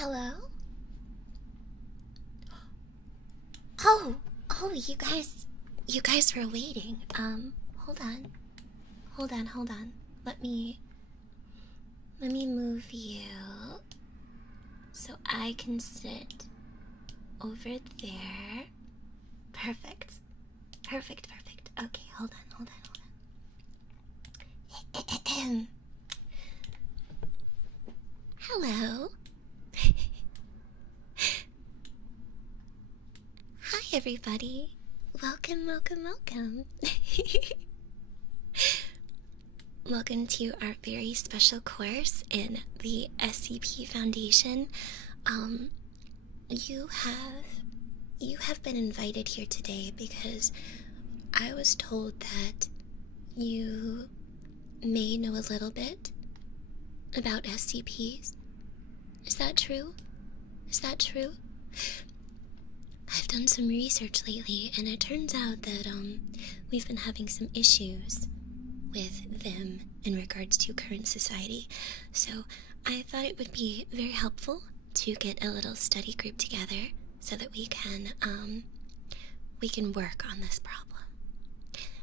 Hello? Oh, you guys were waiting. Hold on. Let me move you so I can sit over there. Perfect. Okay, hold on. Hello. Hi, everybody. Welcome. Welcome to our very special course in the SCP Foundation. You have been invited here today because I was told that you may know a little bit about SCPs. Is that true? I've done some research lately, and it turns out that we've been having some issues with them in regards to current society. So I thought it would be very helpful to get a little study group together so that we can work on this problem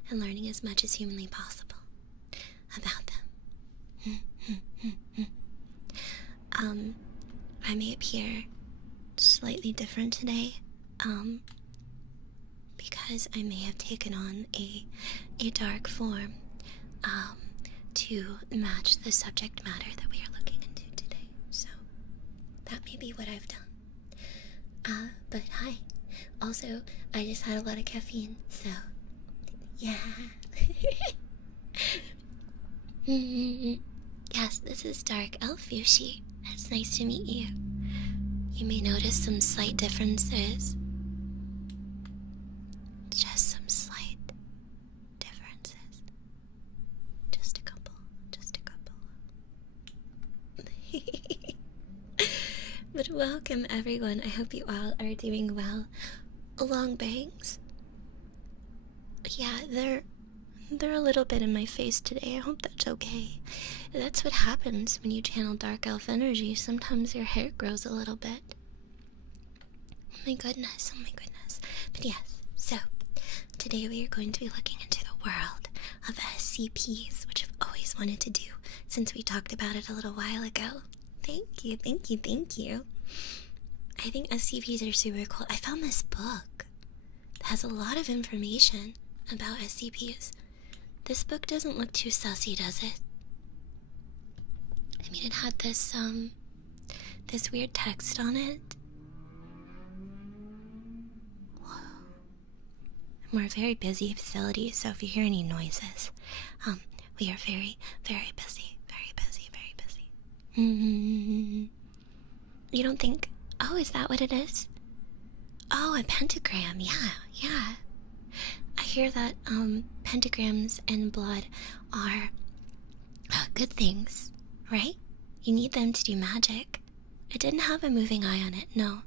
and learning as much as humanly possible about them. I may appear slightly different today, because I may have taken on a dark form, to match the subject matter that we are looking into today. So that may be what I've done. But hi. Also, I just had a lot of caffeine, so yeah. Yes, this is Dark MissFushi. It's nice to meet you. You may notice some slight differences. Just some slight differences. Just a couple. But welcome, everyone. I hope you all are doing well. Long bangs. Yeah, they're a little bit in my face today. I hope that's okay. That's what happens when you channel dark elf energy. Sometimes your hair grows a little bit. Oh my goodness. But yes, so today we are going to be looking into the world of SCPs, which I've always wanted to do since we talked about it a little while ago. Thank you. I think SCPs are super cool. I found this book that has a lot of information about SCPs. This book doesn't look too sussy, does it? I mean, it had this weird text on it. Whoa. We're a very busy facility, so if you hear any noises, we are very, very busy. You don't think, oh, is that what it is? Oh, a pentagram, yeah. I hear that, pentagrams and blood are good things, right? You need them to do magic. It didn't have a moving eye on it, no.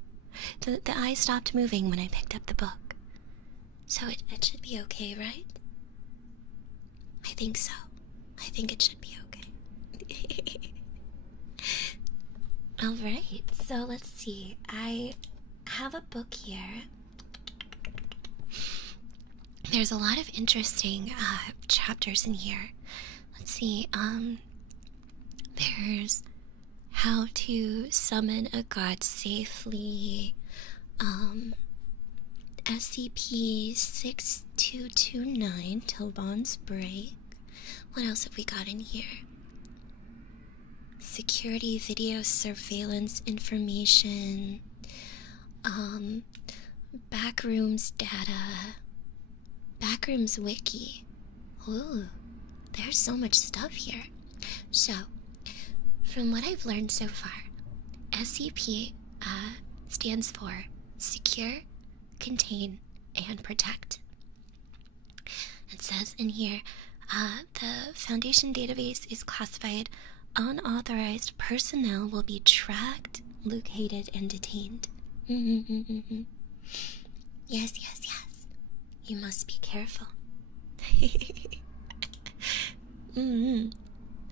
The eye stopped moving when I picked up the book. So it should be okay, right? I think so. I think it should be okay. Alright, so let's see. I have a book here. There's a lot of interesting chapters in here. Let's see. There's how to summon a god safely. SCP 6229 till bonds break. What else have we got in here? Security video surveillance information. Backrooms data. Backrooms wiki. Ooh, there's so much stuff here. So, from what I've learned so far, SCP stands for Secure, Contain, and Protect. It says in here, the Foundation database is classified unauthorized personnel will be tracked, located, and detained. Yes. You must be careful.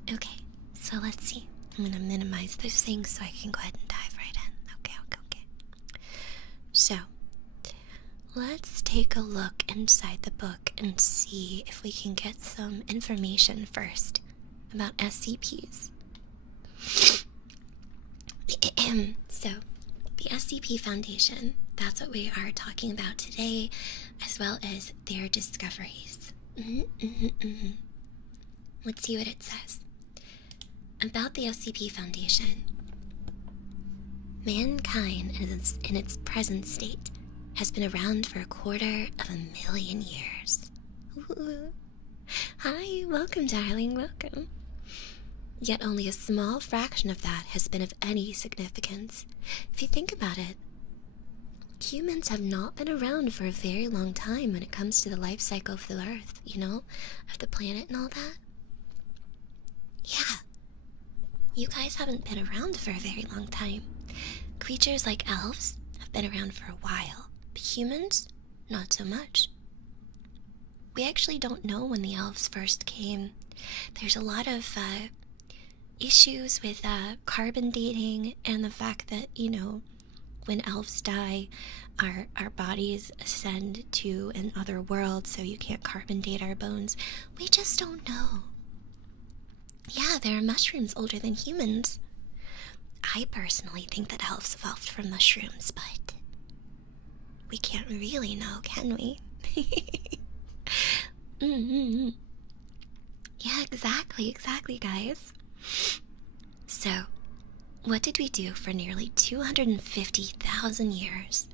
Okay, so let's see. I'm gonna minimize those things so I can go ahead and dive right in. take a look inside the book and see if we can get some information first about SCPs. So, the SCP Foundation, that's what we are talking about today, as well as their discoveries. Let's see what it says. About the SCP Foundation. Mankind in its present state has been around for 250,000 years. Ooh. Hi, welcome, darling, welcome. Yet only a small fraction of that has been of any significance. If you think about it, humans have not been around for a very long time when it comes to the life cycle of the Earth, you know, of the planet and all that. Yeah, you guys haven't been around for a very long time. Creatures like elves have been around for a while, but humans, not so much. We actually don't know when the elves first came. There's a lot of issues with carbon dating and the fact that, you know, when elves die, our bodies ascend to another world, so you can't carbon date our bones. We just don't know. Yeah, there are mushrooms older than humans. I personally think that elves evolved from mushrooms, but we can't really know, can we? Yeah, exactly, guys. So, what did we do for nearly 250,000 years?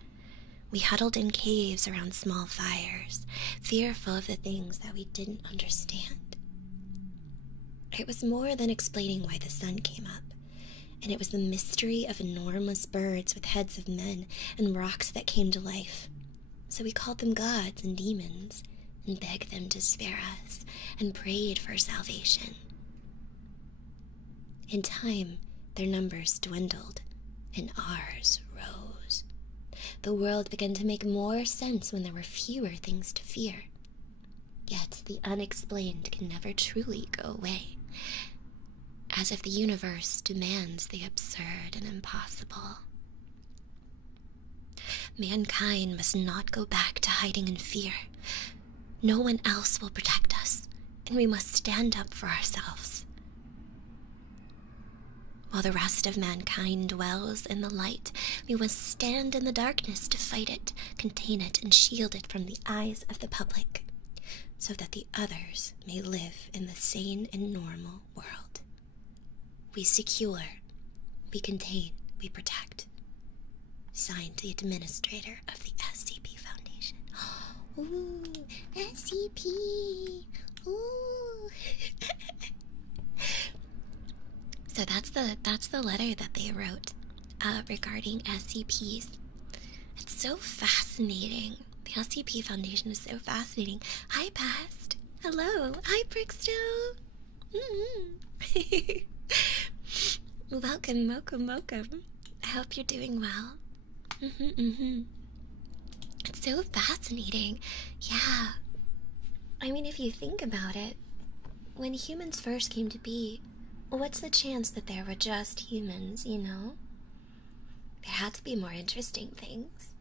We huddled in caves around small fires, fearful of the things that we didn't understand. It was more than explaining why the sun came up, and it was the mystery of enormous birds with heads of men and rocks that came to life. So we called them gods and demons, and begged them to spare us, and prayed for salvation. In time, their numbers dwindled, and ours rose. The world began to make more sense when there were fewer things to fear. Yet the unexplained can never truly go away, as if the universe demands the absurd and impossible. Mankind must not go back to hiding in fear. No one else will protect us, and we must stand up for ourselves. While the rest of mankind dwells in the light, we must stand in the darkness to fight it, contain it, and shield it from the eyes of the public, so that the others may live in the sane and normal world. We secure, we contain, we protect. Signed, the administrator of the SCP Foundation. Ooh, SCP! Ooh! So that's the letter that they wrote regarding SCPs. It's so fascinating. The SCP Foundation is so fascinating. Hi, Past. Hello. Hi, Brickstow. Welcome. I hope you're doing well. It's so fascinating. Yeah. I mean, if you think about it, when humans first came to be, what's the chance that there were just humans, you know? There had to be more interesting things.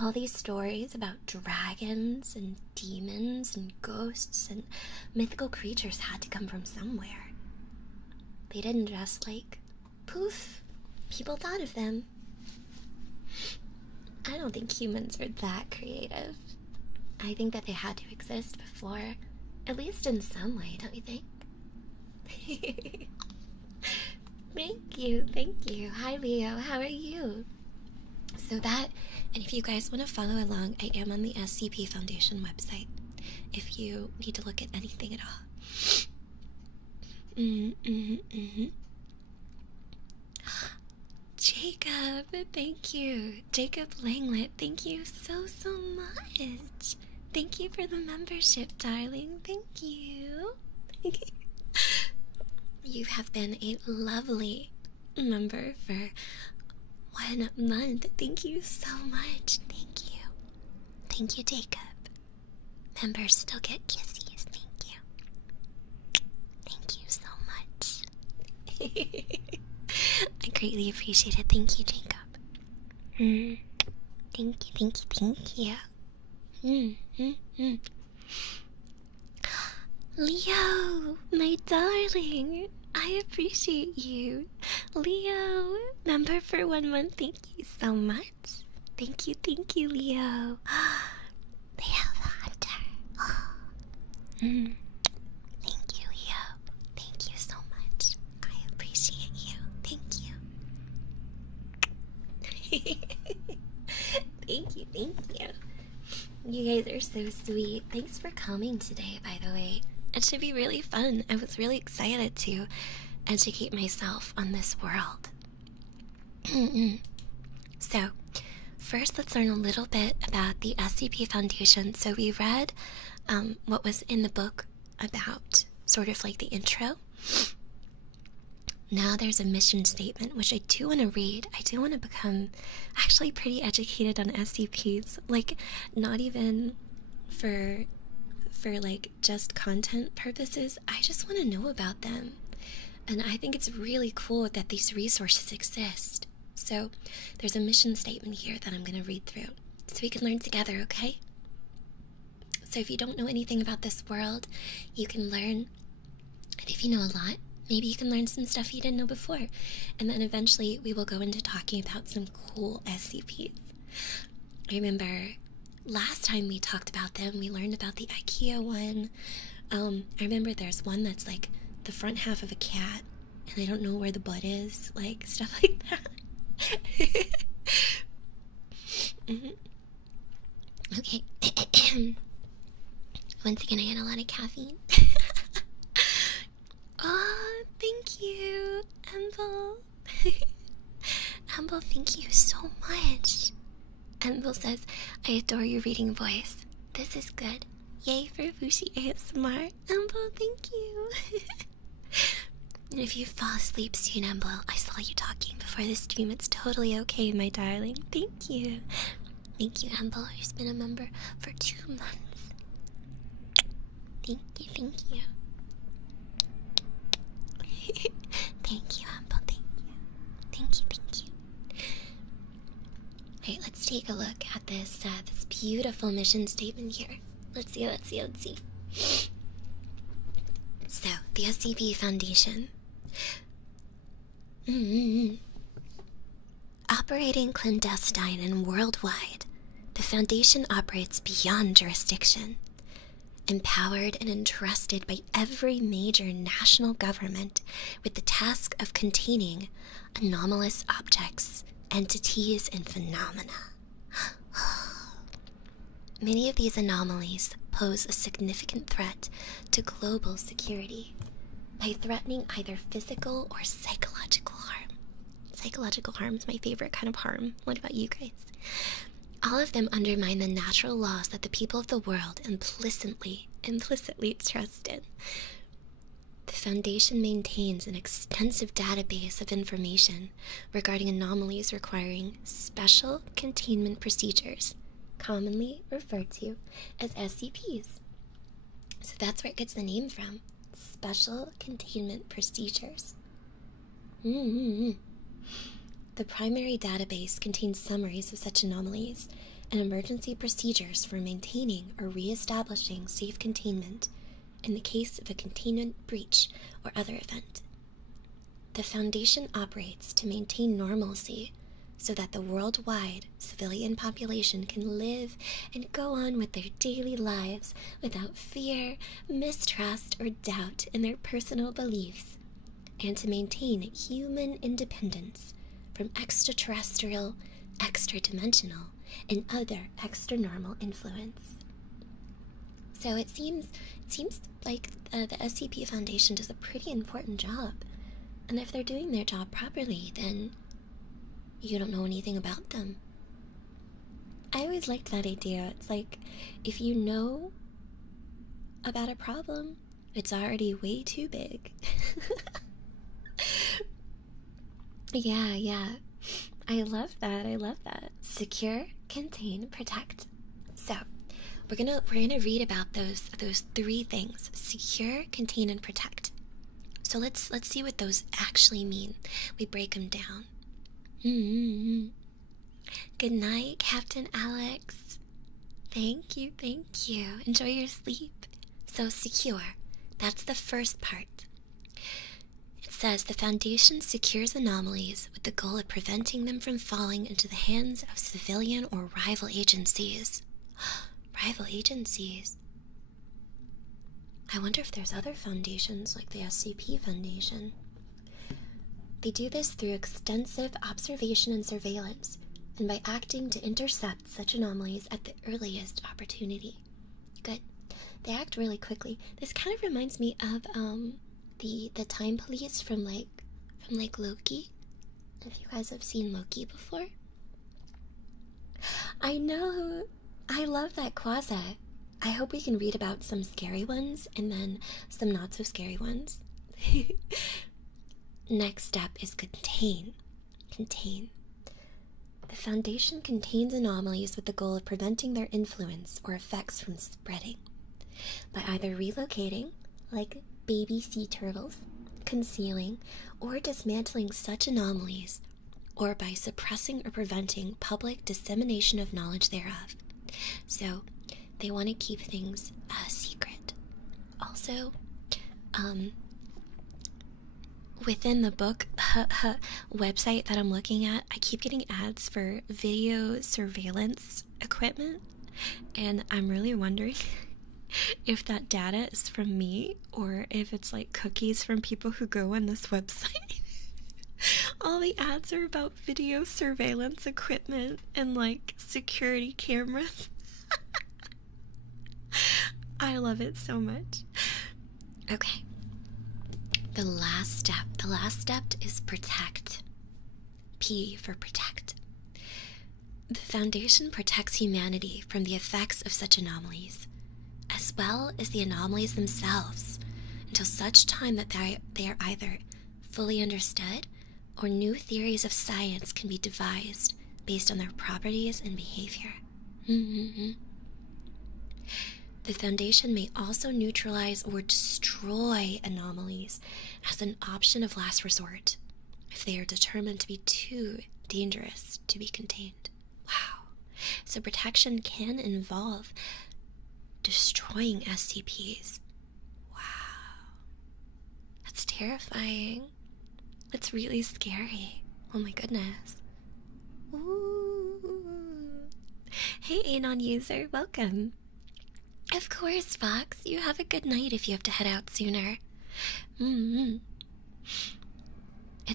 All these stories about dragons and demons and ghosts and mythical creatures had to come from somewhere. They didn't just, like, poof, people thought of them. I don't think humans were that creative. I think that they had to exist before, at least in some way, don't you think? Thank you. Hi, Leo, how are you? So that, and if you guys want to follow along, I am on the SCP Foundation website, if you need to look at anything at all. Jacob, thank you. Jacob Langlet, thank you so much. Thank you for the membership, darling. Thank you. You have been a lovely member for 1 month. Thank you so much. Thank you. Thank you, Jacob. Members still get kissies. Thank you. Thank you so much. I greatly appreciate it. Thank you, Jacob. Thank you. Leo, my darling, I appreciate you. Leo, member for 1 month, thank you so much. Thank you, Leo. Leo the Hunter. Thank you, Leo. Thank you so much. I appreciate you. Thank you. Thank you. You guys are so sweet. Thanks for coming today, by the way. It should be really fun. I was really excited to educate myself on this world. So, first let's learn a little bit about the SCP Foundation. So we read what was in the book about sort of like the intro. Now there's a mission statement, which I do want to read. I do want to become actually pretty educated on SCPs. Like, not even for like just content purposes. I just want to know about them. And I think it's really cool that these resources exist. So there's a mission statement here that I'm going to read through so we can learn together, okay? So if you don't know anything about this world, you can learn. And if you know a lot, maybe you can learn some stuff you didn't know before. And then eventually we will go into talking about some cool SCPs. I remember last time we talked about them, we learned about the IKEA one. I remember there's one that's like the front half of a cat, and I don't know where the butt is, like stuff like that. Okay. Once again, I had a lot of caffeine. Oh, thank you, Amble. Amble, thank you so much. Amble says, I adore your reading voice. This is good. Yay for Fushi ASMR. Amble, thank you. And if you fall asleep soon, Amble, I saw you talking before the stream. It's totally okay, my darling. Thank you. Thank you, Amble, who's been a member for 2 months. Thank you. Thank you, Amble, thank you. Alright, let's take a look at this this beautiful mission statement here. Let's see. So, the SCP Foundation. Operating clandestine and worldwide, the Foundation operates beyond jurisdiction. Empowered and entrusted by every major national government with the task of containing anomalous objects, entities, and phenomena. Many of these anomalies pose a significant threat to global security by threatening either physical or psychological harm. Psychological harm is my favorite kind of harm. What about you guys? All of them undermine the natural laws that the people of the world implicitly trust in. The Foundation maintains an extensive database of information regarding anomalies requiring special containment procedures, commonly referred to as SCPs. So that's where it gets the name from. Special Containment Procedures. The primary database contains summaries of such anomalies and emergency procedures for maintaining or re-establishing safe containment in the case of a containment breach or other event. The Foundation operates to maintain normalcy so that the worldwide civilian population can live and go on with their daily lives without fear, mistrust, or doubt in their personal beliefs, and to maintain human independence from extraterrestrial, extra-dimensional, and other extra-normal influence. So it seems like the SCP Foundation does a pretty important job. And if they're doing their job properly, then you don't know anything about them. I always liked that idea. It's like, if you know about a problem, it's already way too big. Yeah. I love that. Secure, contain, protect. So, we're gonna read about those 3 things: secure, contain, and protect. So let's see what those actually mean. We break them down. Good night, Captain Alex. Thank you, thank you. Enjoy your sleep. So secure. That's the first part. It says the Foundation secures anomalies with the goal of preventing them from falling into the hands of civilian or rival agencies. Rival agencies? I wonder if there's other foundations like the SCP Foundation. They do this through extensive observation and surveillance, and by acting to intercept such anomalies at the earliest opportunity. Good. They act really quickly. This kind of reminds me of the time police from Loki. If you guys have seen Loki before. I know. I love that quasi. I hope we can read about some scary ones and then some not so scary ones. Next step is contain. Contain. The Foundation contains anomalies with the goal of preventing their influence or effects from spreading by either relocating, like baby sea turtles, concealing, or dismantling such anomalies, or by suppressing or preventing public dissemination of knowledge thereof. So, they want to keep things secret. Also, within the book website that I'm looking at, I keep getting ads for video surveillance equipment, and I'm really wondering if that data is from me or if it's like cookies from people who go on this website. All the ads are about video surveillance equipment and like security cameras. I love it so much. Okay. The last step is protect. P for protect. The Foundation protects humanity from the effects of such anomalies, as well as the anomalies themselves, until such time that they are either fully understood or new theories of science can be devised based on their properties and behavior. The Foundation may also neutralize or destroy anomalies as an option of last resort if they are determined to be too dangerous to be contained. Wow. So protection can involve destroying SCPs. Wow. That's terrifying. That's really scary. Oh my goodness. Ooh. Hey, Anon user, welcome. Of course, Fox. You have a good night if you have to head out sooner. It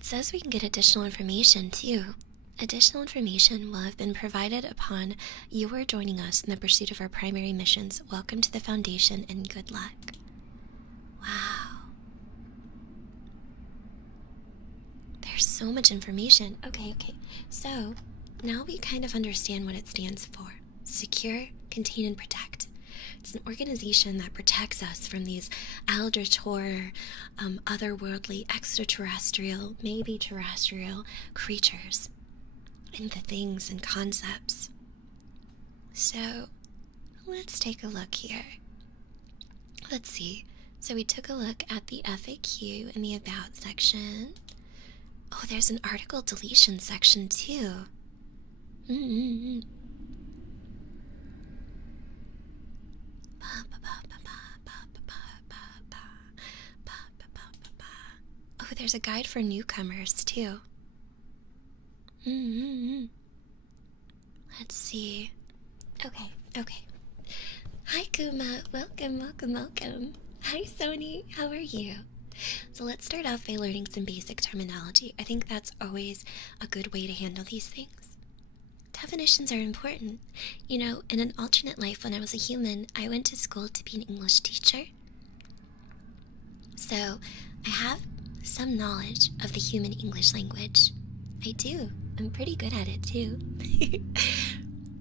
says we can get additional information, too. Additional information will have been provided upon you are joining us in the pursuit of our primary missions. Welcome to the Foundation and good luck. Wow. There's so much information. Okay. So, now we kind of understand what it stands for. Secure, contain, and protect. It's an organization that protects us from these eldritch horror, otherworldly, extraterrestrial, maybe terrestrial creatures and the things and concepts. So, let's take a look here. Let's see. So we took a look at the FAQ in the About section. Oh, there's an article deletion section too. Oh, there's a guide for newcomers too. Let's see. Okay. Hi Kuma, welcome. Hi Sony, how are you? So let's start off by learning some basic terminology. I think that's always a good way to handle these things. Definitions are important. You know, in an alternate life when I was a human, I went to school to be an English teacher. So, I have some knowledge of the human English language. I do. I'm pretty good at it too.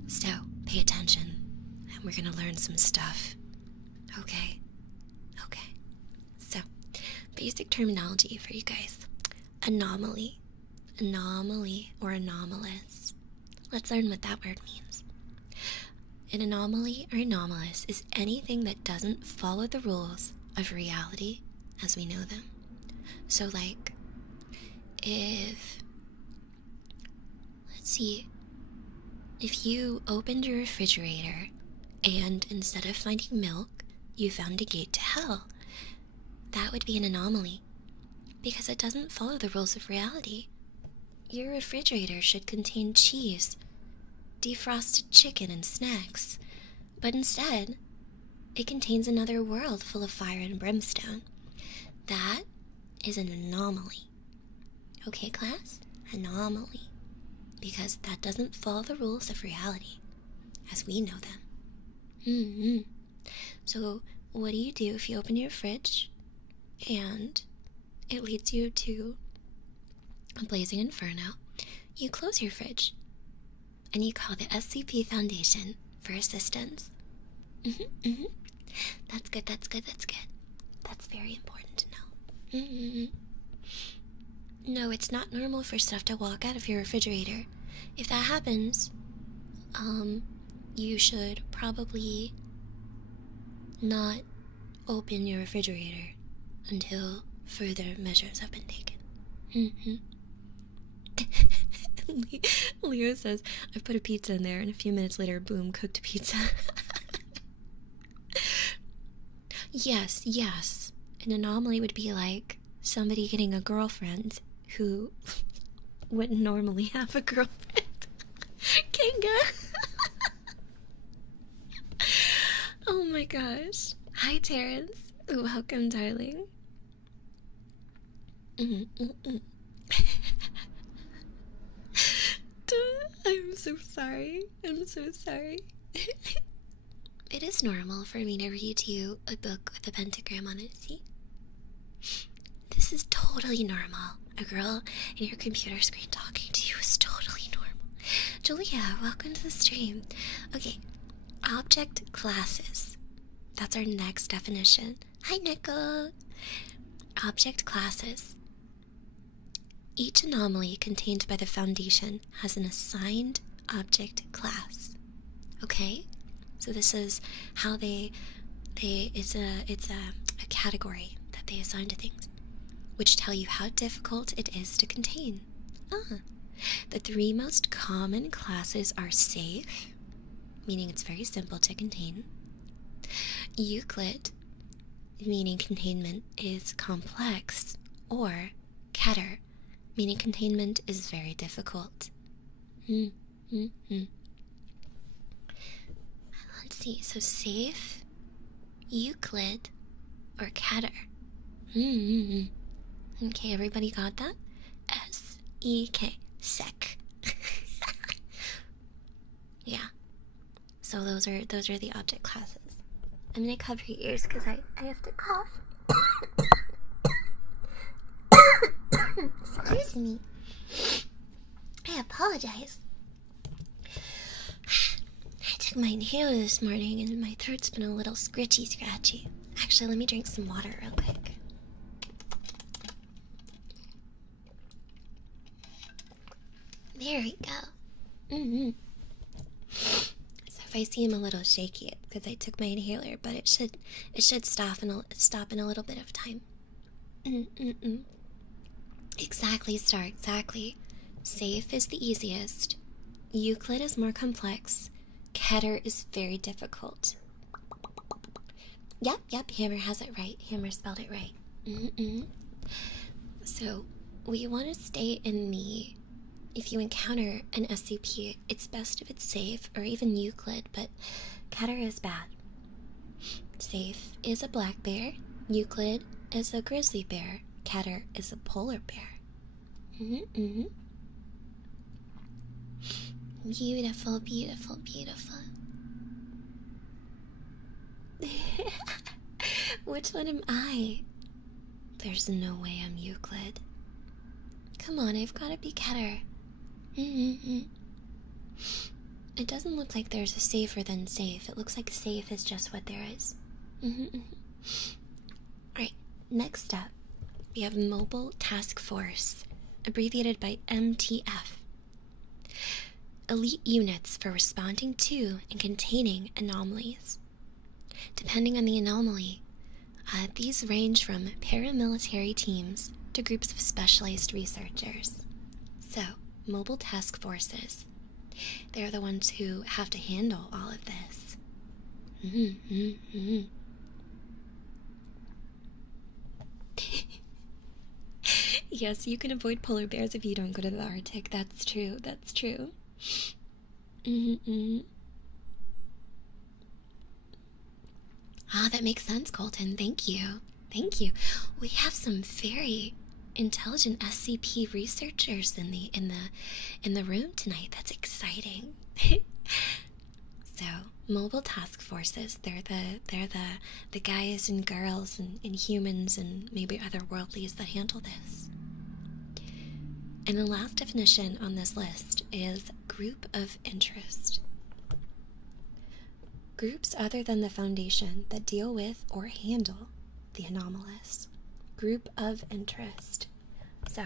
So, pay attention. And we're gonna learn some stuff. Okay. So, basic terminology for you guys. Anomaly or anomalous. Let's learn what that word means. An anomaly or anomalous is anything that doesn't follow the rules of reality as we know them. So like, if, let's see, if you opened your refrigerator and instead of finding milk, you found a gate to hell, that would be an anomaly, because it doesn't follow the rules of reality. Your refrigerator should contain cheese, defrosted chicken, and snacks, but instead, it contains another world full of fire and brimstone. That is an anomaly. Okay, class? Anomaly. Because that doesn't follow the rules of reality, as we know them. So, what do you do if you open your fridge and it leads you to a blazing inferno? You close your fridge and you call the SCP Foundation for assistance. That's good. That's very important to know. No, it's not normal for stuff to walk out of your refrigerator. If that happens, you should probably not open your refrigerator until further measures have been taken. Leo says, I've put a pizza in there, and a few minutes later, boom, cooked pizza. Yes. An anomaly would be like somebody getting a girlfriend who wouldn't normally have a girlfriend. Kinga! Oh my gosh. Hi, Terrence. Welcome, darling. I'm so sorry. It is normal for me to read you a book with a pentagram on it, see? This is totally normal. A girl in your computer screen talking to you is totally normal. Julia, welcome to the stream. Okay, object classes. That's our next definition. Hi, Nico. Object classes. Each anomaly contained by the Foundation has an assigned object class. Okay? So this is how it's a category that they assign to things, which tell you how difficult it is to contain. The three most common classes are safe, meaning it's very simple to contain; Euclid, meaning containment is complex; or Keter, meaning containment is very difficult. Let's see, so safe, Euclid, or Keter. Okay, everybody got that? S-E-K, sec. Yeah. So those are the object classes. I'm gonna cover your ears because I have to cough. Excuse me. I apologize. I took my inhaler this morning and my throat's been a little scratchy. Actually, let me drink some water real quick. There we go. So if I seem a little shaky, it's because I took my inhaler, but it should stop in a little bit of time. Exactly, Star, exactly. Safe is the easiest. Euclid is more complex. Keter is very difficult. Yep, Hammer has it right. Hammer spelled it right. So, we want to stay in the... If you encounter an SCP, it's best if it's safe, or even Euclid, but Keter is bad. Safe is a black bear. Euclid is a grizzly bear. Keter is a polar bear. Beautiful. Which one am I? There's no way I'm Euclid. Come on, I've got to be Keter. It doesn't look like there's a safer than safe. It looks like safe is just what there is. Alright, next up, we have Mobile Task Force, abbreviated by MTF. Elite units for responding to and containing anomalies. Depending on the anomaly, these range from paramilitary teams to groups of specialized researchers. So, mobile task forces. They're the ones who have to handle all of this. Yes, you can avoid polar bears if you don't go to the Arctic. That's true. That's true. Ah, that makes sense, Colton. Thank you. Thank you. We have some very intelligent SCP researchers in the room tonight. That's exciting. So, mobile task forces, they're the guys and girls and humans and maybe other worldlies that handle this. And the last definition on this list is group of interest. Groups other than the Foundation that deal with or handle the anomalous. Group of interest. So,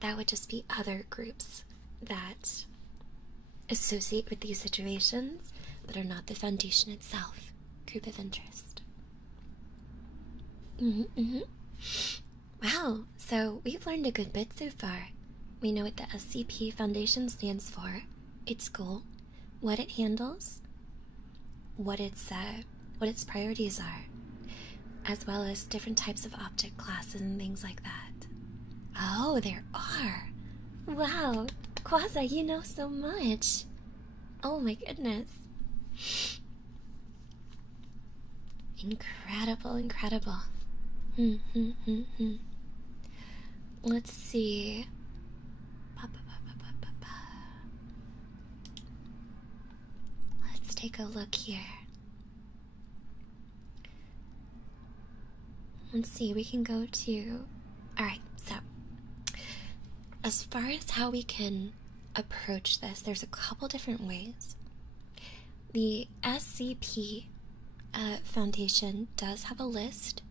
that would just be other groups that associate with these situations but are not the Foundation itself. Group of interest. Wow, so we've learned a good bit so far. We know what the SCP Foundation stands for, its goal, what it handles, what its priorities are, as well as different types of object classes and things like that. Oh, there are! Wow, Quasar, you know so much! Oh my goodness. Incredible, incredible. Let's see. Let's take a look here. Let's see, we can go to... Alright, so as far as how we can approach this, there's a couple different ways. The SCP Foundation does have a list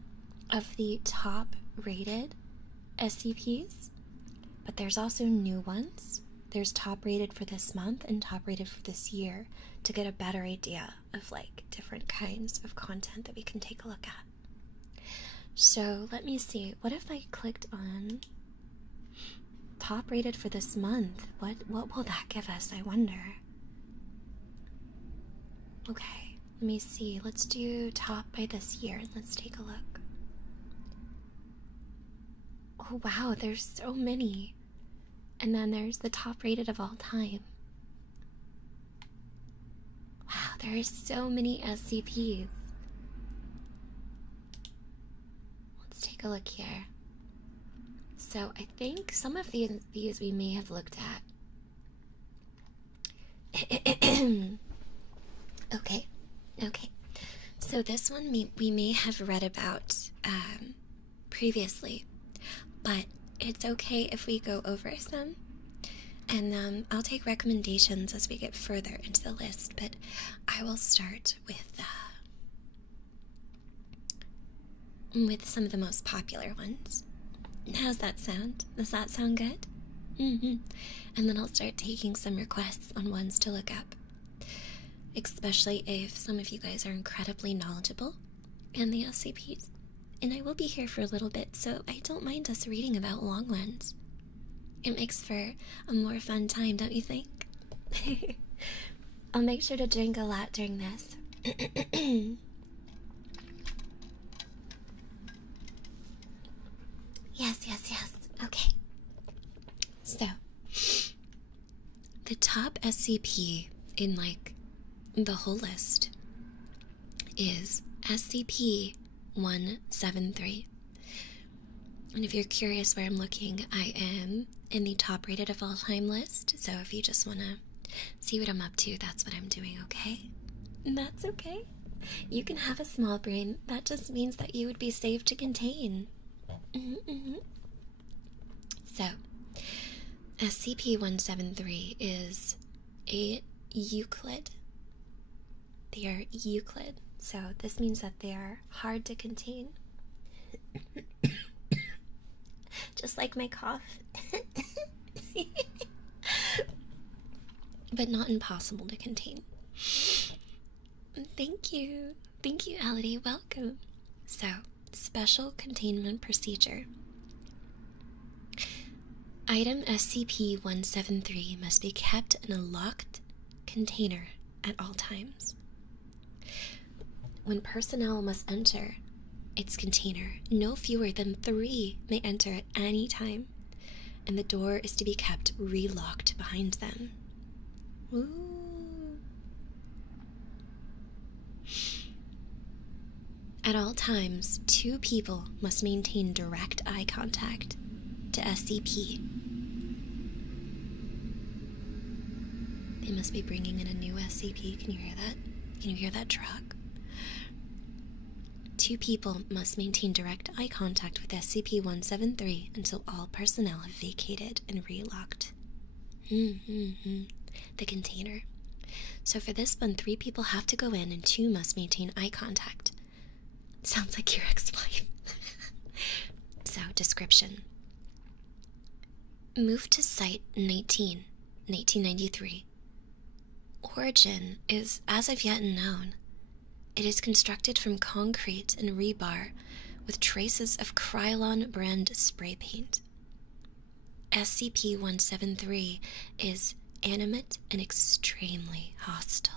of the top rated SCPs, but there's also new ones. There's top rated for this month and top rated for this year to get a better idea of like different kinds of content that we can take a look at. So let me see, what if I clicked on top rated for this month? What will that give us, I wonder? Okay, let me see, let's do top by this year and let's take a look. Oh wow, there's so many. And then there's the top rated of all time. Wow, there are so many SCPs. Let's take a look here. So I think some of these we may have looked at. Okay. So this one we may have read about previously, but it's okay if we go over some, and I'll take recommendations as we get further into the list, but I will start with some of the most popular ones. How's that sound? Does that sound good? And then I'll start taking some requests on ones to look up, especially if some of you guys are incredibly knowledgeable in the SCPs. And I will be here for a little bit, so I don't mind us reading about long ones. It makes for a more fun time, don't you think? I'll make sure to drink a lot during this. Yes. Okay. So, the top SCP in, like, the whole list is SCP-173. And if you're curious where I'm looking, I am in the top rated of all time list, so if you just want to see what I'm up to, that's what I'm doing, okay? That's okay. You can have a small brain. That just means that you would be safe to contain. So, SCP-173 is a Euclid. They are Euclid, so this means that they are hard to contain. Just like my cough. But not impossible to contain. Thank you, Ality. Welcome. So, special containment procedure. Item SCP-173 must be kept in a locked container at all times. When personnel must enter its container, no fewer than 3 may enter at any time, and the door is to be kept relocked behind them. Ooh. At all times, 2 people must maintain direct eye contact to SCP. They must be bringing in a new SCP. Can you hear that? Can you hear that truck? 2 people must maintain direct eye contact with SCP-173 until all personnel have vacated and relocked the container. So for this one, 3 people have to go in and 2 must maintain eye contact. Sounds like your ex-wife. So, description. Moved to Site 19, 1993. Origin is as of yet unknown. It is constructed from concrete and rebar with traces of Krylon brand spray paint. SCP-173 is animate and extremely hostile.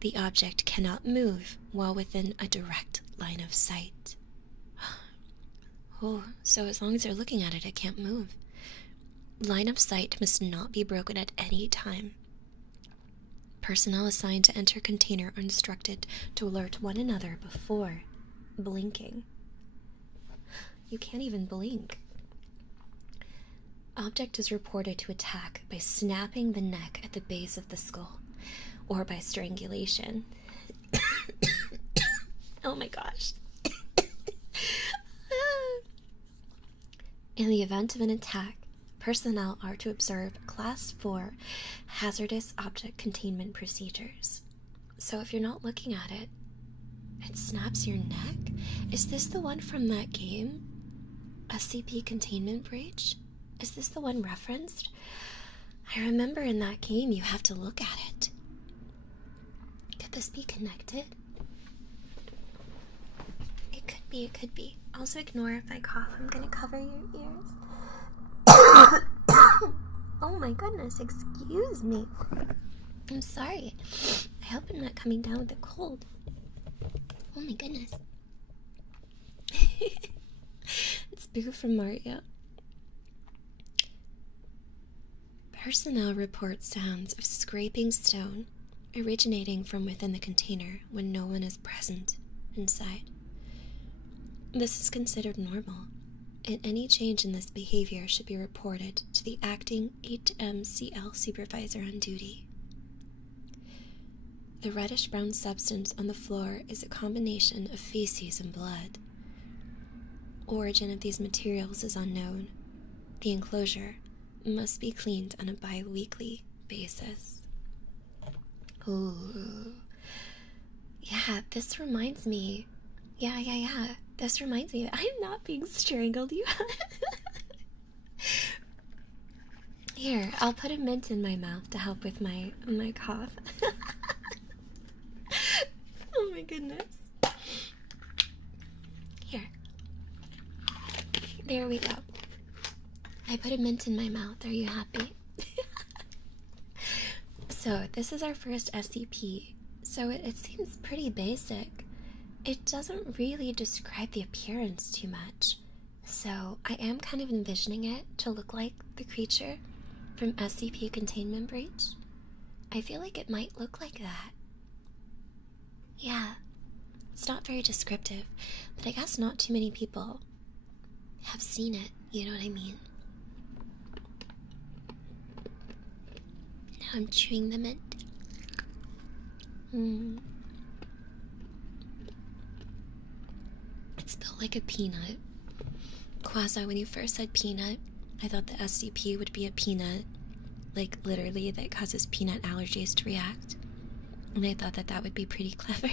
The object cannot move while within a direct line of sight. Oh, so as long as you're looking at it, it can't move. Line of sight must not be broken at any time. Personnel assigned to enter container are instructed to alert one another before blinking. You can't even blink. Object is reported to attack by snapping the neck at the base of the skull or by strangulation. Oh my gosh. In the event of an attack, personnel are to observe Class 4 hazardous object containment procedures. So if you're not looking at it, it snaps your neck? Is this the one from that game? SCP Containment Breach? Is this the one referenced? I remember in that game you have to look at it. Could this be connected? It could be, it could be. Also ignore if I cough. I'm gonna cover your ears. Oh my goodness, excuse me. I'm sorry. I hope I'm not coming down with a cold. Oh my goodness. It's Boo from Mario. Personnel report sounds of scraping stone originating from within the container when no one is present inside. This is considered normal, and any change in this behavior should be reported to the acting HMCL supervisor on duty. The reddish-brown substance on the floor is a combination of feces and blood. Origin of these materials is unknown. The enclosure must be cleaned on a bi-weekly basis. Ooh. Yeah, this reminds me. Yeah. This reminds me that I'm not being strangled. You. Here, I'll put a mint in my mouth to help with my cough. Oh my goodness. Here. There we go. I put a mint in my mouth. Are you happy? So, this is our first SCP. So, it seems pretty basic. It doesn't really describe the appearance too much. So, I am kind of envisioning it to look like the creature from SCP Containment Breach. I feel like it might look like that. Yeah. It's not very descriptive, but I guess not too many people have seen it, you know what I mean? Now I'm chewing the mint. It's built like a peanut. Quasi, when you first said peanut, I thought the SCP would be a peanut, like literally that causes peanut allergies to react. And I thought that would be pretty clever.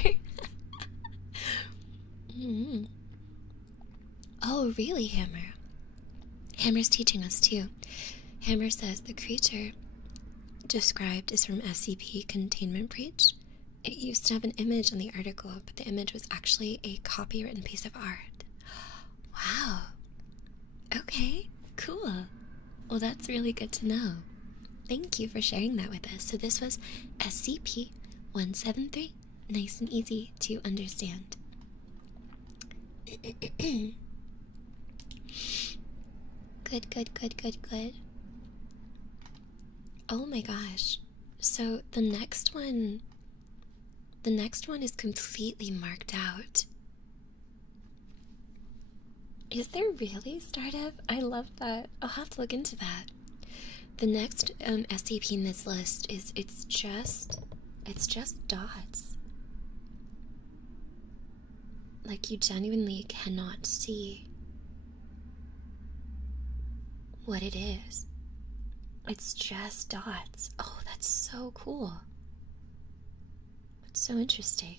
Oh, really, Hammer? Hammer's teaching us too. Hammer says the creature described is from SCP Containment Breach. It used to have an image on the article, but the image was actually a copywritten piece of art. Wow. Okay, cool. Well, that's really good to know. thank you for sharing that with us. So this was SCP-173. Nice and easy to understand. Good. Oh my gosh. So the next one is completely marked out. Is there really, Stardev? I love that. I'll have to look into that. The next SCP in this list is it's just dots. Like, you genuinely cannot see what it is. It's just dots. Oh, that's so cool. It's so interesting.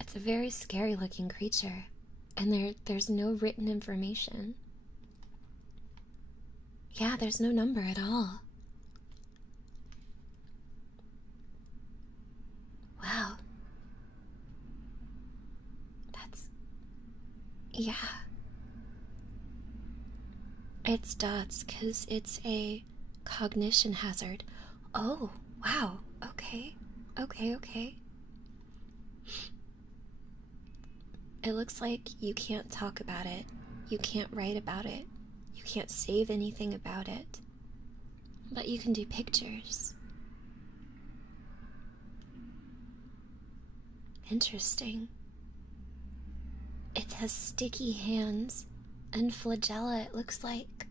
It's a very scary looking creature, and there's no written information. Yeah, there's no number at all. Wow. Yeah. It's dots because it's a cognition hazard. Oh, wow. Okay. It looks like you can't talk about it. You can't write about it. You can't save anything about it. But you can do pictures. Interesting. It has sticky hands and flagella, it looks like.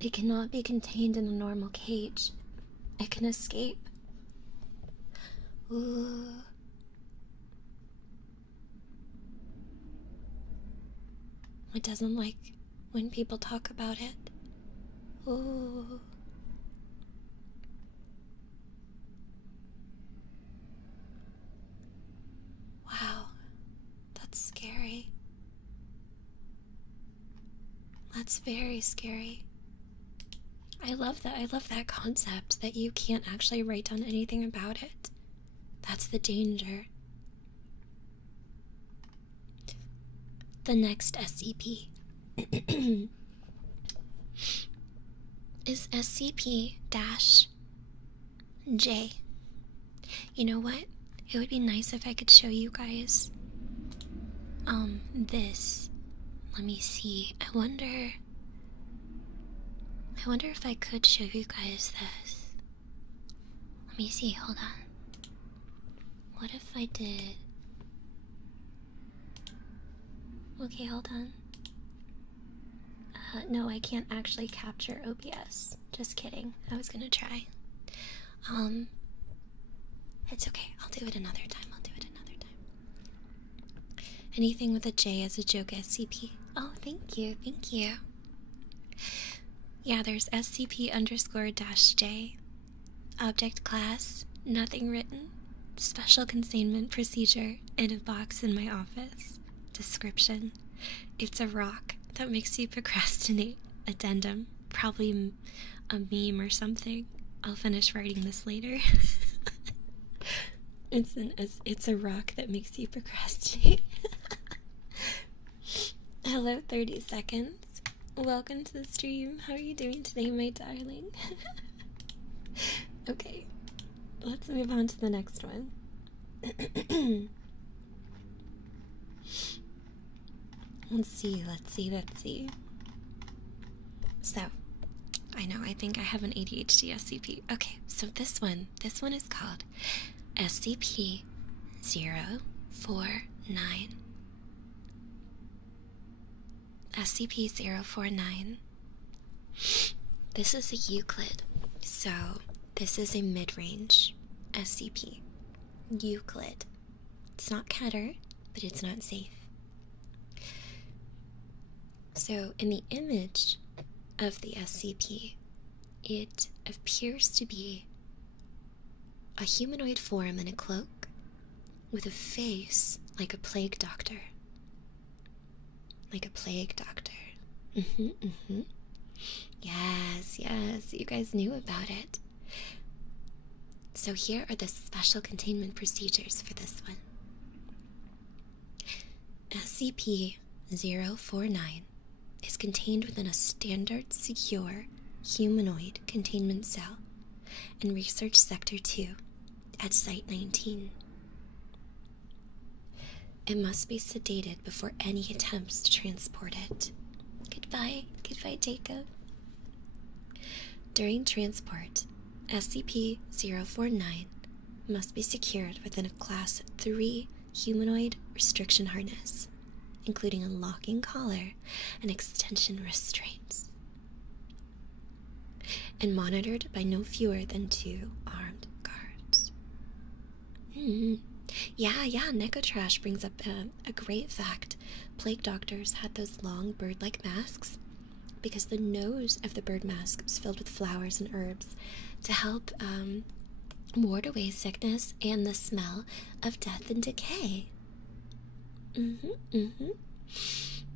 It cannot be contained in a normal cage. It can escape. Ooh. It doesn't like when people talk about it. Ooh. Wow, that's scary. That's very scary. I love that. I love that concept that you can't actually write down anything about it. That's the danger. The next SCP is SCP-J. You know what? It would be nice if I could show you guys this. Let me see. I wonder if I could show you guys this. Let me see, hold on. What if I did? Okay, hold on. No, I can't actually capture OBS. Just kidding. I was gonna try. It's okay. I'll do it another time. Anything with a J as a joke SCP. Oh, thank you. Yeah, there's SCP_-J. Object class, nothing written. Special containment procedure in a box in my office. Description: it's a rock that makes you procrastinate. Addendum: probably a meme or something. I'll finish writing this later. It's a rock that makes you procrastinate. Hello, 30 seconds. Welcome to the stream. How are you doing today, my darling? Okay, let's move on to the next one. Let's see. So, I know, I think I have an ADHD SCP. Okay, so this one is called SCP-049. SCP-049. This is a Euclid, so this is a mid-range SCP. Euclid. It's not Keter, but it's not safe. So in the image of the SCP, it appears to be a humanoid form in a cloak with a face like a plague doctor. Like a plague doctor. Yes, you guys knew about it. So here are the special containment procedures for this one. SCP-049 is contained within a standard, secure, humanoid containment cell in Research Sector 2 at Site 19. It must be sedated before any attempts to transport it. Goodbye, Jacob. During transport, SCP-049 must be secured within a Class 3 humanoid restriction harness, including a locking collar and extension restraints, and monitored by no fewer than 2 armed guards. Yeah, Necotrash brings up a great fact. Plague doctors had those long bird-like masks because the nose of the bird mask was filled with flowers and herbs to help ward away sickness and the smell of death and decay.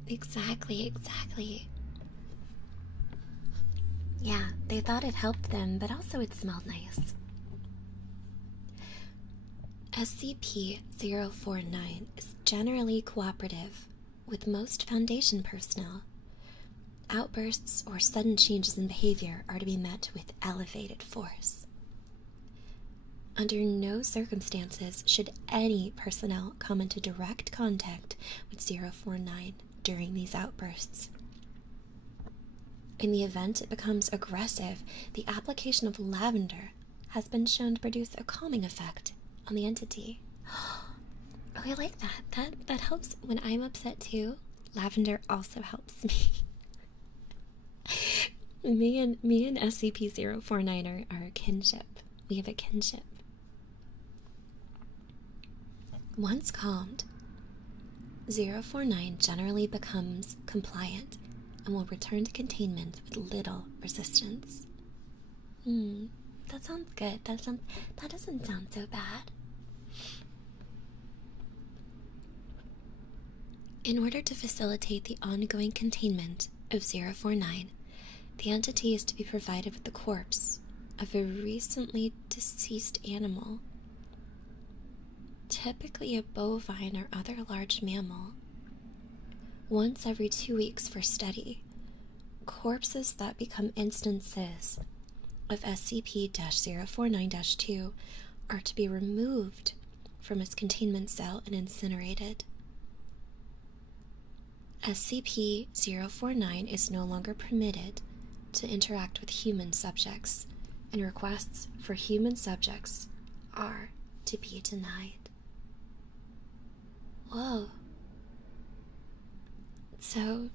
Exactly. Yeah, they thought it helped them, but also it smelled nice. SCP-049 is generally cooperative with most Foundation personnel. Outbursts or sudden changes in behavior are to be met with elevated force. Under no circumstances should any personnel come into direct contact with 049 during these outbursts. In the event it becomes aggressive, the application of lavender has been shown to produce a calming effect on the entity. Oh, I like that. That helps when I'm upset too. Lavender also helps me. Me and SCP-049 are kinship. We have a kinship. Once calmed, 049 generally becomes compliant and will return to containment with little resistance. That sounds good. That doesn't sound so bad. In order to facilitate the ongoing containment of 049, the entity is to be provided with the corpse of a recently deceased animal, typically a bovine or other large mammal, once every 2 weeks for study. Corpses that become instances of SCP-049-2 are to be removed from its containment cell and incinerated. SCP-049 is no longer permitted to interact with human subjects, and requests for human subjects are to be denied. Whoa. So,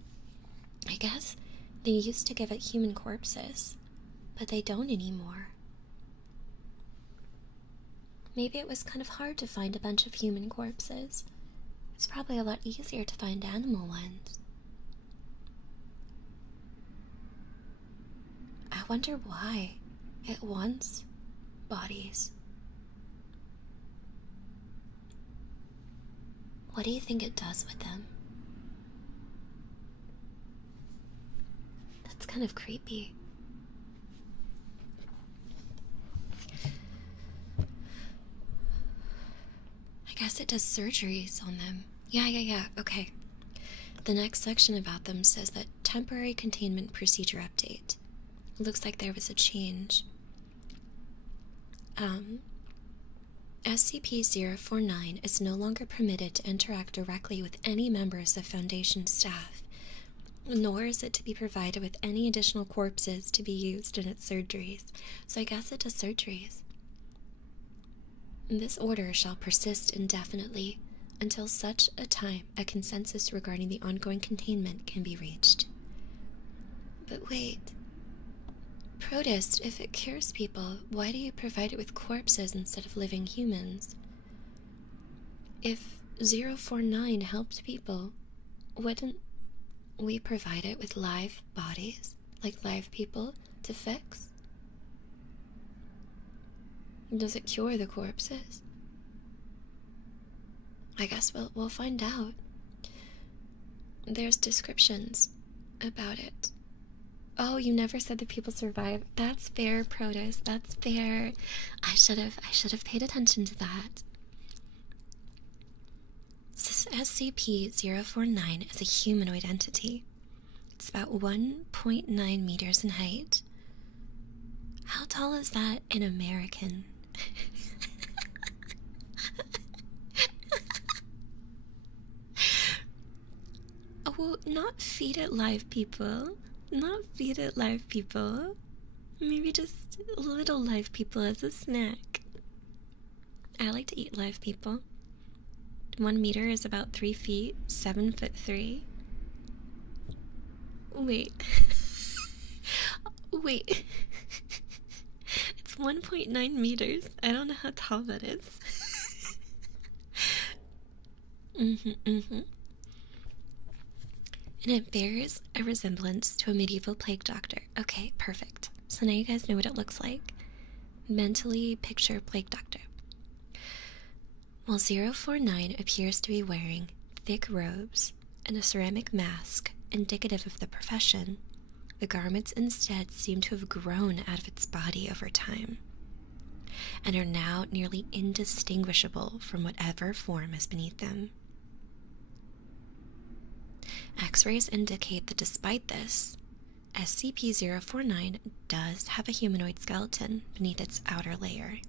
I guess they used to give it human corpses, but they don't anymore. Maybe it was kind of hard to find a bunch of human corpses. It's probably a lot easier to find animal ones. I wonder why it wants bodies. What do you think it does with them? That's kind of creepy. I guess it does surgeries on them. Yeah, okay. The next section about them says that temporary containment procedure update. It looks like there was a change. SCP-049 is no longer permitted to interact directly with any members of Foundation staff, nor is it to be provided with any additional corpses to be used in its surgeries. So I guess it does surgeries. This order shall persist indefinitely until such a time a consensus regarding the ongoing containment can be reached. But wait. Protist, if it cures people, why do you provide it with corpses instead of living humans? If 049 helped people, wouldn't we provide it with live bodies, like live people, to fix? Does it cure the corpses? I guess we'll find out. There's descriptions about it. Oh, you never said that people survive. That's fair, Protist. That's fair. I should have paid attention to that. SCP-049 is a humanoid entity. Its about 1.9 meters in height. How tall is that in American? Oh, not feed it live people. Not feed it live people. Maybe just little live people as a snack. I like to eat live people. 1 meter is about 3 feet, 7'3". Wait. Wait. It's 1.9 meters. I don't know how tall that is. And it bears a resemblance to a medieval plague doctor. Okay, perfect. So now you guys know what it looks like. Mentally picture plague doctor. While 049 appears to be wearing thick robes and a ceramic mask indicative of the profession, the garments instead seem to have grown out of its body over time and are now nearly indistinguishable from whatever form is beneath them. X-rays indicate that despite this, SCP-049 does have a humanoid skeleton beneath its outer layer.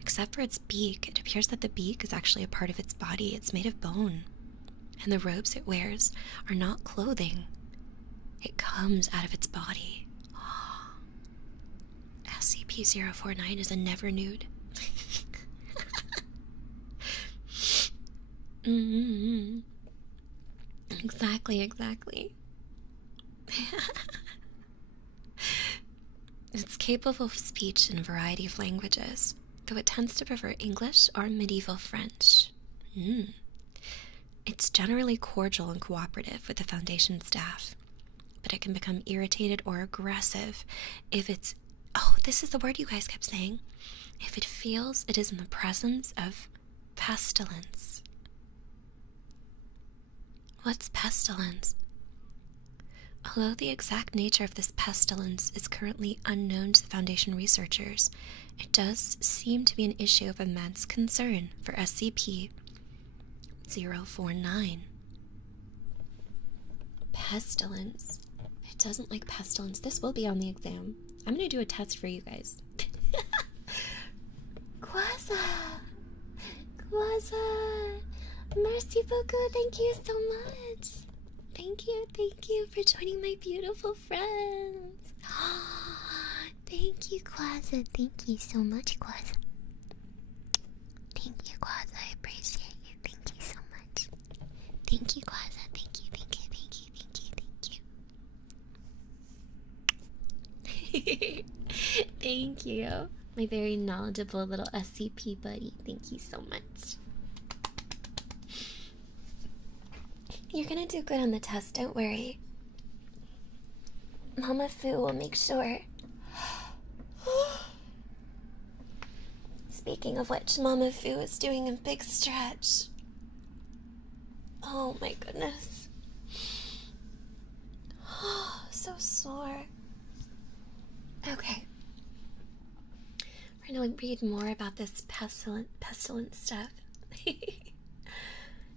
Except for its beak, it appears that the beak is actually a part of its body. It's made of bone. And the robes it wears are not clothing. It comes out of its body. SCP-049 is a never nude. Exactly. It's capable of speech in a variety of languages, though it tends to prefer English or medieval French. It's generally cordial and cooperative with the Foundation staff, but it can become irritated or aggressive if it's... Oh, this is the word you guys kept saying. If it feels it is in the presence of pestilence. What's pestilence? Although the exact nature of this pestilence is currently unknown to the Foundation researchers, it does seem to be an issue of immense concern for SCP-049. Pestilence. It doesn't like pestilence. This will be on the exam. I'm going to do a test for you guys. Quaza! Merci beaucoup. Thank you so much. Thank you for joining my beautiful friends. Thank you, Quaza. Thank you so much, Quaza. Thank you, Quaza. I appreciate you. Thank you so much. Thank you, Quaza. Thank you. Thank you. My very knowledgeable little SCP buddy. Thank you so much. You're gonna do good on the test, don't worry. Mama Fu will make sure. Speaking of which, Mama Fu is doing a big stretch. Oh my goodness. So sore. Okay. We're gonna read more about this pestilent stuff.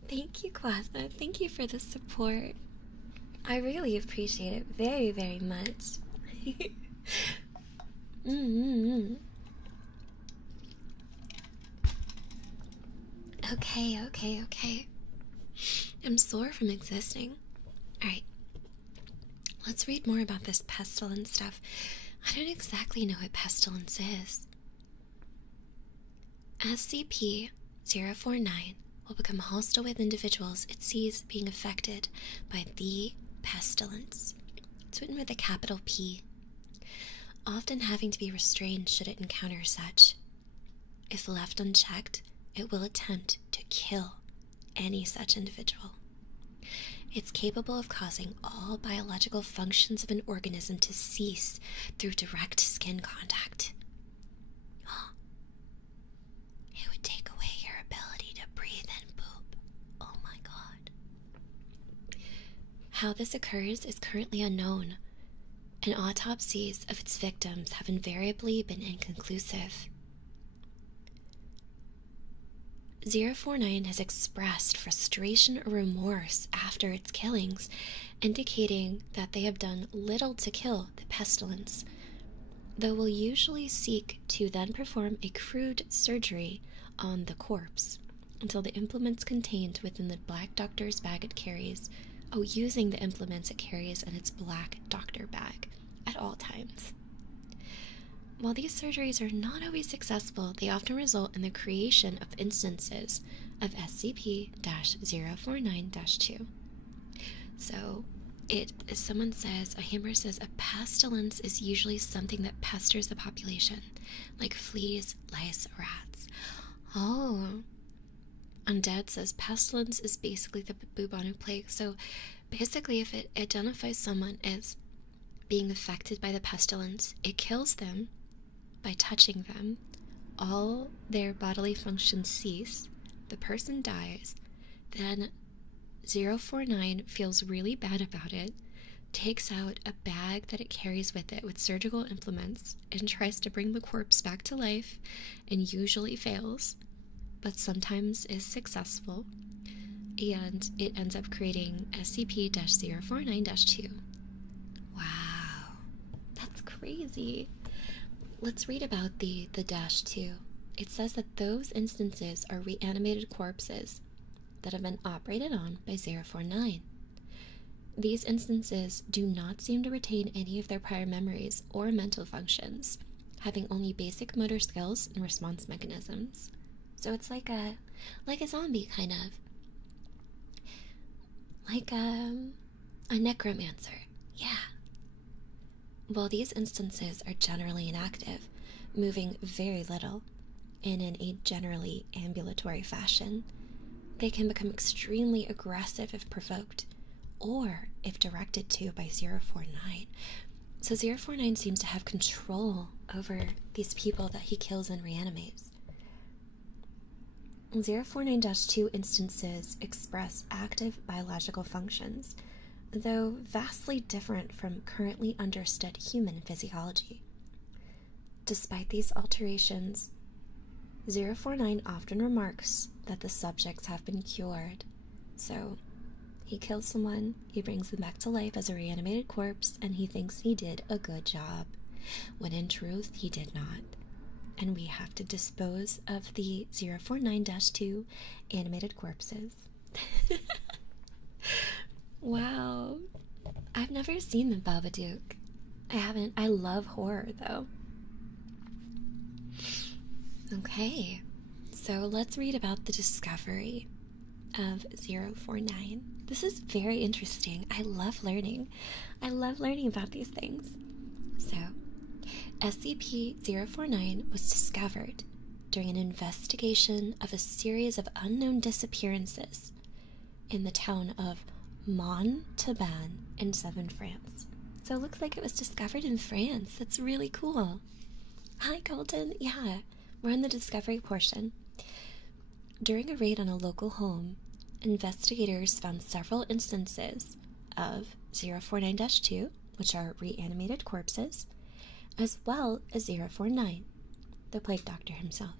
Thank you, Quaza. Thank you for the support. I really appreciate it very, very much. Okay. I'm sore from existing. Alright. Let's read more about this pestilence stuff. I don't exactly know what pestilence is. SCP-049 will become hostile with individuals it sees being affected by the pestilence. It's written with a capital P, often having to be restrained should it encounter such. If left unchecked, it will attempt to kill any such individual. It's capable of causing all biological functions of an organism to cease through direct skin contact. It would take away your ability to breathe and poop. Oh my god. How this occurs is currently unknown, and autopsies of its victims have invariably been inconclusive. 049 has expressed frustration or remorse after its killings, indicating that they have done little to kill the pestilence, though will usually seek to then perform a crude surgery on the corpse until the implements contained within the black doctor's bag it carries, using the implements it carries in its black doctor bag at all times. While these surgeries are not always successful, they often result in the creation of instances of SCP-049-2. So, someone says, a hammer says, a pestilence is usually something that pesters the population, like fleas, lice, rats. Oh. Undead says, pestilence is basically the bubonic plague. So, basically, if it identifies someone as being affected by the pestilence, it kills them by touching them. All their bodily functions cease. The person dies. Then 049 feels really bad about it, takes out a bag that it carries with it with surgical implements, and tries to bring the corpse back to life, and usually fails, but sometimes is successful, and it ends up creating SCP-049-2. Wow, that's crazy. Let's read about the -2. It says that those instances are reanimated corpses that have been operated on by 049. These instances do not seem to retain any of their prior memories or mental functions, having only basic motor skills and response mechanisms. So it's like a zombie, kind of. Like a necromancer. Yeah. While these instances are generally inactive, moving very little, and in a generally ambulatory fashion, they can become extremely aggressive if provoked, or if directed to by 049. So 049 seems to have control over these people that he kills and reanimates. 049-2 instances express active biological functions, though vastly different from currently understood human physiology. Despite these alterations, 049 often remarks that the subjects have been cured. So, he kills someone, he brings them back to life as a reanimated corpse, and he thinks he did a good job, when in truth he did not. And we have to dispose of the 049-2 animated corpses. Wow. I've never seen the Babadook. I haven't. I love horror, though. Okay, so let's read about the discovery of 049. This is very interesting. I love learning. I love learning about these things. So, SCP-049 was discovered during an investigation of a series of unknown disappearances in the town of Montauban in southern France. So it looks like it was discovered in France. That's really cool. Hi, Colton. Yeah, we're in the discovery portion. During a raid on a local home, investigators found several instances of 049-2, which are reanimated corpses, as well as 049, the plague doctor himself.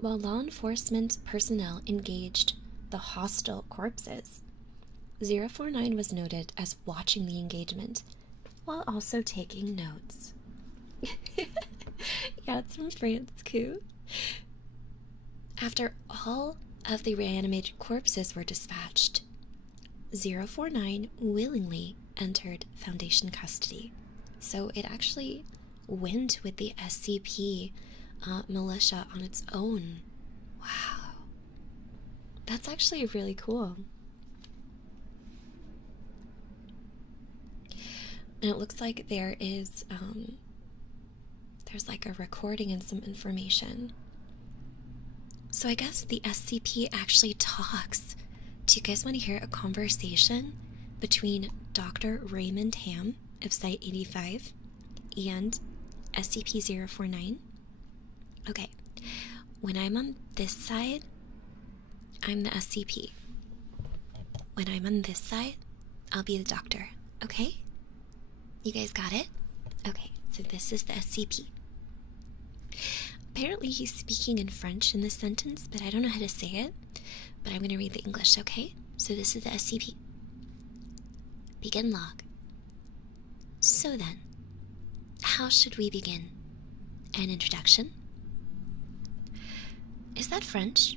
While law enforcement personnel engaged the hostile corpses, 049 was noted as watching the engagement while also taking notes. Yeah, it's from France, cool. After all of the reanimated corpses were dispatched, 049 willingly entered Foundation custody. So it actually went with the SCP militia on its own. Wow. That's actually really cool. And it looks like there is, there's like a recording and some information. So I guess the SCP actually talks. Do you guys want to hear a conversation between Dr. Raymond Ham of Site 85 and SCP-049? Okay, when I'm on this side, I'm the SCP. When I'm on this side, I'll be the doctor, okay? You guys got it? Okay, so this is the SCP. apparently he's speaking in French in this sentence, but I don't know how to say it. But I'm going to read the English, okay? So this is the SCP. Begin log. So then, how should we begin? An introduction? Is that French?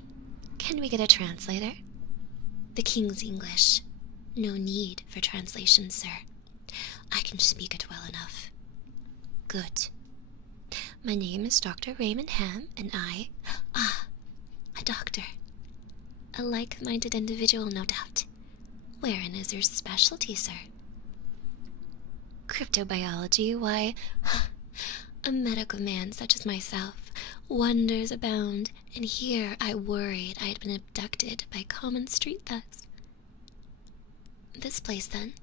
Can we get a translator? The King's English. No need for translation, sir. I can speak it well enough. Good. My name is Dr. Raymond Ham, and a doctor. A like-minded individual, no doubt. Wherein is your specialty, sir? Cryptobiology, why, a medical man such as myself, wonders abound, and here I worried I had been abducted by common street thugs. This place, then?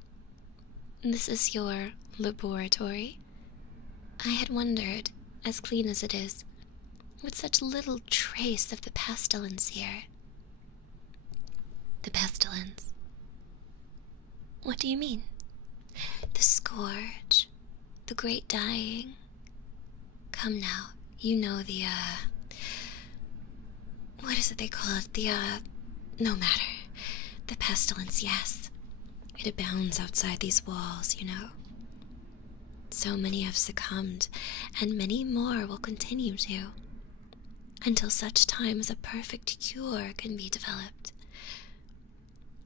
This is your laboratory? I had wondered, as clean as it is, with such little trace of the pestilence here. The pestilence? What do you mean? The scourge, the great dying. Come now, you know the, what is it they call it? No matter. The pestilence, yes. It abounds outside these walls, you know. So many have succumbed, and many more will continue to, until such time as a perfect cure can be developed.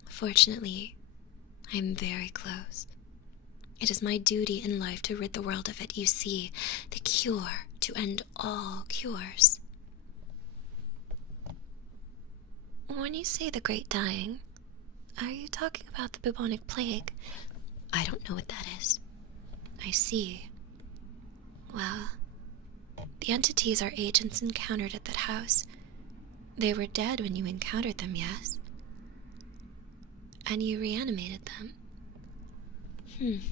Fortunately, I am very close. It is my duty in life to rid the world of it. You see, the cure to end all cures. When you say the great dying, are you talking about the bubonic plague? I don't know what that is. I see. Well, the entities our agents encountered at that house, they were dead when you encountered them, yes? And you reanimated them? In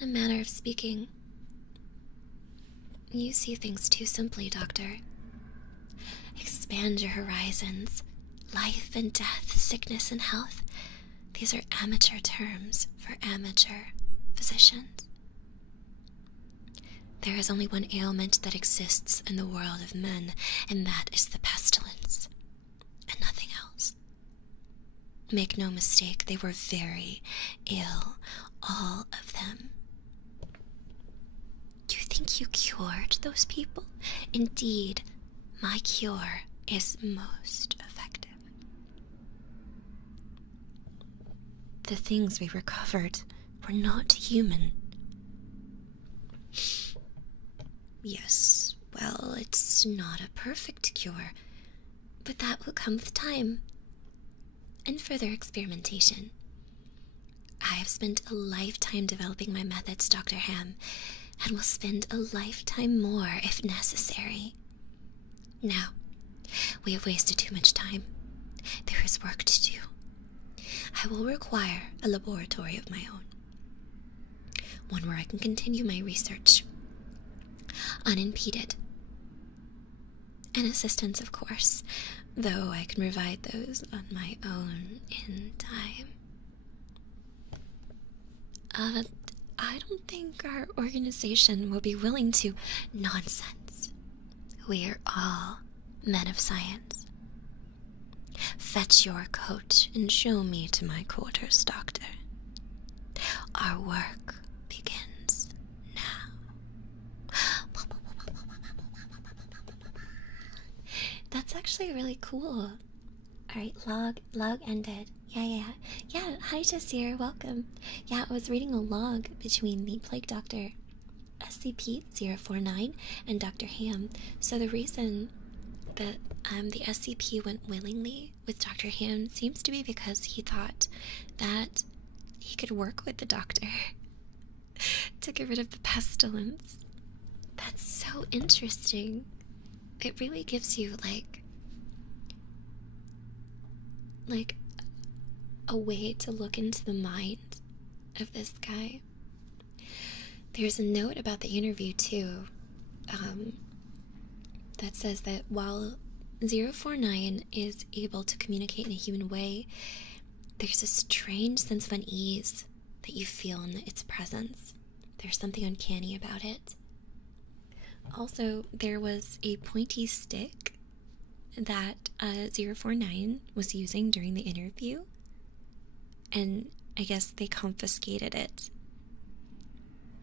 a manner of speaking, you see things too simply, Doctor. Expand your horizons. Life and death, sickness and health. These are amateur terms for amateur physicians. There is only one ailment that exists in the world of men, and that is the pestilence, and nothing else. Make no mistake, they were very ill, all of them. You think you cured those people? Indeed, my cure is most effective. The things we recovered were not human. Yes, well, it's not a perfect cure, but that will come with time and further experimentation. I have spent a lifetime developing my methods, Dr. Ham, and will spend a lifetime more if necessary. Now, we have wasted too much time. There is work to do. I will require a laboratory of my own. One where I can continue my research, unimpeded. And assistance, of course, though I can provide those on my own in time. I don't think our organization will be willing to nonsense. We are all men of science. Fetch your coat and show me to my quarters, Doctor. Our work begins now. That's actually really cool. Alright, log ended. Yeah. Hi, Jasir, welcome. Yeah, I was reading a log between the Plague Doctor SCP-049 and Dr. Ham. So the reason that the SCP went willingly with Dr. Ham seems to be because he thought that he could work with the Doctor to get rid of the pestilence. That's so interesting. It really gives you like a way to look into the mind of this guy. There's a note about the interview too, that says that while 049 is able to communicate in a human way, there's a strange sense of unease that you feel in its presence. There's something uncanny about it. Also, there was a pointy stick that 049 was using during the interview, and I guess they confiscated it.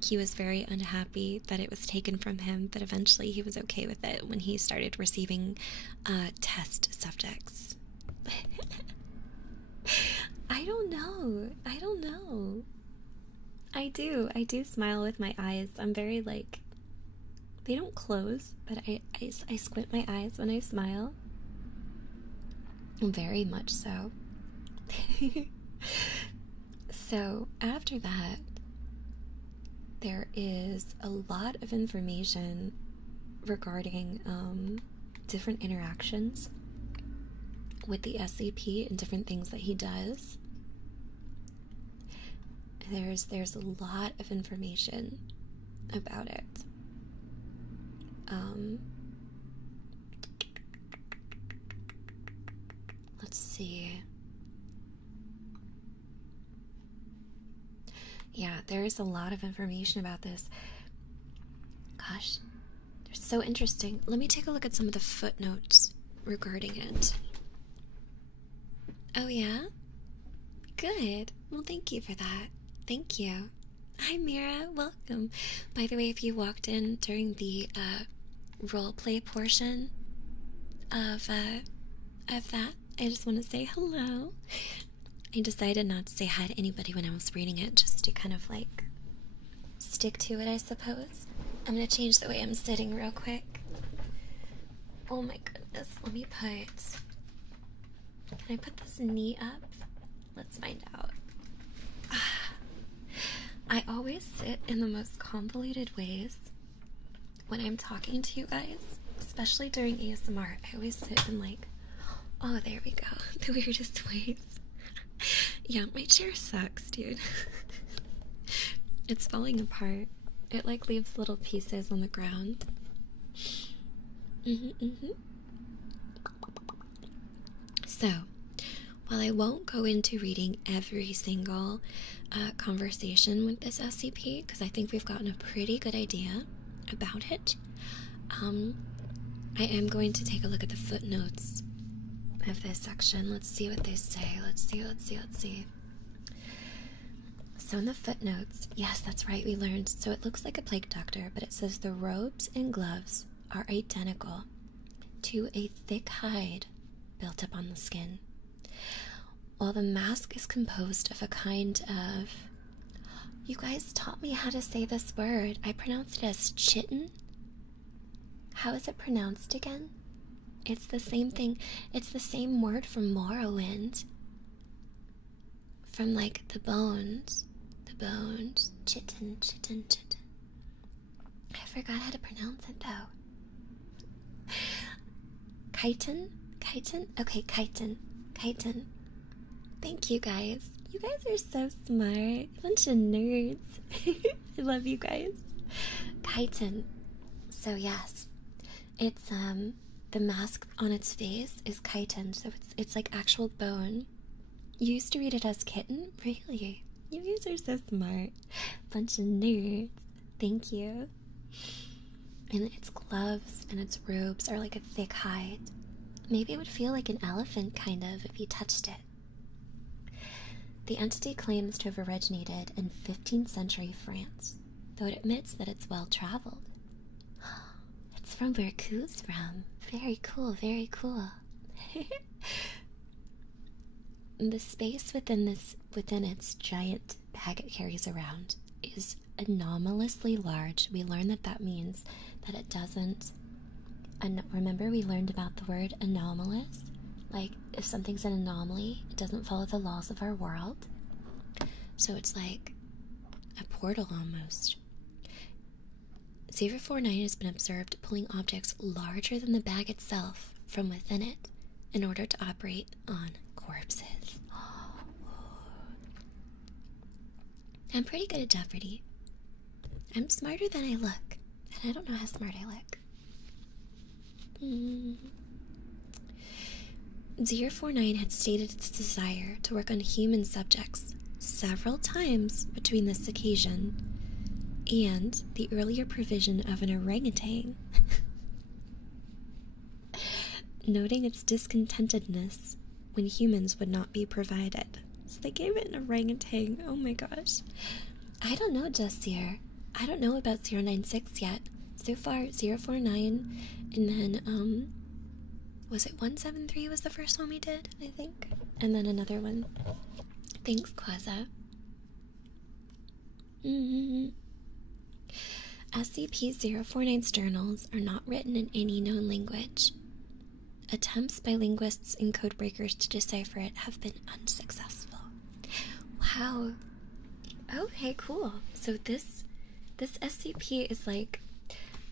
He was very unhappy that it was taken from him, but eventually he was okay with it when he started receiving test subjects. I don't know. I do smile with my eyes. I'm very like, they don't close, but I squint my eyes when I smile. Very much so. So after that, there is a lot of information regarding different interactions with the SCP and different things that he does. There's a lot of information about it. Let's see. Yeah, there's a lot of information about this. Gosh, they're so interesting. Let me take a look at some of the footnotes regarding it. Oh yeah? Good. Well, thank you for that. Thank you. Hi Mira, welcome. By the way, if you walked in during the roleplay portion of that, I just want to say hello. I decided not to say hi to anybody when I was reading it, just to kind of like stick to it, I suppose. I'm gonna change the way I'm sitting real quick. Oh my goodness, let me put... Can I put this knee up? Let's find out. I always sit in the most convoluted ways when I'm talking to you guys, especially during ASMR. I always sit in like, oh, there we go, the weirdest ways. Yeah, my chair sucks, dude. It's falling apart. It like leaves little pieces on the ground. So, while I won't go into reading every single conversation with this SCP, because I think we've gotten a pretty good idea about it, I am going to take a look at the footnotes of this section. Let's see what they say. Let's see. So in the footnotes, yes, that's right, we learned. So it looks like a plague doctor, but it says the robes and gloves are identical to a thick hide built up on the skin, while the mask is composed of a kind of... You guys taught me how to say this word. I pronounced it as chitin. How is it pronounced again? It's the same thing. It's the same word from Morrowind. From like the bones. Chitin. I forgot how to pronounce it though. Chitin? Okay, chitin. Thank you guys. You guys are so smart. Bunch of nerds. I love you guys. Chitin. So yes, it's the mask on its face is chitin, so it's like actual bone. You used to read it as kitten? Really? You guys are so smart. Bunch of nerds. Thank you. And its gloves and its robes are like a thick hide. Maybe it would feel like an elephant, kind of, if you touched it. The entity claims to have originated in 15th century France, though it admits that it's well-traveled. It's from where Ku's from. Very cool. The space within its giant bag it carries around is anomalously large. We learn that means that it doesn't... remember we learned about the word anomalous? Like, if something's an anomaly, it doesn't follow the laws of our world. So it's like a portal almost. 049 has been observed pulling objects larger than the bag itself from within it in order to operate on corpses. I'm pretty good at Jeopardy. I'm smarter than I look, and I don't know how smart I look. 049 had stated its desire to work on human subjects several times between this occasion and the earlier provision of an orangutan, noting its discontentedness when humans would not be provided. So they gave it an orangutan. Oh my gosh. I don't know, Jessier. I don't know about 096 yet. So far, 049, and then, was it 173 was the first one we did, I think? And then another one. Thanks, Quaza. SCP-049's journals are not written in any known language. Attempts by linguists and codebreakers to decipher it have been unsuccessful. Wow. Okay, cool. So this SCP is like,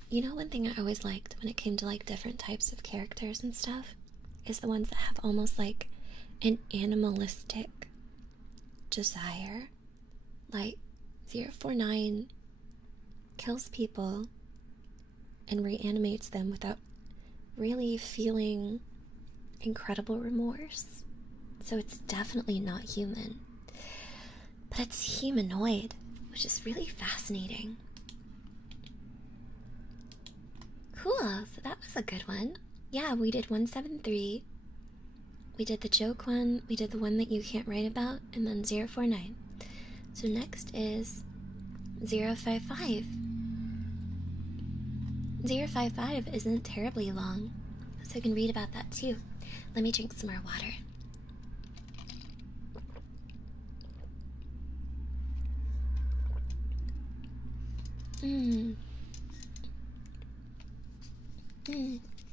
you know, one thing I always liked when it came to like different types of characters and stuff is the ones that have almost like an animalistic desire. Like 049 kills people and reanimates them without really feeling incredible remorse. So it's definitely not human. But it's humanoid, which is really fascinating. Cool, so that was a good one. Yeah, we did 173. We did the joke one, we did the one that you can't write about, and then 049. So next is 055. 055 isn't terribly long, so I can read about that too. Let me drink some more water.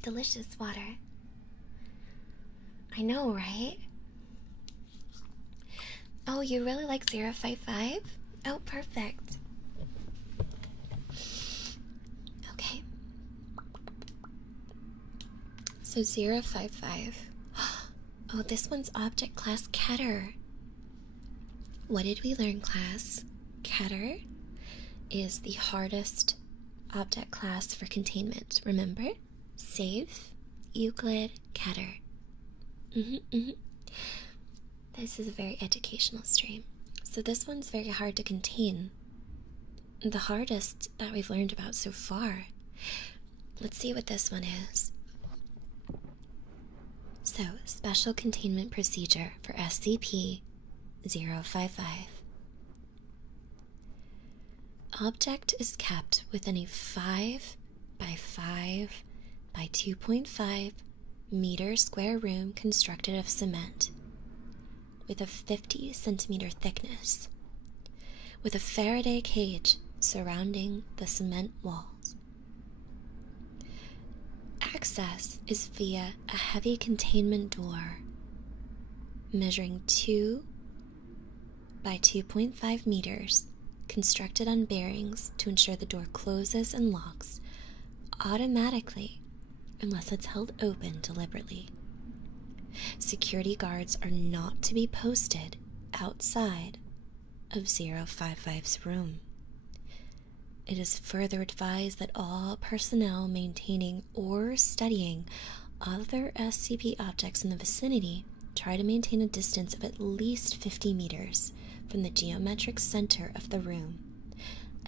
Delicious water. I know, right? Oh, you really like 055? Oh, perfect. Okay. So 055. Oh, this one's object class Keter. What did we learn, class? Keter is the hardest object class for containment. Remember? Safe, Euclid, Keter. This is a very educational stream. So this one's very hard to contain. The hardest that we've learned about so far. Let's see what this one is. So, special containment procedure for SCP-055. Object is kept within a 5 by 5 by 2.5 meter square room constructed of cement with a 50 centimeter thickness, with a Faraday cage surrounding the cement walls. Access is via a heavy containment door measuring 2 by 2.5 meters, constructed on bearings to ensure the door closes and locks automatically unless it's held open deliberately. Security guards are not to be posted outside of 055's room. It is further advised that all personnel maintaining or studying other SCP objects in the vicinity try to maintain a distance of at least 50 meters from the geometric center of the room,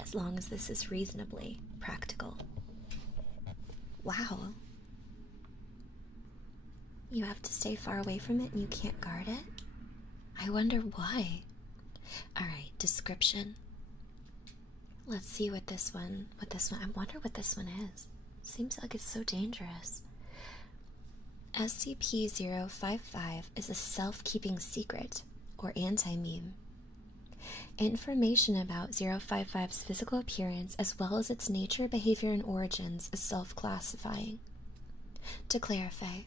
as long as this is reasonably practical. Wow. You have to stay far away from it and you can't guard it? I wonder why. Alright, description. Let's see what this one, I wonder what this one is. Seems like it's so dangerous. SCP-055 is a self-keeping secret, or anti-meme. Information about 055's physical appearance, as well as its nature, behavior, and origins, is self-classifying. To clarify,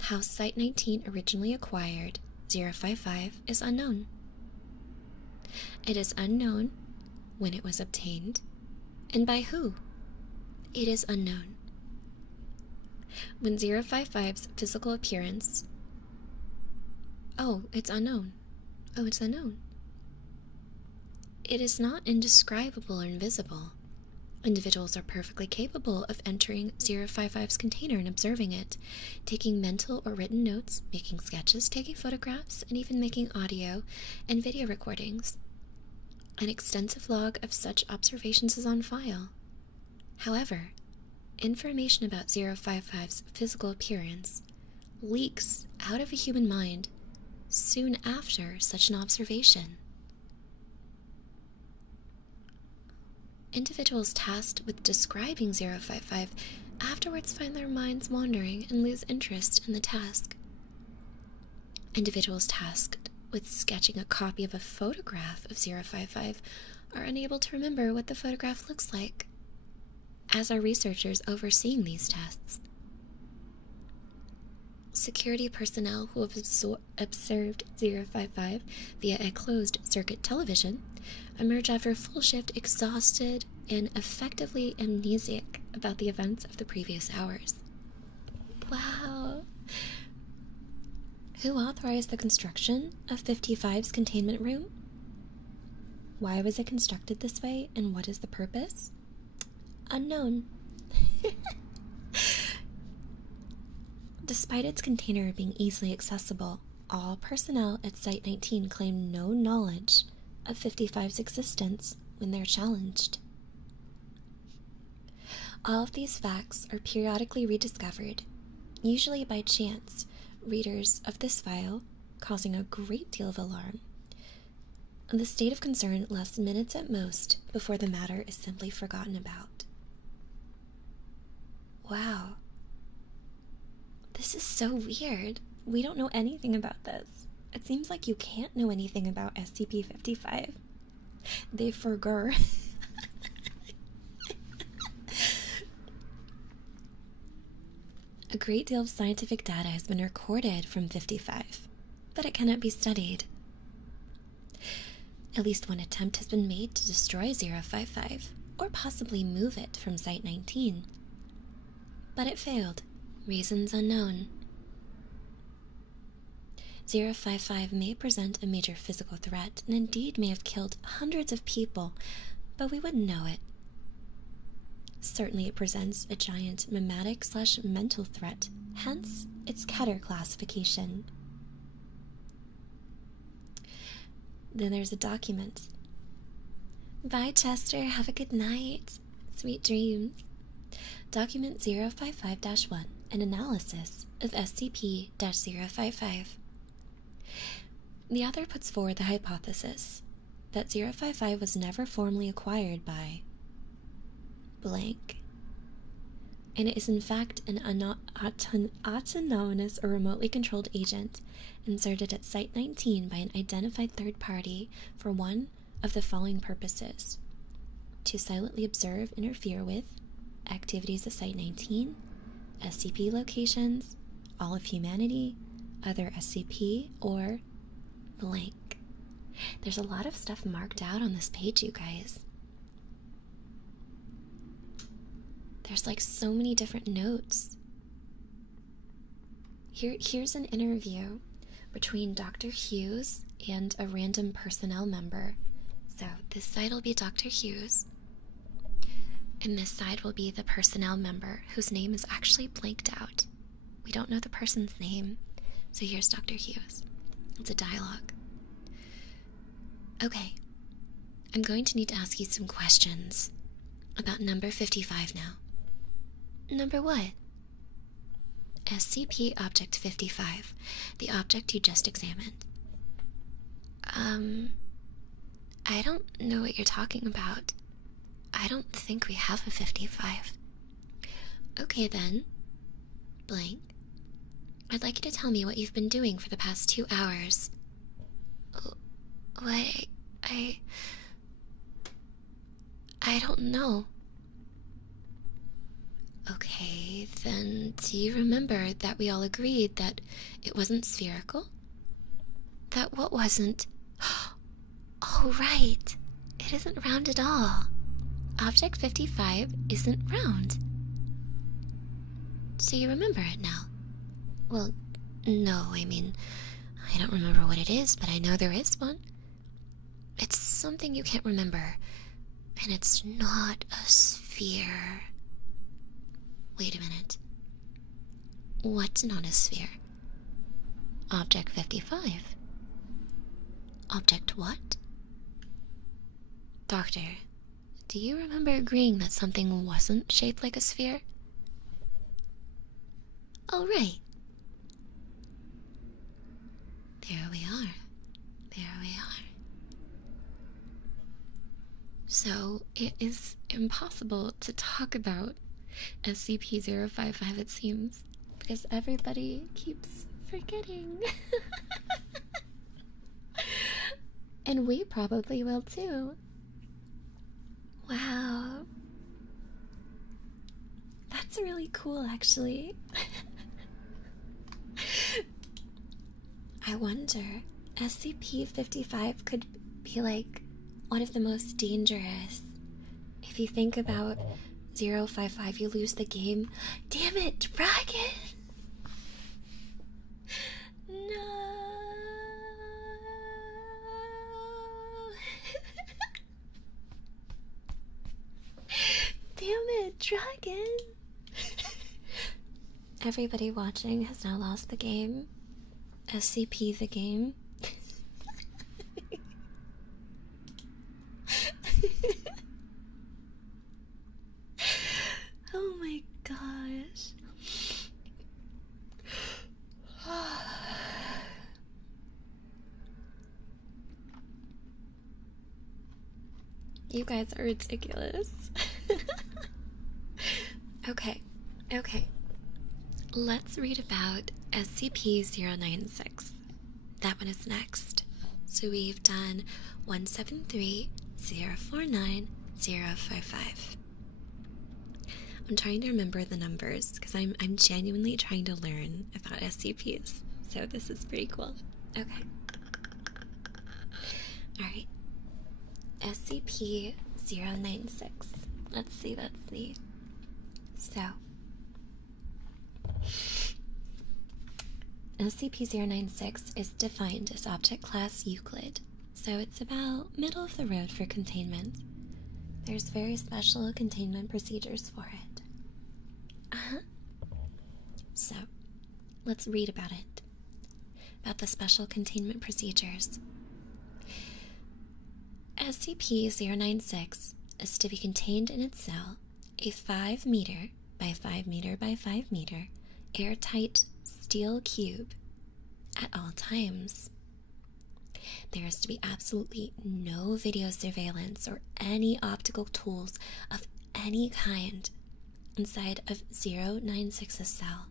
how Site-19 originally acquired 055 is unknown. It is unknown when it was obtained, and by who. It is unknown. When 055's physical appearance... Oh, it's unknown. Oh, it's unknown. It is not indescribable or invisible. Individuals are perfectly capable of entering 055's container and observing it, taking mental or written notes, making sketches, taking photographs, and even making audio and video recordings. An extensive log of such observations is on file. However, information about 055's physical appearance leaks out of a human mind soon after such an observation. Individuals tasked with describing 055 afterwards find their minds wandering and lose interest in the task. Individuals tasked with sketching a copy of a photograph of 055 are unable to remember what the photograph looks like, as are researchers overseeing these tests. Security personnel who have observed 055 via a closed-circuit television emerge after a full shift exhausted and effectively amnesiac about the events of the previous hours. Wow! Who authorized the construction of 55's containment room? Why was it constructed this way, and what is the purpose? Unknown. Despite its container being easily accessible, all personnel at Site-19 claim no knowledge of 55's existence when they're challenged. All of these facts are periodically rediscovered, usually by chance, readers of this file causing a great deal of alarm. The state of concern lasts minutes at most before the matter is simply forgotten about. Wow. This is so weird. We don't know anything about this. It seems like you can't know anything about SCP-55. They forgot. A great deal of scientific data has been recorded from 55, but it cannot be studied. At least one attempt has been made to destroy 055, or possibly move it from Site-19. But it failed. Reasons unknown. 055 may present a major physical threat, and indeed may have killed hundreds of people, but we wouldn't know it. Certainly it presents a giant mimetic/mental threat, hence its Keter classification. Then there's a document. Bye, Chester. Have a good night. Sweet dreams. Document 055-1, an analysis of SCP-055. The author puts forward the hypothesis that 055 was never formally acquired by blank, and it is in fact an autonomous or remotely controlled agent inserted at Site-19 by an identified third party for one of the following purposes: to silently observe, interfere with activities at Site-19, SCP locations, all of humanity, other SCP, or blank. There's a lot of stuff marked out on this page, you guys. There's like so many different notes. Here's an interview between Dr. Hughes and a random personnel member. So this side will be Dr. Hughes, and this side will be the personnel member whose name is actually blanked out. We don't know the person's name, so here's Dr. Hughes. It's a dialogue. Okay, I'm going to need to ask you some questions about number 55 now. Number what? SCP Object 55, the object you just examined. I don't know what you're talking about. I don't think we have a 55. Okay then, blank. I'd like you to tell me what you've been doing for the past 2 hours. What? I don't know. Okay, then do you remember that we all agreed that it wasn't spherical? That what wasn't? Oh, right. It isn't round at all. Object 55 isn't round. So you remember it now? Well, no, I mean, I don't remember what it is, but I know there is one. It's something you can't remember, and it's not a sphere. Wait a minute. What's not a sphere? Object 55. Object what? Doctor, do you remember agreeing that something wasn't shaped like a sphere? Oh, right. There we are. There we are. So, it is impossible to talk about SCP-055, it seems, because everybody keeps forgetting. And we probably will too. Wow. That's really cool, actually. I wonder, SCP-55 could be like one of the most dangerous. If you think about 055, you lose the game. Damn it, dragon! No. Damn it, dragon! Everybody watching has now lost the game. SCP the game. Oh my gosh. You guys are ridiculous. Okay. Let's read about SCP-096. That one is next. So we've done 173-049-055. I'm trying to remember the numbers because I'm genuinely trying to learn about SCPs. So this is pretty cool. Okay. Alright. SCP-096. Let's see. So, SCP-096 is defined as Object Class Euclid, so it's about middle of the road for containment. There's very special containment procedures for it. So, let's read about it. About the special containment procedures. SCP-096 is to be contained in its cell, a 5 meter by 5 meter by 5 meter airtight steel cube at all times. There is to be absolutely no video surveillance or any optical tools of any kind inside of 096's cell.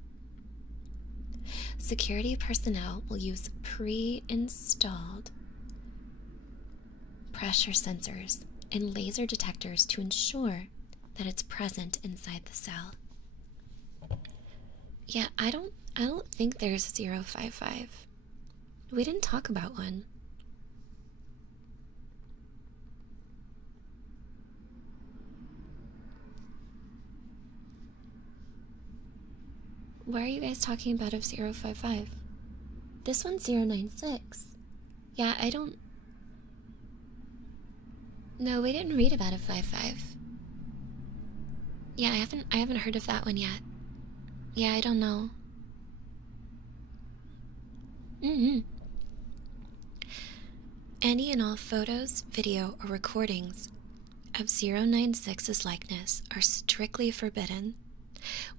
Security personnel will use pre-installed pressure sensors and laser detectors to ensure that it's present inside the cell. Yeah, I don't think there's 055. We didn't talk about one. Why are you guys talking about of 055? This one's 096. Yeah, I don't... No, we didn't read about a 55. Yeah, I haven't heard of that one yet. Yeah, I don't know. Any and all photos, video, or recordings of 096's likeness are strictly forbidden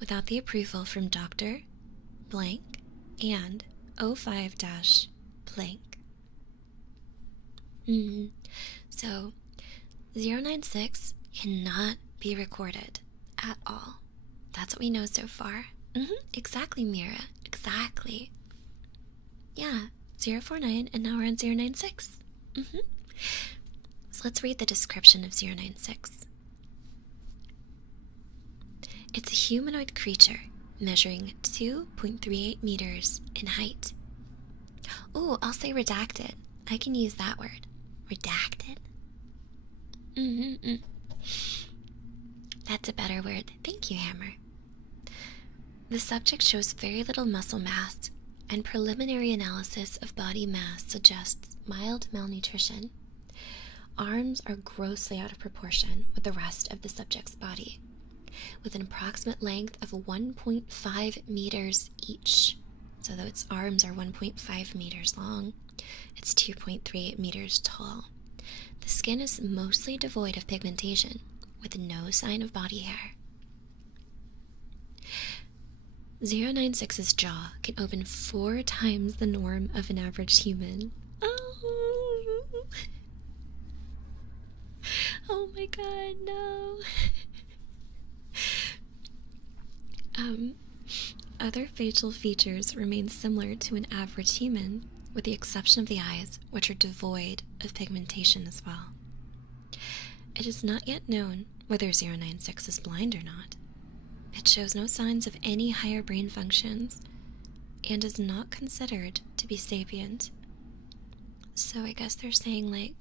without the approval from Dr. Blank and 05-blank. So, 096 cannot be recorded at all. That's what we know so far. Exactly, Mira. Exactly. Yeah, 049, and now we're on 096. So let's read the description of 096. It's a humanoid creature measuring 2.38 meters in height. Oh, I'll say redacted. I can use that word. Redacted. That's a better word. Thank you, Hammer. The subject shows very little muscle mass, and preliminary analysis of body mass suggests mild malnutrition. Arms are grossly out of proportion with the rest of the subject's body, with an approximate length of 1.5 meters each. So though its arms are 1.5 meters long, it's 2.38 meters tall, The skin is mostly devoid of pigmentation, with no sign of body hair. 096's jaw can open 4 times the norm of an average human. Oh my god, no. Other facial features remain similar to an average human, with the exception of the eyes, which are devoid of pigmentation as well. It is not yet known whether 096 is blind or not. It shows no signs of any higher brain functions, and is not considered to be sapient. So I guess they're saying, like,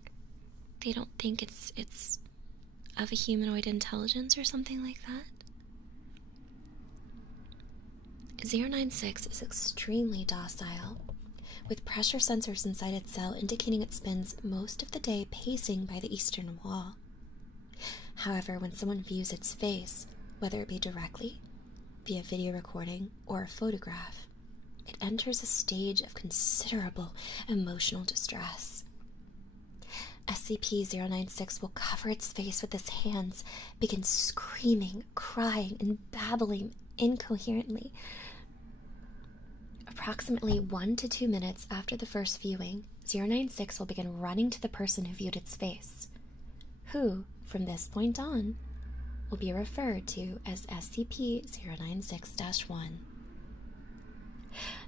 they don't think it's of a humanoid intelligence or something like that. 096 is extremely docile, with pressure sensors inside its cell indicating it spends most of the day pacing by the eastern wall. However, when someone views its face, whether it be directly, via video recording, or a photograph, it enters a stage of considerable emotional distress. SCP-096 will cover its face with its hands, begin screaming, crying, and babbling incoherently. Approximately 1 to 2 minutes after the first viewing, 096 will begin running to the person who viewed its face, who, from this point on, will be referred to as SCP-096-1.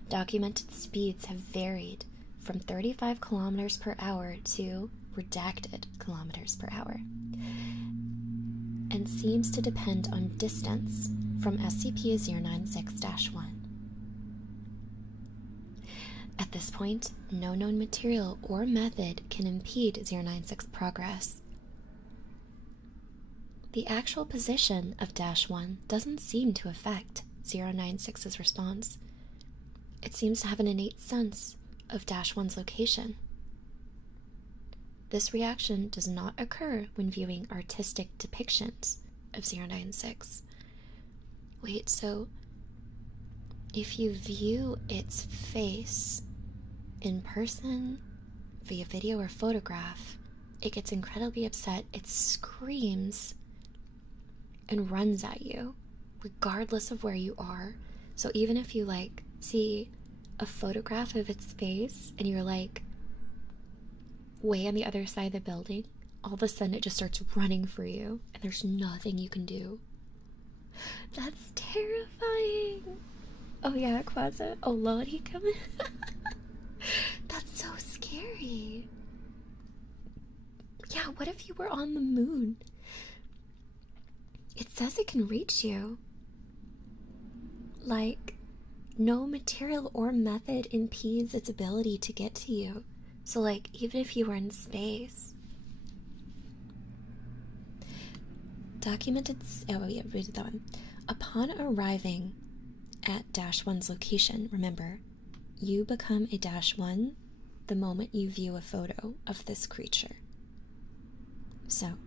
Documented speeds have varied from 35 kilometers per hour to redacted kilometers per hour, and seems to depend on distance from SCP-096-1. At this point, no known material or method can impede 096 progress. The actual position of -1 doesn't seem to affect 096's response. It seems to have an innate sense of -1's location. This reaction does not occur when viewing artistic depictions of 096. Wait, so if you view its face in person, via video or photograph, it gets incredibly upset, it screams, and runs at you, regardless of where you are. So even if you, like, see a photograph of its face, and you're, like, way on the other side of the building, all of a sudden it just starts running for you, and there's nothing you can do. That's terrifying. Oh yeah, Quaza. Oh Lord, he coming. That's so scary. Yeah, what if you were on the moon? It says it can reach you. Like, no material or method impedes its ability to get to you. So, like, even if you were in space. Documented. Oh, yeah, read that one. Upon arriving at -1's location, remember, you become a -1 the moment you view a photo of this creature. So,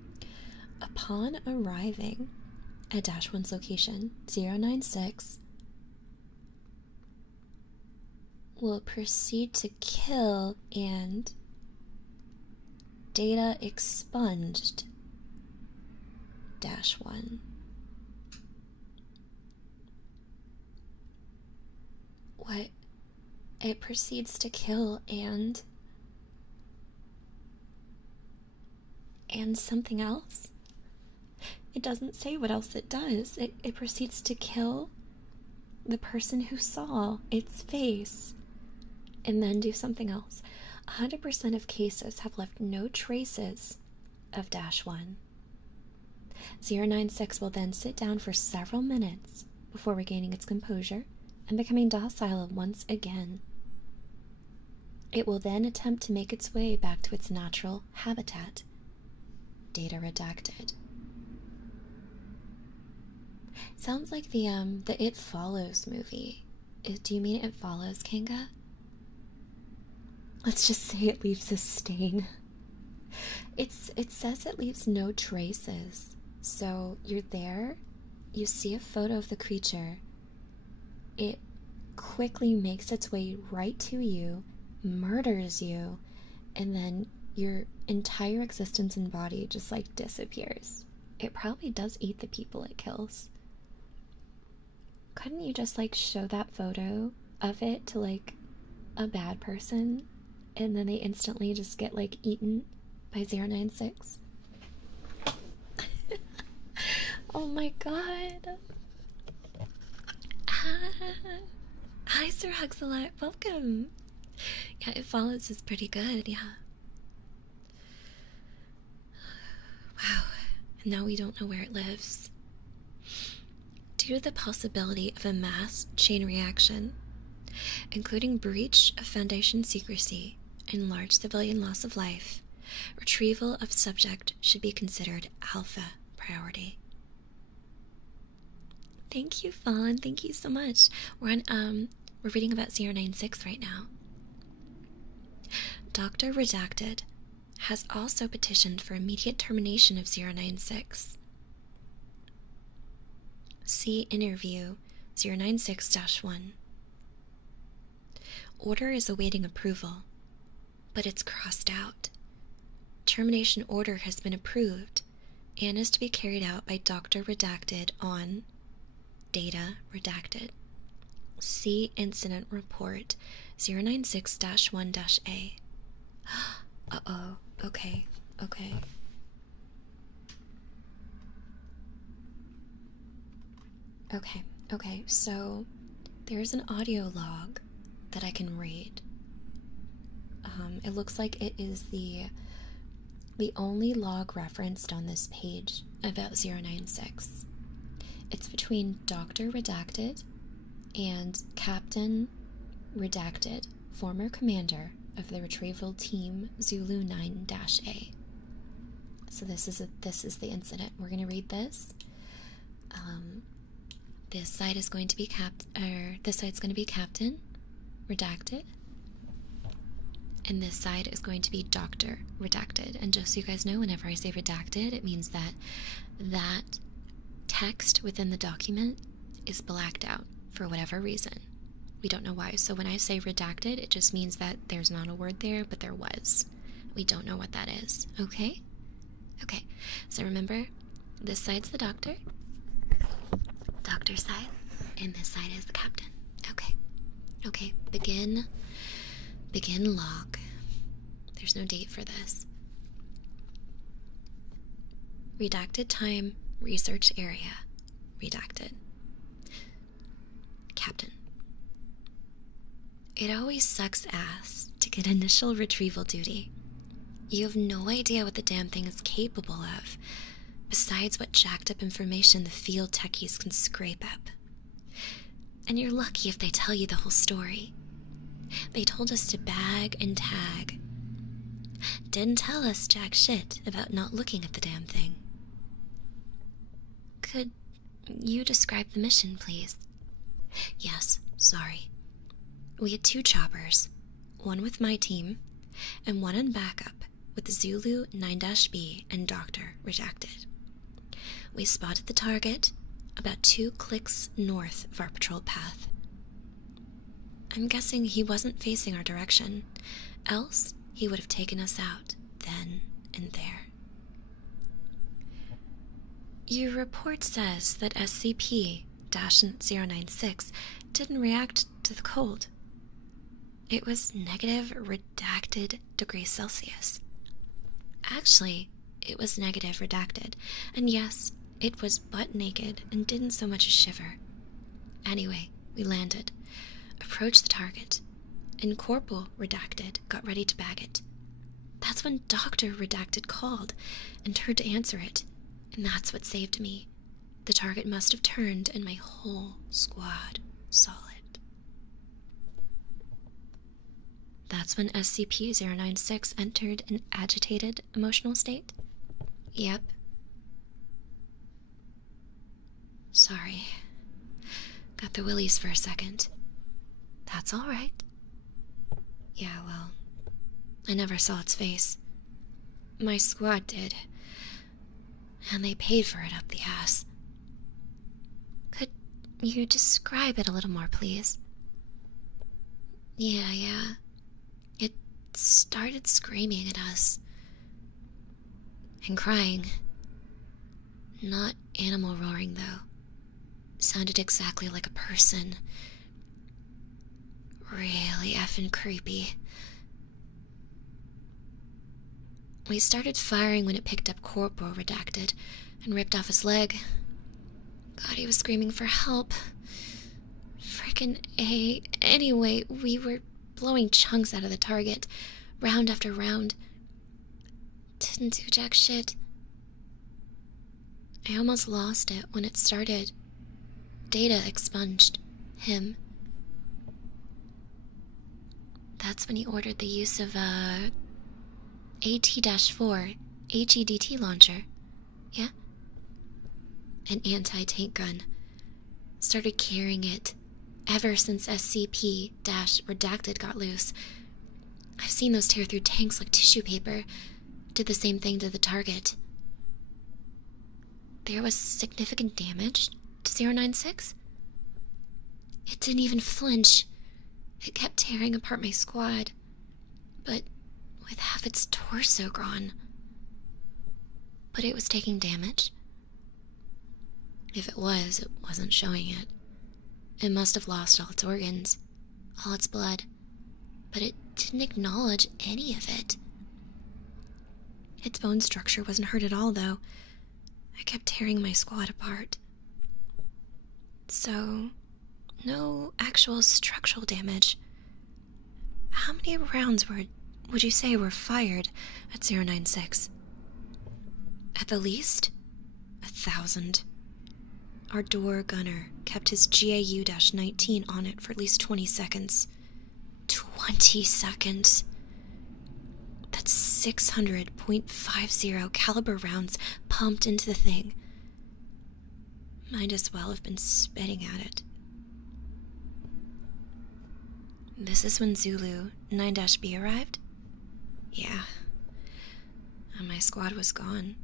upon arriving at -1's location, 096 will proceed to kill and data expunged -1. What? It proceeds to kill and something else? It doesn't say what else it does. It proceeds to kill the person who saw its face and then do something else. 100% of cases have left no traces of -1. 096 will then sit down for several minutes before regaining its composure and becoming docile once again. It will then attempt to make its way back to its natural habitat. Data redacted. Sounds like the It Follows movie. Do you mean It Follows, Kanga? Let's just say it leaves a stain. It says it leaves no traces. So you're there, you see a photo of the creature, it quickly makes its way right to you, murders you, and then you're entire existence and body just like disappears. It probably does eat the people it kills. Couldn't you just like show that photo of it to like a bad person and then they instantly just get like eaten by 096? Oh my god. Hi, Sir Huxalot. Welcome. Yeah, it follows is pretty good, yeah. Wow. And now we don't know where it lives. Due to the possibility of a mass chain reaction, including breach of Foundation secrecy and large civilian loss of life, retrieval of subject should be considered alpha priority. Thank you, Fawn. Thank you so much. We're reading about 096 right now. Dr. Redacted has also petitioned for immediate termination of 096. See interview 096-1. Order is awaiting approval, but it's crossed out. Termination order has been approved and is to be carried out by Dr. Redacted on data redacted. See incident report 096-1-A. Uh-oh. Okay. Okay, so there's an audio log that I can read. It looks like it is the only log referenced on this page about 096. It's between Dr. Redacted and Captain Redacted, former commander of the retrieval team Zulu 9-A. So this is the incident. We're going to read this. This side is going to be this side's going to be Captain Redacted, and this side is going to be Dr. Redacted. And just so you guys know, whenever I say redacted, it means that text within the document is blacked out for whatever reason. We don't know why. So when I say redacted, it just means that there's not a word there, but there was. We don't know what that is. Okay? Okay. So remember, this side's the doctor side, and this side is the captain. Okay. Begin log. There's no date for this. Redacted time, research area. Redacted. Captain. It always sucks ass to get initial retrieval duty. You have no idea what the damn thing is capable of, besides what jacked up information the field techies can scrape up. And you're lucky if they tell you the whole story. They told us to bag and tag. Didn't tell us jack shit about not looking at the damn thing. Could you describe the mission, please? Yes, sorry. We had 2 choppers, one with my team, and one in backup with Zulu 9-B and Dr. Redacted. We spotted the target about 2 clicks north of our patrol path. I'm guessing he wasn't facing our direction, else he would have taken us out then and there. Your report says that SCP-096 didn't react to the cold. It was negative redacted degrees Celsius. Actually, it was negative redacted, and yes, it was butt naked and didn't so much as shiver. Anyway, we landed, approached the target, and Corporal Redacted got ready to bag it. That's when Dr. Redacted called and turned to answer it, and that's what saved me. The target must have turned and my whole squad saw it. That's when SCP-096 entered an agitated emotional state? Yep. Sorry. Got the willies for a second. That's all right. Yeah, well, I never saw its face. My squad did. And they paid for it up the ass. Could you describe it a little more, please? Yeah. It started screaming at us. and crying. Not animal roaring, though. Sounded exactly like a person. Really effing creepy. We started firing when it picked up Corporal Redacted and ripped off his leg. God, he was screaming for help. Frickin' A. Anyway, we were blowing chunks out of the target, round after round. Didn't do jack shit. I almost lost it when it started. Data expunged him. That's when he ordered the use of a AT-4 HEDT launcher. Yeah? An anti-tank gun. Started carrying it ever since SCP-Redacted got loose. I've seen those tear through tanks like tissue paper. Did the same thing to the target. There was significant damage to 096? It didn't even flinch. It kept tearing apart my squad, but with half its torso gone. But it was taking damage. If it wasn't showing it. It must have lost all its organs, all its blood, but it didn't acknowledge any of it. Its bone structure wasn't hurt at all, though. I kept tearing my squad apart. So, no actual structural damage. How many rounds would you say were fired at 096? At the least, 1,000. Our door gunner kept his GAU-19 on it for at least 20 seconds. 20 seconds! That's 600.50 caliber rounds pumped into the thing. Might as well have been spitting at it. This is when Zulu 9-B arrived? Yeah. And my squad was gone.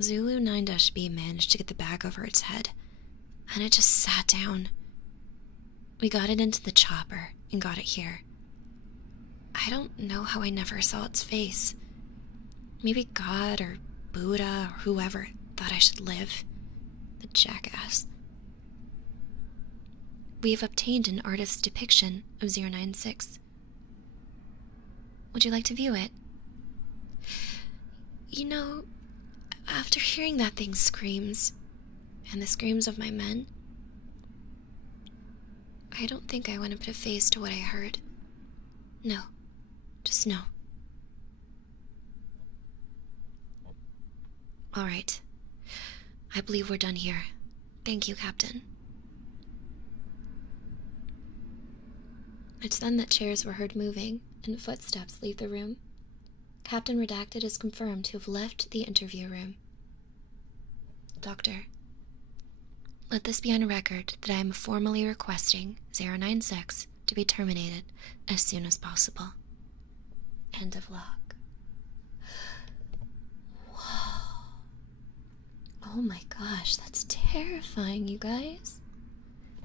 Zulu 9-B managed to get the bag over its head, and it just sat down. We got it into the chopper and got it here. I don't know how I never saw its face. Maybe God or Buddha or whoever thought I should live. The jackass. We've obtained an artist's depiction of 096. Would you like to view it? You know, after hearing that thing's screams, and the screams of my men, I don't think I want to put a face to what I heard. No. Just no. All right. I believe we're done here. Thank you, Captain. It's then that chairs were heard moving and footsteps leave the room. Captain Redacted is confirmed to have left the interview room. Doctor, let this be on record that I am formally requesting 096 to be terminated as soon as possible. End of log. Whoa. Oh my gosh, that's terrifying, you guys.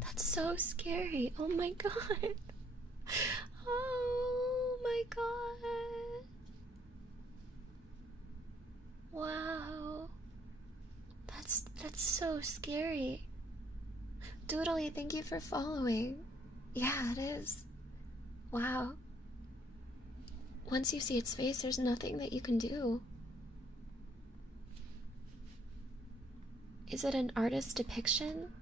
That's so scary. Oh my god. Oh my god. Wow. That's so scary. Doodly, thank you for following. Yeah, it is. Wow. Once you see its face, there's nothing that you can do. Is it an artist's depiction?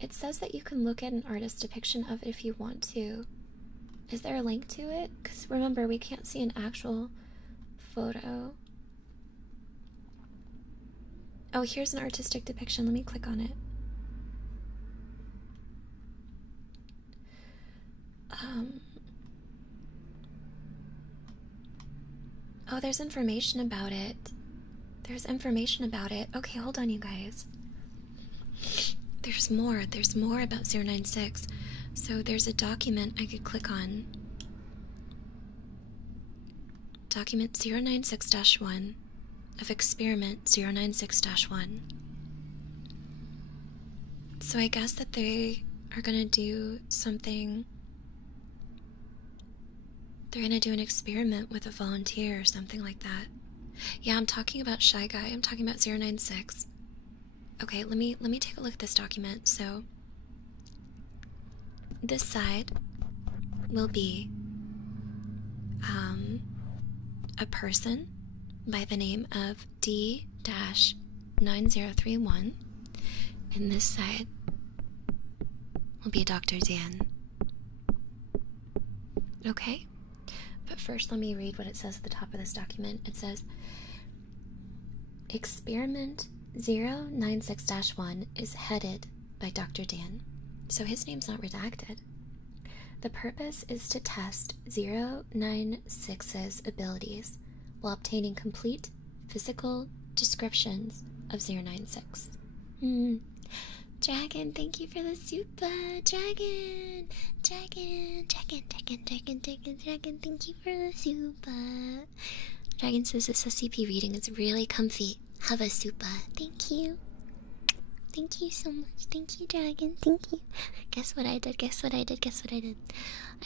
It says that you can look at an artist's depiction of it if you want to. Is there a link to it? Because remember, we can't see an actual photo. Oh, here's an artistic depiction. Let me click on it. Oh, there's information about it. There's information about it. Okay, hold on, you guys. There's more about 096. So there's a document I could click on. Document 096-1 of experiment 096-1. So I guess that they are gonna do something They're gonna do an experiment with a volunteer or something like that. Yeah, I'm talking about Shy Guy. I'm talking about 096. Okay, let me take a look at this document. So this side will be a person by the name of D-9031, and this side will be Dr. Dan. Okay? But first, let me read what it says at the top of this document. It says, Experiment 096-1 is headed by Dr. Dan, so his name's not redacted. The purpose is to test 096's abilities while obtaining complete physical descriptions of 096. Dragon, thank you for the super. Dragon, thank you for the super. Dragon says this SCP reading is really comfy. Have a super. Thank you. Thank you so much. Thank you, Dragon. Thank you. Guess what I did?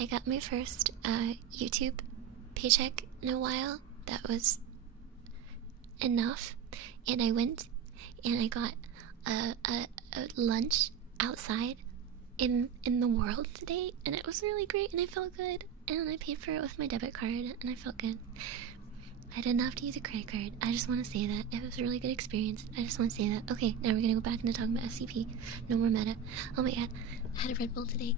I got my first YouTube paycheck in a while. That was enough. And I went and I got a lunch outside in the world today. And it was really great and I felt good. And I paid for it with my debit card and I felt good. I didn't have to use a credit card. I just want to say that. It was a really good experience. I just want to say that. Okay, now we're going to go back into talking about SCP. No more meta. Oh my god. I had a Red Bull today.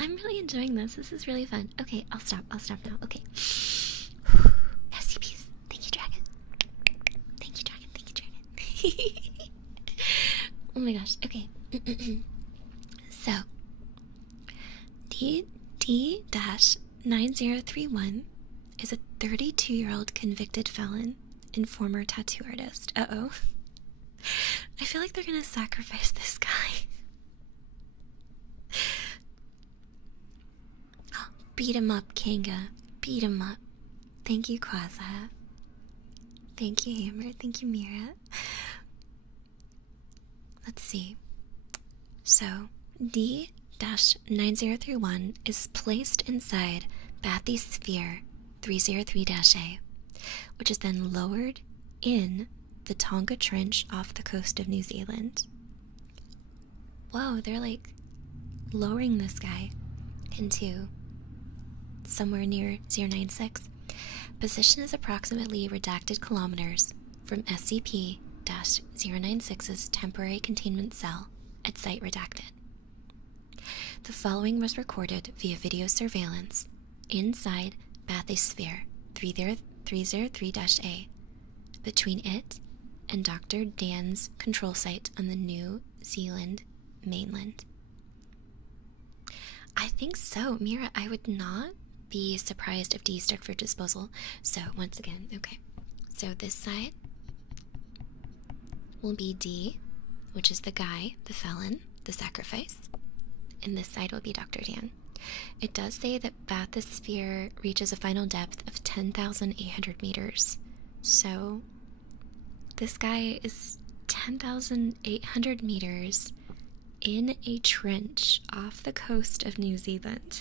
I'm really enjoying this. This is really fun. Okay, I'll stop now. Okay. SCPs. Thank you, Dragon. Oh my gosh. Okay. So, D-9031 is a 32-year-old convicted felon and former tattoo artist. Uh-oh. I feel like they're gonna sacrifice this guy. Oh, beat him up, Kanga. Beat him up. Thank you, Quaza. Thank you, Hammer. Thank you, Mira. Let's see. So, D-9031 is placed inside Bathysphere 303-A, which is then lowered in the Tonga Trench off the coast of New Zealand. Whoa, they're like lowering this guy into somewhere near 096. Position is approximately redacted kilometers from SCP-096's temporary containment cell at site redacted. The following was recorded via video surveillance inside Bathysphere 303-A, between it and Dr. Dan's control site on the New Zealand mainland. I think so, Mira. I would not be surprised if D stood for disposal. So, once again, okay. So, this side will be D, which is the guy, the felon, the sacrifice. And this side will be Dr. Dan. It does say that Bathysphere reaches a final depth of 10,800 meters. So, this guy is 10,800 meters in a trench off the coast of New Zealand.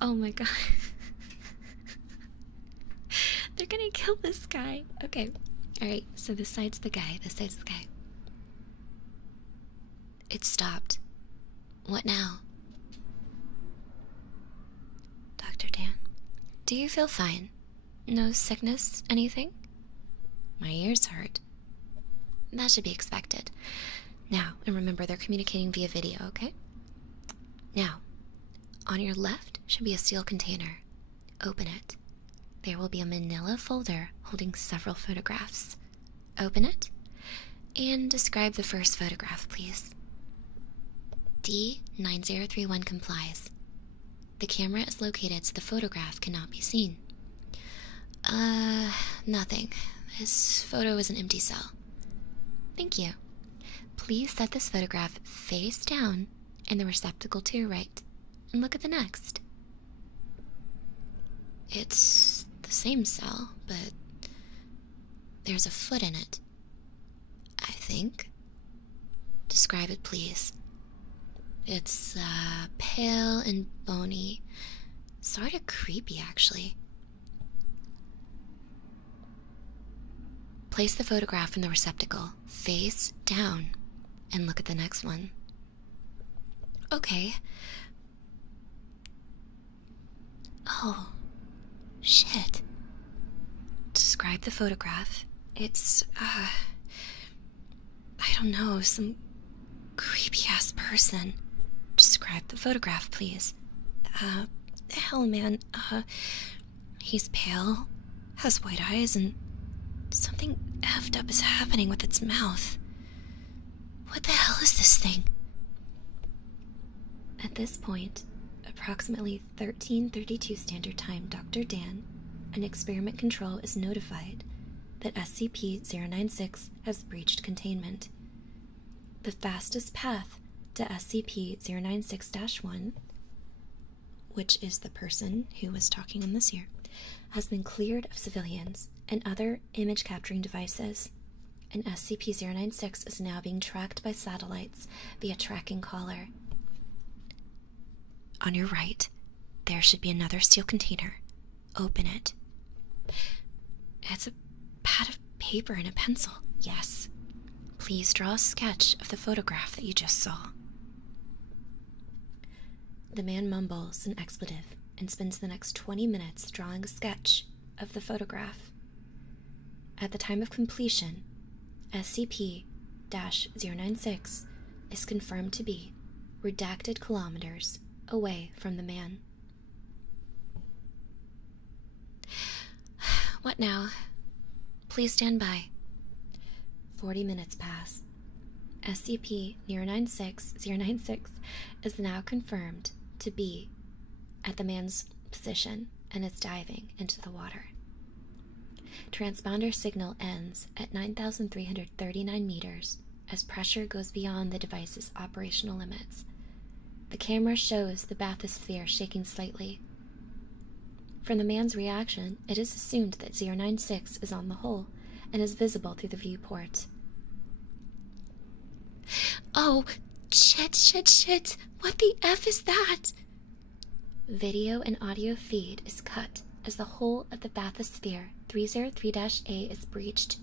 Oh my god. They're gonna kill this guy. Okay. Alright, so this side's the guy. It stopped. What now? Dr. Dan, do you feel fine? No sickness, anything? My ears hurt. That should be expected. Now, and remember, they're communicating via video, okay? Now, on your left should be a steel container. Open it. There will be a manila folder holding several photographs. Open it, and describe the first photograph, please. D-9031 complies. The camera is located so the photograph cannot be seen. Nothing. This photo is an empty cell. Thank you. Please set this photograph face down in the receptacle to your right, and look at the next. It's the same cell, but there's a foot in it. I think. Describe it, please. It's pale and bony. Sort of creepy, actually. Place the photograph in the receptacle, face down, and look at the next one. Okay. Oh, shit. Describe the photograph. It's, I don't know, some creepy-ass person. Describe the photograph, please. Hell, man, he's pale, has white eyes, and something effed up is happening with its mouth. What the hell is this thing? At this point, approximately 13:32 Standard Time, Dr. Dan, an experiment control, is notified that SCP-096 has breached containment. The fastest path to SCP-096-1, which is the person who was talking on this here, has been cleared of civilians and other image-capturing devices, and SCP-096 is now being tracked by satellites via tracking collar. On your right, there should be another steel container. Open it. It's a pad of paper and a pencil. Yes. Please draw a sketch of the photograph that you just saw. The man mumbles an expletive and spends the next 20 minutes drawing a sketch of the photograph. At the time of completion, SCP-096 is confirmed to be redacted kilometers away from the man. What now? Please stand by. 40 minutes pass. SCP-096 is now confirmed to be at the man's position and is diving into the water. Transponder signal ends at 9,339 meters as pressure goes beyond the device's operational limits. The camera shows the bathysphere shaking slightly. From the man's reaction, it is assumed that 096 is on the hull and is visible through the viewport. Oh, shit. What the F is that? Video and audio feed is cut as the whole of the bathysphere 303-A is breached.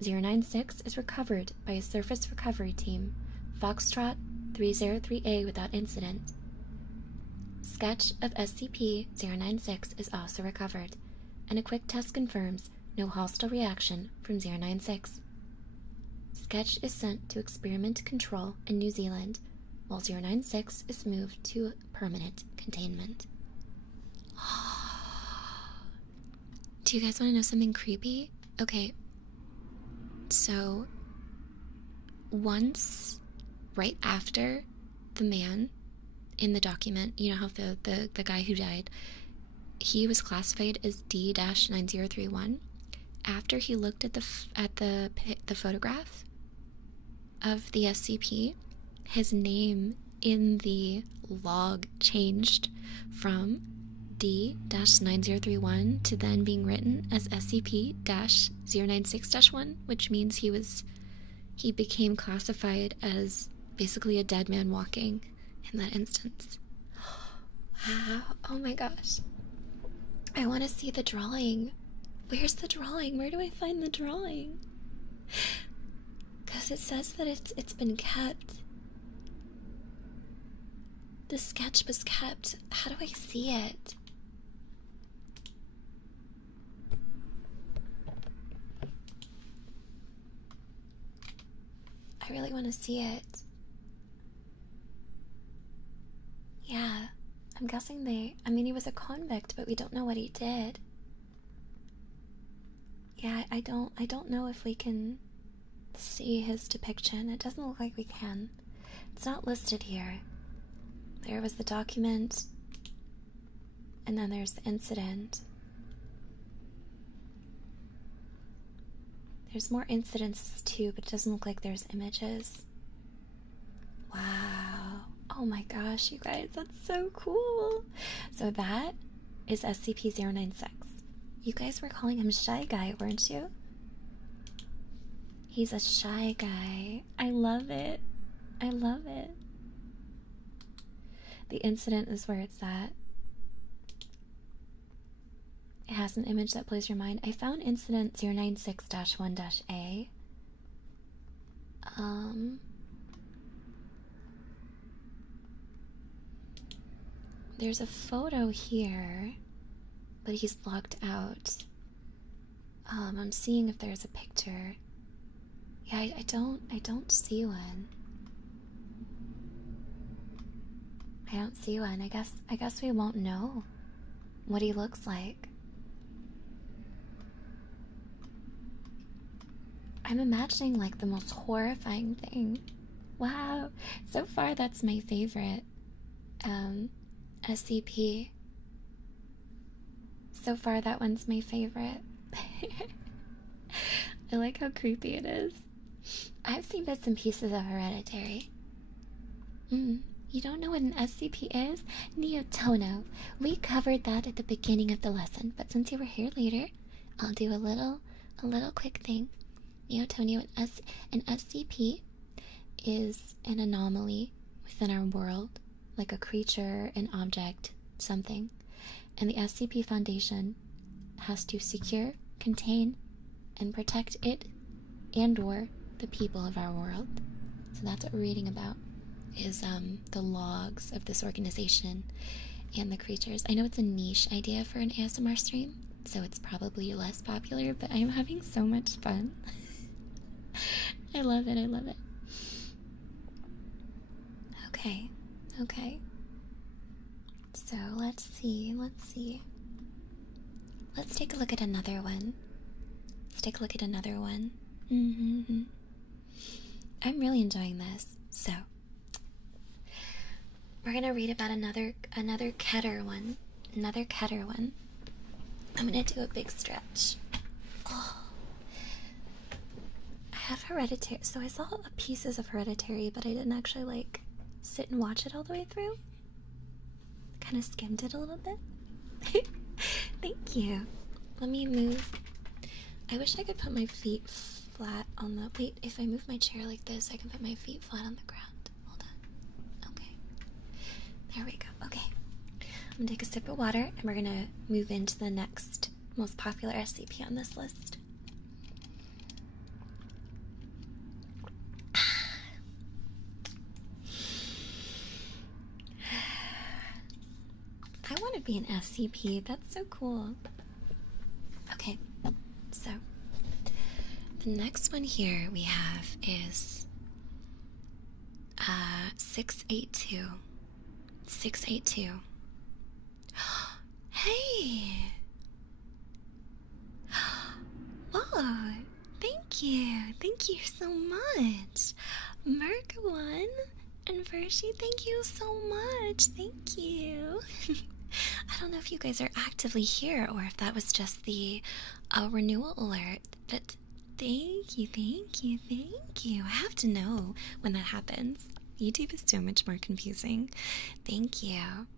096 is recovered by a surface recovery team, Foxtrot 303A, without incident. Sketch of SCP-096 is also recovered, and a quick test confirms no hostile reaction from 096. Sketch is sent to Experiment Control in New Zealand, while 096 is moved to permanent containment. Do you guys want to know something creepy? Okay, so once, right after the man in the document, you know how the guy who died, he was classified as D-9031. After he looked at the photograph of the SCP, his name in the log changed from D-9031 to then being written as SCP-096-1, which means he became classified as basically a dead man walking in that instance. Wow. Oh my gosh. I want to see the drawing. Where's the drawing? Where do I find the drawing? Because it says that it's been kept. The sketch was kept. How do I see it? I really want to see it. Yeah, I'm guessing he was a convict, but we don't know what he did. Yeah, I don't know if we can see his depiction. It doesn't look like we can. It's not listed here. There was the document, and then there's the incident. There's more incidences too, but it doesn't look like there's images. Wow. Oh my gosh, you guys, that's so cool. So that is SCP-096. You guys were calling him Shy Guy, weren't you? He's a shy guy. I love it. I love it. The incident is where it's at. It has an image that blows your mind. I found incident 096-1-A. There's a photo here, but he's blocked out. I'm seeing if there's a picture. Yeah, I don't see one. I don't see one. I guess we won't know what he looks like. I'm imagining like the most horrifying thing. Wow. So far that's my favorite SCP. So far that one's my favorite. I like how creepy it is. I've seen bits and pieces of Hereditary. You don't know what an SCP is? Neotono. We covered that at the beginning of the lesson, but since you were here later, I'll do a little quick thing. Neotono, an SCP is an anomaly within our world, like a creature, an object, something. And the SCP Foundation has to secure, contain, and protect it and/or the people of our world. So that's what we're reading about, is the logs of this organization and the creatures. I know it's a niche idea for an ASMR stream, so it's probably less popular, but I'm having so much fun. I love it, I love it. Okay. So let's see. Let's take a look at another one. I'm really enjoying this. So we're gonna read about another Keter one. I'm gonna do a big stretch. Oh. I have Hereditary, so I saw pieces of Hereditary, but I didn't actually like sit and watch it all the way through. Kind of skimmed it a little bit. Thank you. Let me move. I wish I could put my feet flat on the... Wait, if I move my chair like this, I can put my feet flat on the ground. Hold on. Okay. There we go. Okay. I'm gonna take a sip of water, and we're gonna move into the next most popular SCP on this list. I want to be an SCP. That's so cool. Okay, so the next one here we have is 682. 682. Hey! Whoa! Thank you. Thank you so much. Merc1 and Vershi, thank you so much. Thank you. I don't know if you guys are actively here or if that was just the renewal alert, but thank you. I have to know when that happens. YouTube is so much more confusing. Thank you.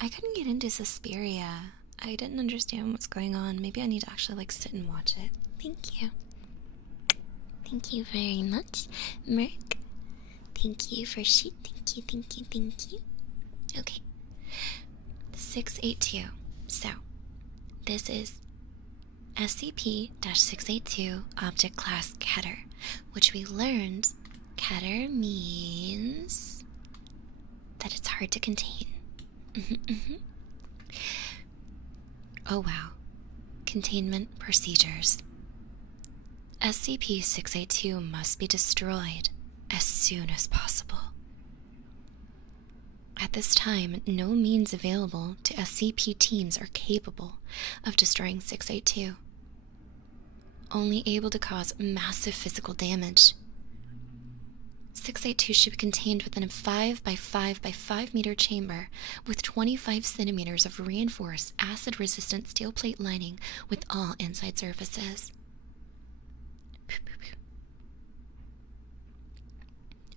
I couldn't get into Suspiria. I didn't understand what's going on. Maybe I need to actually like sit and watch it. Thank you. Thank you very much, Merc. Thank you for sheet. Thank you. Okay. 682. So, this is SCP-682 Object Class Keter, which we learned Keter means that it's hard to contain. Oh wow. Containment procedures. SCP-682 must be destroyed as soon as possible. At this time, no means available to SCP teams are capable of destroying 682. Only able to cause massive physical damage. 682 should be contained within a 5 by 5 by 5 meter chamber with 25 centimeters of reinforced acid-resistant steel plate lining with all inside surfaces.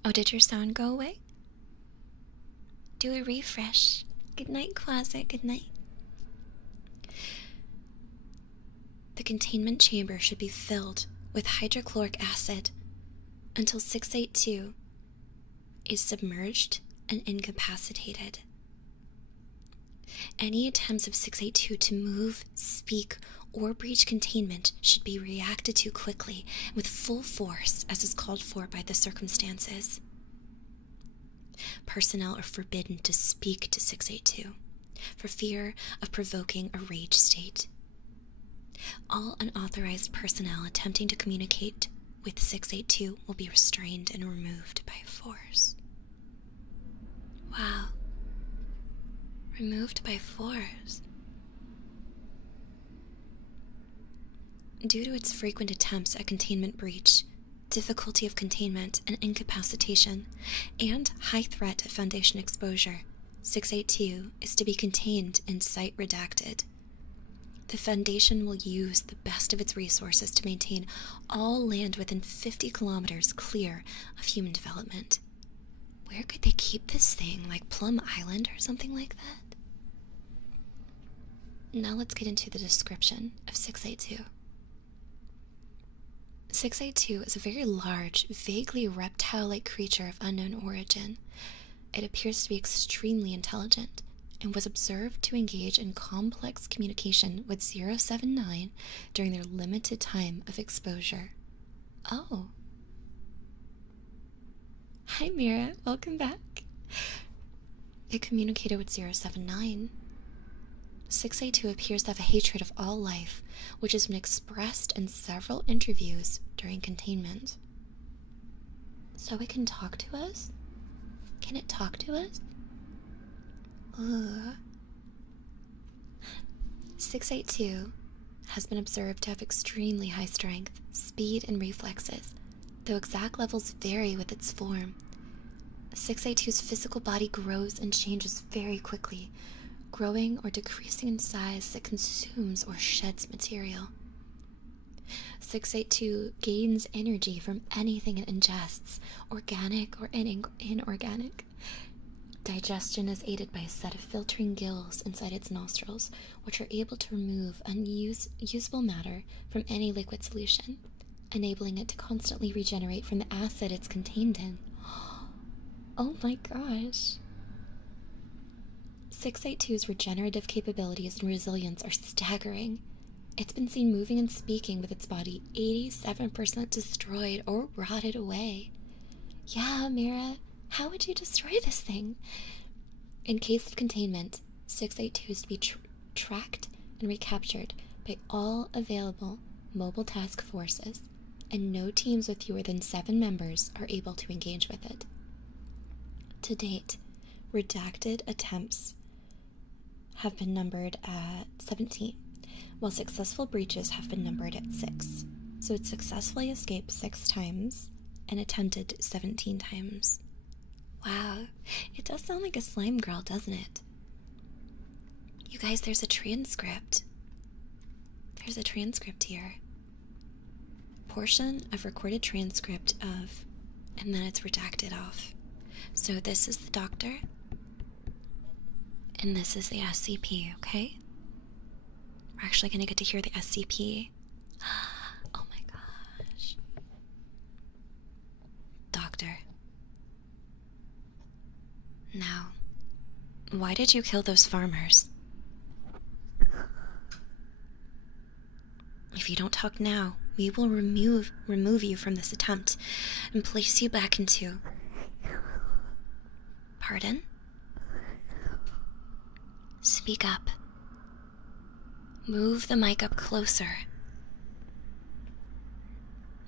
Oh, did your sound go away? Do a refresh. Good night, closet. Good night. The containment chamber should be filled with hydrochloric acid until 682 is submerged and incapacitated. Any attempts of 682 to move, speak, or breach containment should be reacted to quickly with full force as is called for by the circumstances. Personnel are forbidden to speak to 682 for fear of provoking a rage state. All unauthorized personnel attempting to communicate with 682 will be restrained and removed by force. Wow. Removed by force. Due to its frequent attempts at containment breach, difficulty of containment and incapacitation, and high threat of Foundation exposure, 682 is to be contained in site redacted. The Foundation will use the best of its resources to maintain all land within 50 kilometers clear of human development. Where could they keep this thing? Like Plum Island or something like that? Now let's get into the description of 682. 682 is a very large, vaguely reptile-like creature of unknown origin. It appears to be extremely intelligent and was observed to engage in complex communication with 079 during their limited time of exposure. Oh. Hi Mira, welcome back. It communicated with 079. 682 appears to have a hatred of all life, which has been expressed in several interviews during containment. So it can talk to us? Can it talk to us? 682 has been observed to have extremely high strength, speed, and reflexes, though exact levels vary with its form. 682's physical body grows and changes very quickly, growing or decreasing in size as it consumes or sheds material. 682 gains energy from anything it ingests, organic or inorganic. Digestion is aided by a set of filtering gills inside its nostrils, which are able to remove unusable matter from any liquid solution, enabling it to constantly regenerate from the acid it's contained in. Oh my gosh. 682's regenerative capabilities and resilience are staggering. It's been seen moving and speaking with its body 87% destroyed or rotted away. Yeah, Mira, how would you destroy this thing? In case of containment, 682 is to be tracked and recaptured by all available mobile task forces, and no teams with fewer than 7 members are able to engage with it. To date, redacted attempts have been numbered at 17, while successful breaches have been numbered at 6. So it successfully escaped 6 times and attempted 17 times. Wow, it does sound like a slime girl, doesn't it? You guys, there's a transcript. There's a transcript here. Portion of recorded transcript of, and then it's redacted off. So this is the doctor, and this is the SCP, okay? We're actually gonna get to hear the SCP. Oh my gosh. Doctor. Now, why did you kill those farmers? If you don't talk now, we will remove you from this attempt and place you back into... Pardon? Speak up. Move the mic up closer.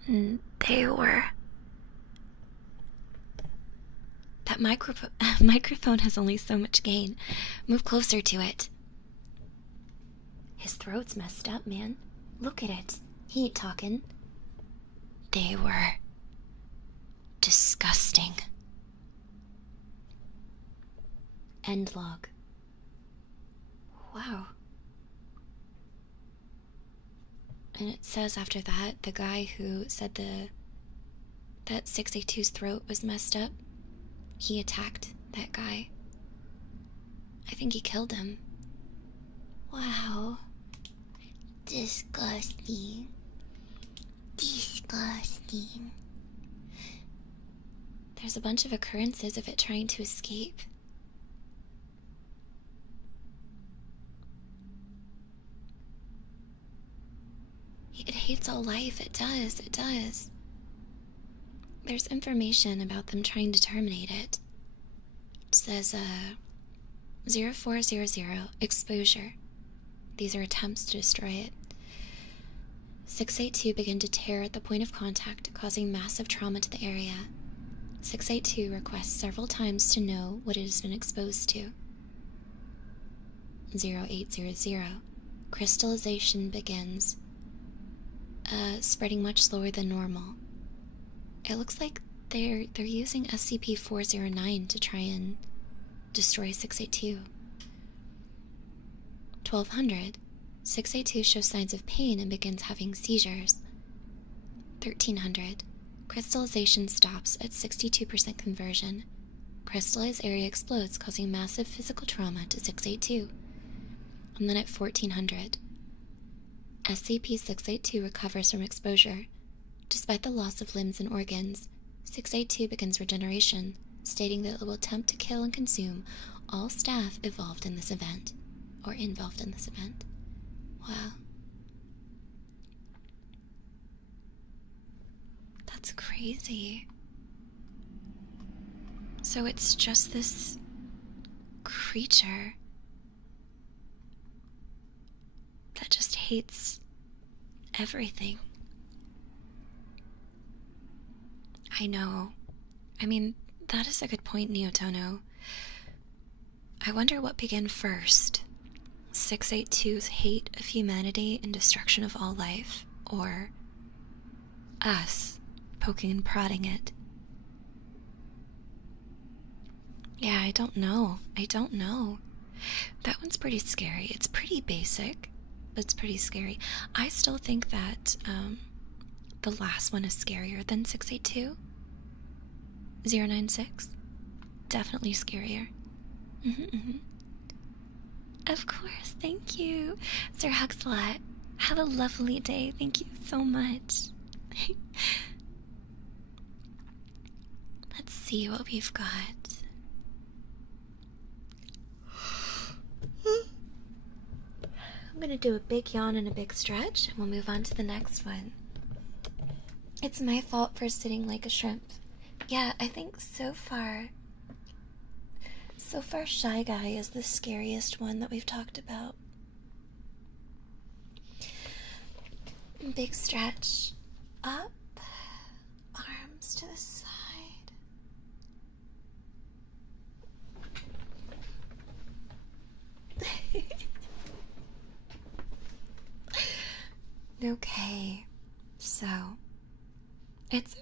They were... That microphone has only so much gain. Move closer to it. His throat's messed up, man. Look at it. He ain't talking. They were... disgusting. End log. Wow. And it says after that, the guy who said that 682's throat was messed up, he attacked that guy. I think he killed him. Wow. Disgusting. Disgusting. There's a bunch of occurrences of it trying to escape. It hates all life. It does. It does. There's information about them trying to terminate it. It says, 0400, exposure. These are attempts to destroy it. 682 begin to tear at the point of contact, causing massive trauma to the area. 682 requests several times to know what it has been exposed to. 0800, crystallization begins, spreading much slower than normal. It looks like they're using SCP-409 to try and destroy 682. 1200, 682 shows signs of pain and begins having seizures. 1300, crystallization stops at 62% conversion. Crystallized area explodes, causing massive physical trauma to 682. And then at 1400, SCP-682 recovers from exposure. Despite the loss of limbs and organs, 682 begins regeneration, stating that it will attempt to kill and consume all staff involved in this event. Wow. That's crazy. So it's just this creature that just hates everything. I know. I mean, that is a good point, Neotono. I wonder what began first. 682's hate of humanity and destruction of all life, or us poking and prodding it. Yeah, I don't know. That one's pretty scary. It's pretty basic, but it's pretty scary. I still think that the last one is scarier than 682. 096. Definitely scarier. Of course, thank you. Sir Huxlot, have a lovely day. Thank you so much. Let's see what we've got. I'm gonna do a big yawn and a big stretch, and we'll move on to the next one. It's my fault for sitting like a shrimp. Yeah, I think so far, Shy Guy is the scariest one that we've talked about. Big stretch. Up. Arms to the side. Okay. So, it's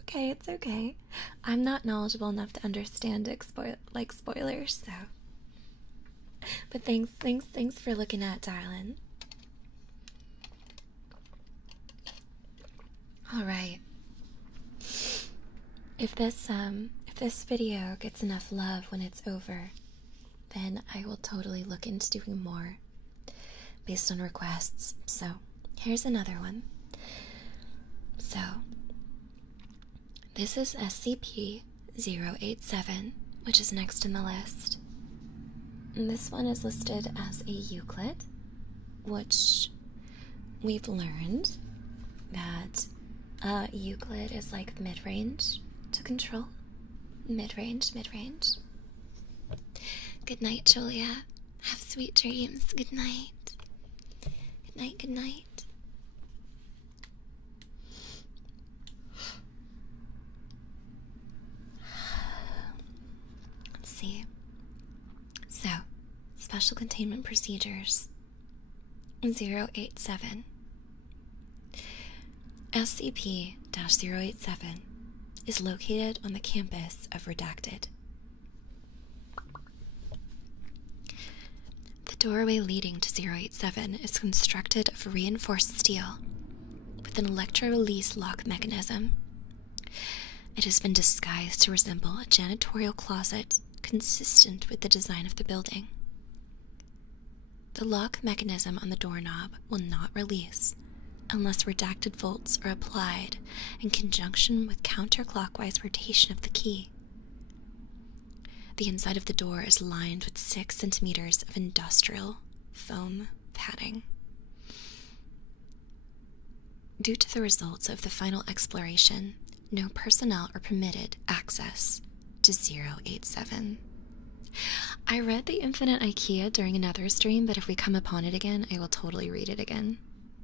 okay. I'm not knowledgeable enough to understand spoilers, so. But thanks for looking at, darling. Alright. If this video gets enough love when it's over, then I will totally look into doing more based on requests. So, here's another one. So, this is SCP-087, which is next in the list. And this one is listed as a Euclid, which we've learned that Euclid is like mid-range to control. Mid-range. Good night, Julia. Have sweet dreams. Good night. Good night. Let's see. So, special containment procedures. 087. SCP-087 is located on the campus of Redacted. The doorway leading to 087 is constructed of reinforced steel with an electro-release lock mechanism. It has been disguised to resemble a janitorial closet consistent with the design of the building. The lock mechanism on the doorknob will not release unless redacted volts are applied in conjunction with counterclockwise rotation of the key, The inside of the door is lined with 6 centimeters of industrial foam padding. Due to the results of the final exploration, no personnel are permitted access to 087. I read The Infinite IKEA during another stream, but if we come upon it again, I will totally read it again,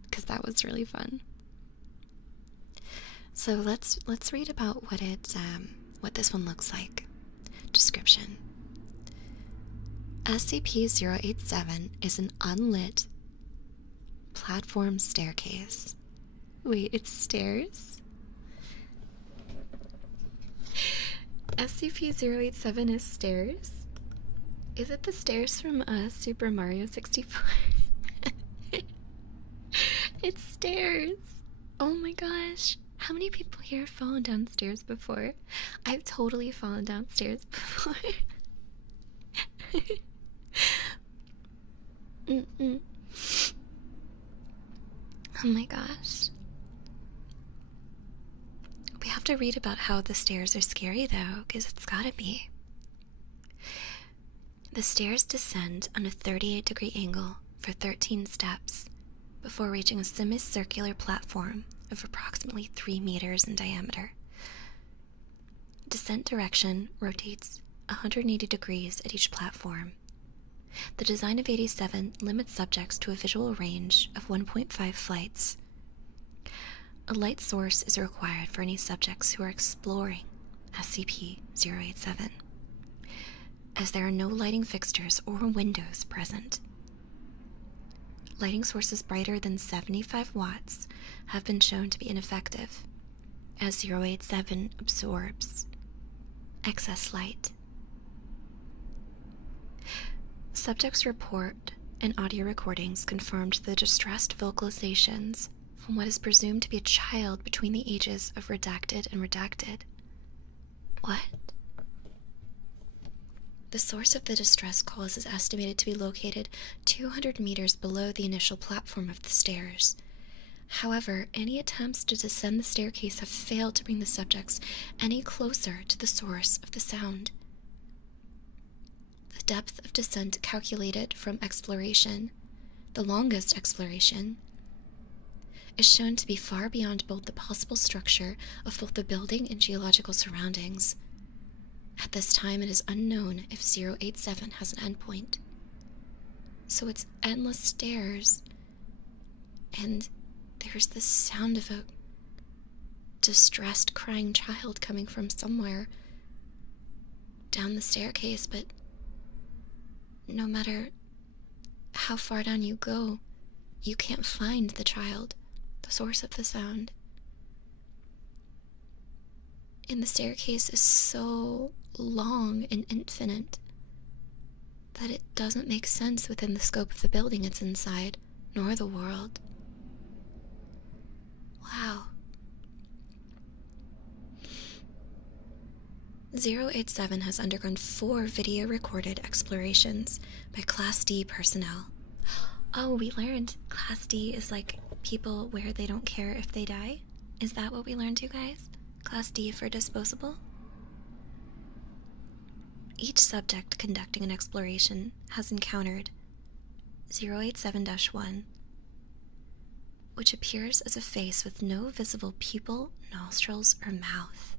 because that was really fun. So let's read about what this one looks like. Description. SCP-087 is an unlit platform staircase. Wait, it's stairs? SCP-087 is stairs? Is it the stairs from Super Mario 64? It's stairs! Oh my gosh! How many people here have fallen downstairs before? I've totally fallen downstairs before. Oh my gosh. We have to read about how the stairs are scary though, because it's gotta be. The stairs descend on a 38-degree angle for 13 steps before reaching a semicircular platform of approximately 3 meters in diameter. Descent direction rotates 180 degrees at each platform. The design of 87 limits subjects to a visual range of 1.5 flights. A light source is required for any subjects who are exploring SCP-087, as there are no lighting fixtures or windows present. Lighting sources brighter than 75 watts have been shown to be ineffective, as 087 absorbs excess light. Subjects' report and audio recordings confirmed the distressed vocalizations from what is presumed to be a child between the ages of redacted and redacted. What? The source of the distress calls is estimated to be located 200 meters below the initial platform of the stairs. However, any attempts to descend the staircase have failed to bring the subjects any closer to the source of the sound. The depth of descent calculated from exploration, the longest exploration, is shown to be far beyond both the possible structure of both the building and geological surroundings. At this time, it is unknown if 087 has an endpoint. So it's endless stairs, and there's the sound of a distressed, crying child coming from somewhere down the staircase, but no matter how far down you go, you can't find the child, the source of the sound. And the staircase is so long and infinite that it doesn't make sense within the scope of the building it's inside, nor the world. Wow. 087 has undergone 4 video-recorded explorations by Class D personnel. Oh, we learned Class D is like people where they don't care if they die? Is that what we learned, you guys? Class D for disposable? Each subject conducting an exploration has encountered 087-1, which appears as a face with no visible pupil, nostrils, or mouth.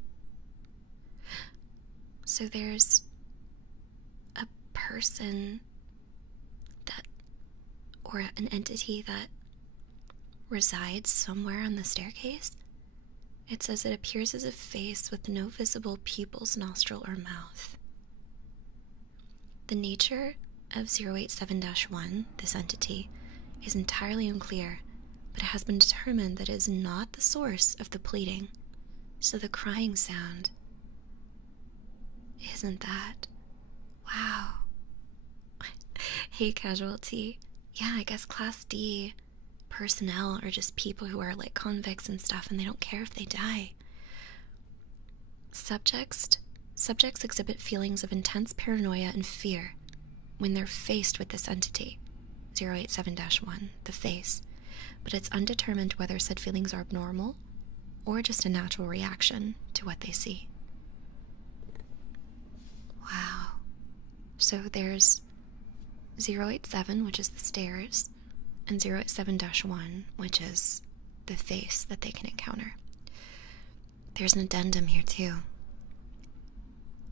So there's a person that, or an entity that resides somewhere on the staircase. It says it appears as a face with no visible pupils, nostril, or mouth. The nature of 087-1, this entity, is entirely unclear, but it has been determined that it is not the source of the pleading, so the crying sound isn't that. Wow. Hey, Casualty. Yeah, I guess Class D personnel are just people who are like convicts and stuff, and they don't care if they die. Subjects exhibit feelings of intense paranoia and fear when they're faced with this entity, 087-1, the face, but it's undetermined whether said feelings are abnormal or just a natural reaction to what they see. Wow. So there's 087, which is the stairs, and 087-1, which is the face that they can encounter. There's an addendum here, too.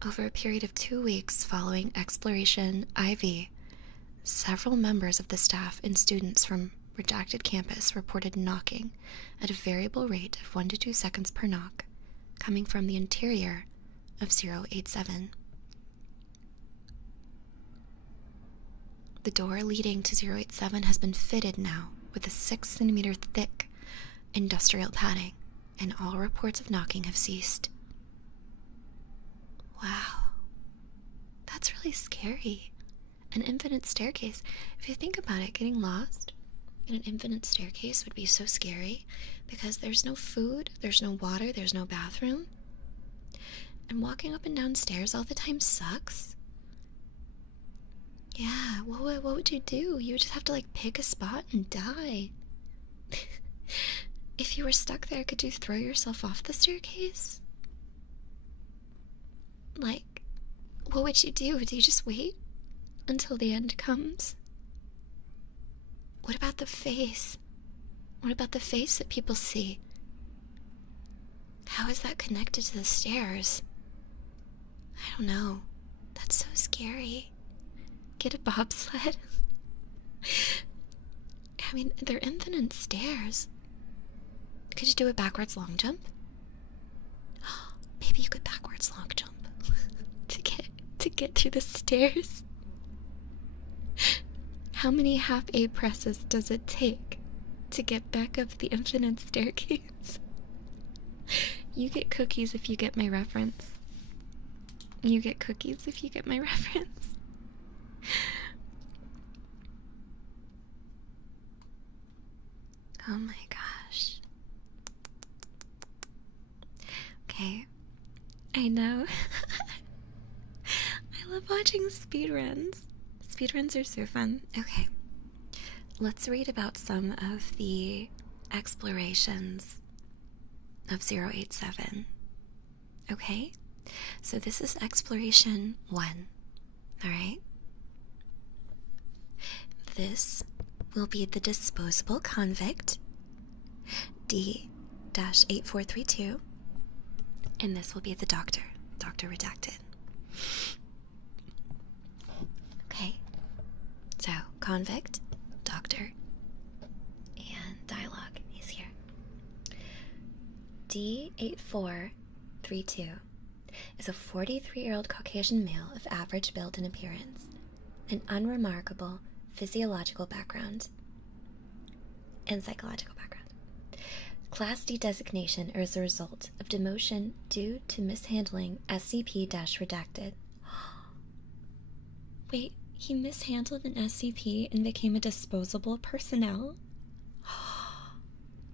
Over a period of 2 weeks following Exploration IV, several members of the staff and students from Redacted Campus reported knocking at a variable rate of 1 to 2 seconds per knock, coming from the interior of 087. The door leading to 087 has been fitted now with a 6-centimeter thick industrial padding, and all reports of knocking have ceased. Wow, that's really scary. An infinite staircase. If you think about it, getting lost in an infinite staircase would be so scary because there's no food, there's no water, there's no bathroom. And walking up and down stairs all the time sucks. Yeah, what would you do? You would just have to, like, pick a spot and die. If you were stuck there, could you throw yourself off the staircase? Like, what would you do? Do you just wait until the end comes? What about the face? What about the face that people see? How is that connected to the stairs? I don't know. That's so scary. Get a bobsled. I mean, they're infinite stairs. Could you do a backwards long jump? Maybe you could backwards long jump to get through the stairs. How many half A presses does it take to get back up the infinite staircase? You get cookies if you get my reference. You get cookies if you get my reference. Oh my gosh. Okay. I know. I love watching speedruns. Speedruns are so fun. Okay. Let's read about some of the explorations of 087. Okay? So this is exploration 1. Alright? This will be the disposable convict, D-8432, and this will be the doctor, Dr. Redacted. Okay, so convict, doctor, and dialogue is here. D-8432 is a 43-year-old Caucasian male of average build and appearance, an unremarkable physiological background and psychological background. Class D designation is a result of demotion due to mishandling SCP-redacted. Wait, he mishandled an SCP and became a disposable personnel?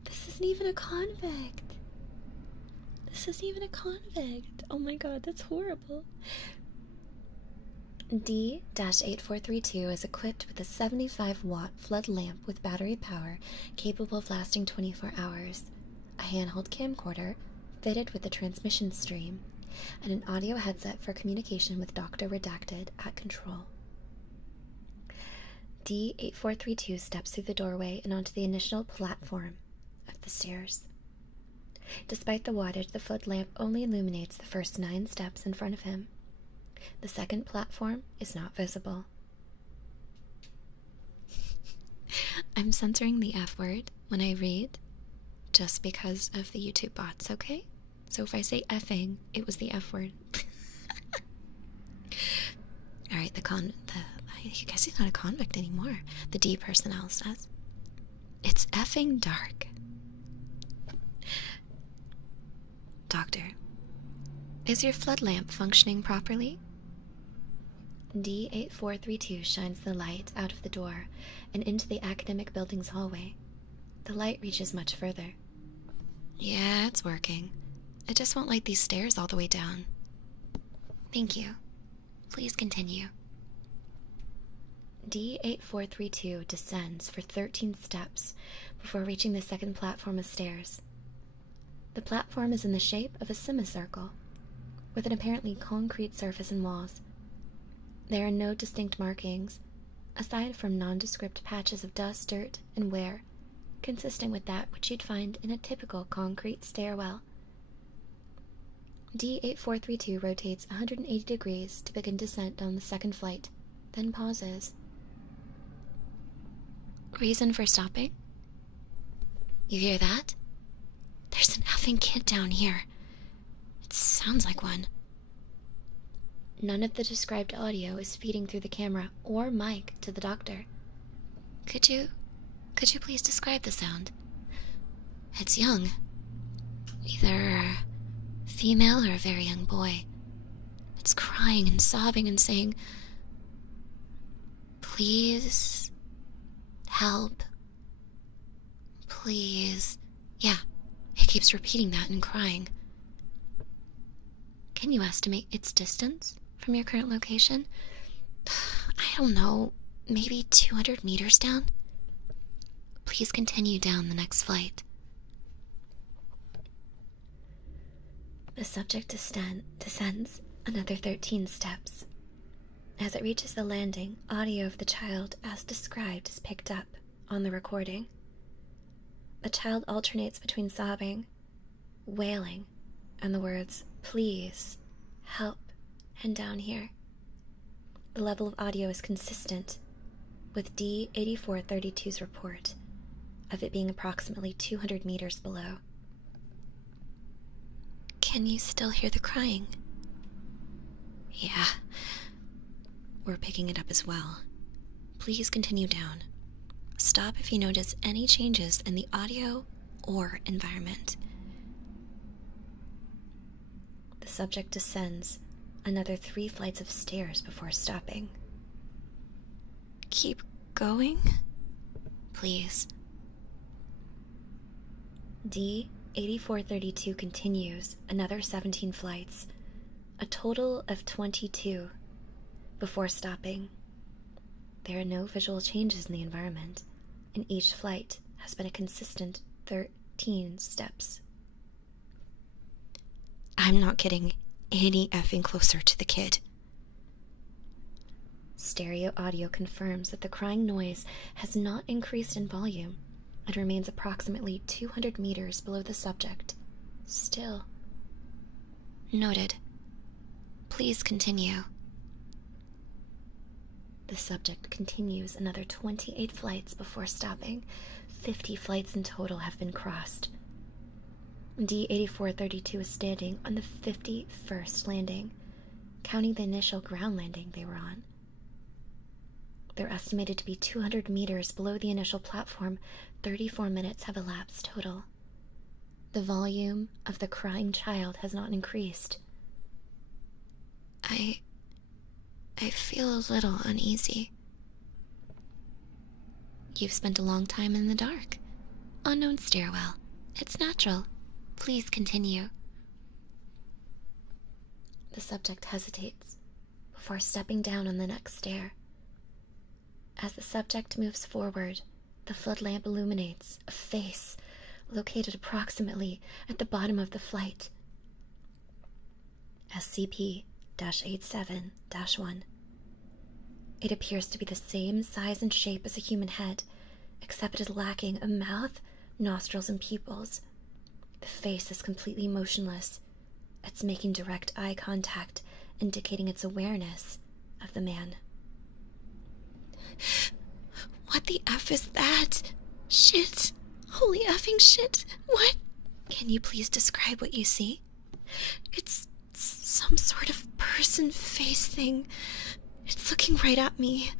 This isn't even a convict. This isn't even a convict. Oh my god, that's horrible. D-8432 is equipped with a 75-watt flood lamp with battery power capable of lasting 24 hours, a handheld camcorder fitted with a transmission stream, and an audio headset for communication with Dr. Redacted at control. D-8432 steps through the doorway and onto the initial platform of the stairs. Despite the wattage, the flood lamp only illuminates the first 9 steps in front of him. The second platform is not visible. I'm censoring the F word when I read, just because of the YouTube bots, okay? So if I say effing, it was the F word. Alright, I guess he's not a convict anymore. The D personnel says. It's effing dark. Doctor, is your flood lamp functioning properly? D-8432 shines the light out of the door and into the academic building's hallway. The light reaches much further. Yeah, it's working. It just won't light these stairs all the way down. Thank you. Please continue. D-8432 descends for 13 steps before reaching the second platform of stairs. The platform is in the shape of a semicircle, with an apparently concrete surface and walls. There are no distinct markings, aside from nondescript patches of dust, dirt, and wear, consistent with that which you'd find in a typical concrete stairwell. D8432 rotates 180 degrees to begin descent down the second flight, then pauses. Reason for stopping? You hear that? There's an effing kid down here. It sounds like one. None of the described audio is feeding through the camera or mic to the doctor. Could you please describe the sound? It's young. Either female or a very young boy. It's crying and sobbing and saying, "Please, help. Please." Yeah, it keeps repeating that and crying. Can you estimate its distance from your current location? I don't know, maybe 200 meters down? Please continue down the next flight. The subject descends another 13 steps. As it reaches the landing, audio of the child as described is picked up on the recording. The child alternates between sobbing, wailing, and the words, "Please, help," and "down here." The level of audio is consistent with D8432's report of it being approximately 200 meters below. Can you still hear the crying? Yeah. We're picking it up as well. Please continue down. Stop if you notice any changes in the audio or environment. The subject descends another 3 flights of stairs before stopping. Keep going? Please. D8432 continues another 17 flights, a total of 22, before stopping. There are no visual changes in the environment, and each flight has been a consistent 13 steps. I'm not getting any effing closer to the kid. Stereo audio confirms that the crying noise has not increased in volume and remains approximately 200 meters below the subject. Still. Noted. Please continue. The subject continues another 28 flights before stopping. 50 flights in total have been crossed. D8432 is standing on the 51st landing, counting the initial ground landing they were on. They're estimated to be 200 meters below the initial platform. 34 minutes have elapsed total. The volume of the crying child has not increased. I feel a little uneasy. You've spent a long time in the dark. Unknown stairwell. It's natural. Please continue. The subject hesitates before stepping down on the next stair. As the subject moves forward, the flood lamp illuminates a face located approximately at the bottom of the flight. SCP-87-1. It appears to be the same size and shape as a human head, except it is lacking a mouth, nostrils, and pupils. The face is completely motionless. It's making direct eye contact, indicating its awareness of the man. What the F is that? Shit. Holy effing shit. What? Can you please describe what you see? It's some sort of person face thing. It's looking right at me.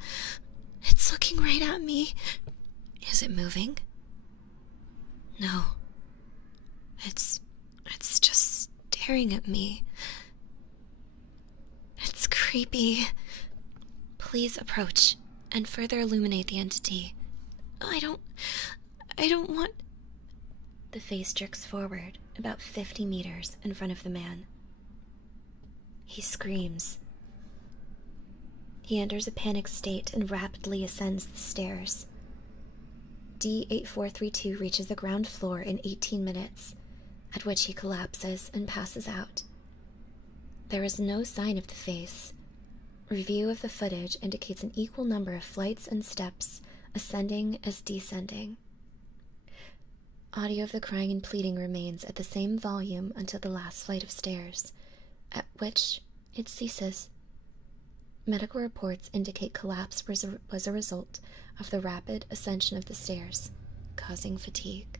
It's looking right at me. Is it moving? No. It's just staring at me. It's creepy. Please approach and further illuminate the entity. I don't want... The face jerks forward about 50 meters in front of the man. He screams. He enters a panicked state and rapidly ascends the stairs. D8432 reaches the ground floor in 18 minutes, at which he collapses and passes out. There is no sign of the face, Review of the footage indicates an equal number of flights and steps, ascending as descending. Audio of the crying and pleading remains at the same volume until the last flight of stairs, at which it ceases. Medical reports indicate collapse was a result of the rapid ascension of the stairs, causing fatigue.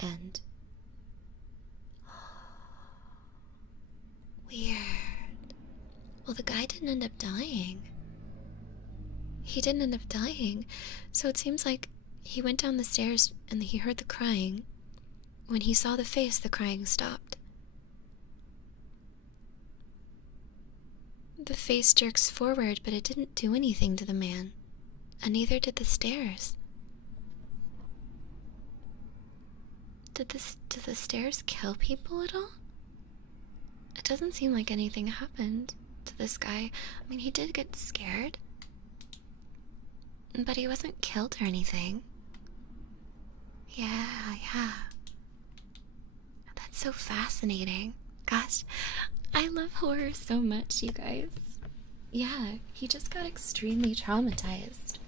End. Weird. Well, the guy didn't end up dying. He didn't end up dying, so it seems like he went down the stairs and he heard the crying. When he saw the face, the crying stopped. The face jerks forward, but it didn't do anything to the man, and neither did the stairs. Did the stairs kill people at all? It doesn't seem like anything happened to this guy. I mean, he did get scared, but he wasn't killed or anything. Yeah. That's so fascinating. Gosh, I love horror so much, you guys. Yeah, he just got extremely traumatized.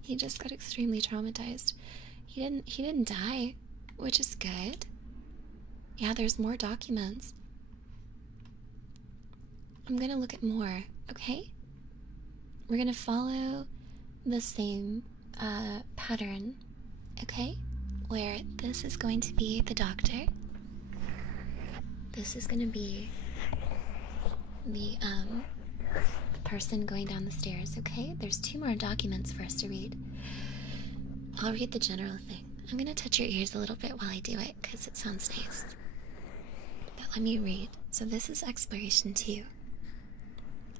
He just got extremely traumatized. He didn't die, which is good. Yeah, there's more documents. I'm gonna look at more, okay? We're gonna follow the same pattern, okay? Where this is going to be the doctor. This is gonna be the person going down the stairs, okay? There's 2 more documents for us to read. I'll read the general thing. I'm gonna touch your ears a little bit while I do it, because it sounds nice. But let me read. So this is exploration 2.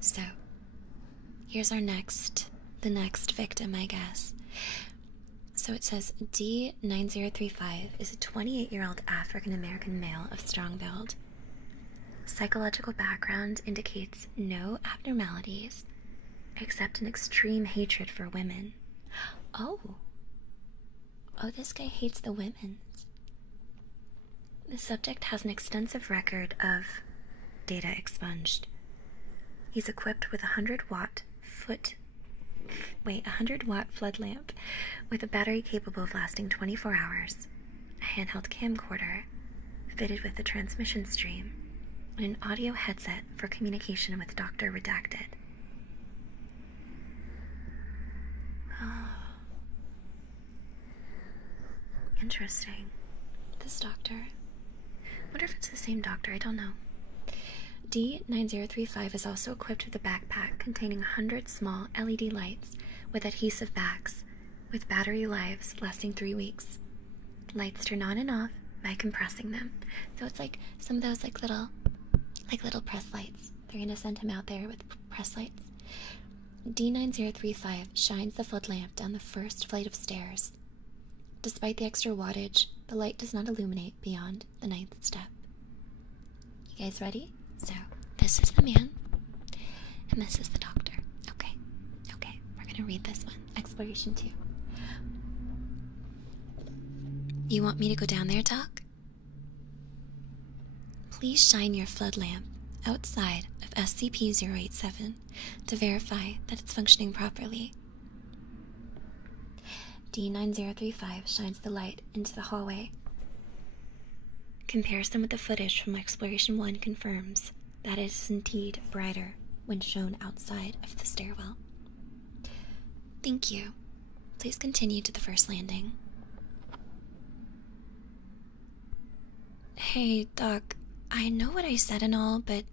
So, here's the next victim, I guess. So it says D9035 is a 28-year-old African-American male of strong build. Psychological background indicates no abnormalities, except an extreme hatred for women. Oh, this guy hates the women. The subject has an extensive record of data expunged. He's equipped with a 100-watt flood lamp with a battery capable of lasting 24 hours, a handheld camcorder fitted with a transmission stream, and an audio headset for communication with Dr. Redacted. Oh. Interesting. This doctor. I wonder if it's the same doctor, I don't know. D9035 is also equipped with a backpack containing 100 small LED lights with adhesive backs, with battery lives lasting 3 weeks. Lights turn on and off by compressing them. So it's like some of those little press lights. They're gonna send him out there with press lights. D9035 shines the flood lamp down the first flight of stairs. Despite the extra wattage, the light does not illuminate beyond the 9th step. You guys ready? So, this is the man, and this is the doctor. Okay, we're gonna read this one. Exploration 2. You want me to go down there, Doc? Please shine your flood lamp outside of SCP-087 to verify that it's functioning properly. D9035 shines the light into the hallway. Comparison with the footage from Exploration 1 confirms that it is indeed brighter when shown outside of the stairwell. Thank you. Please continue to the first landing. Hey, Doc, I know what I said and all, but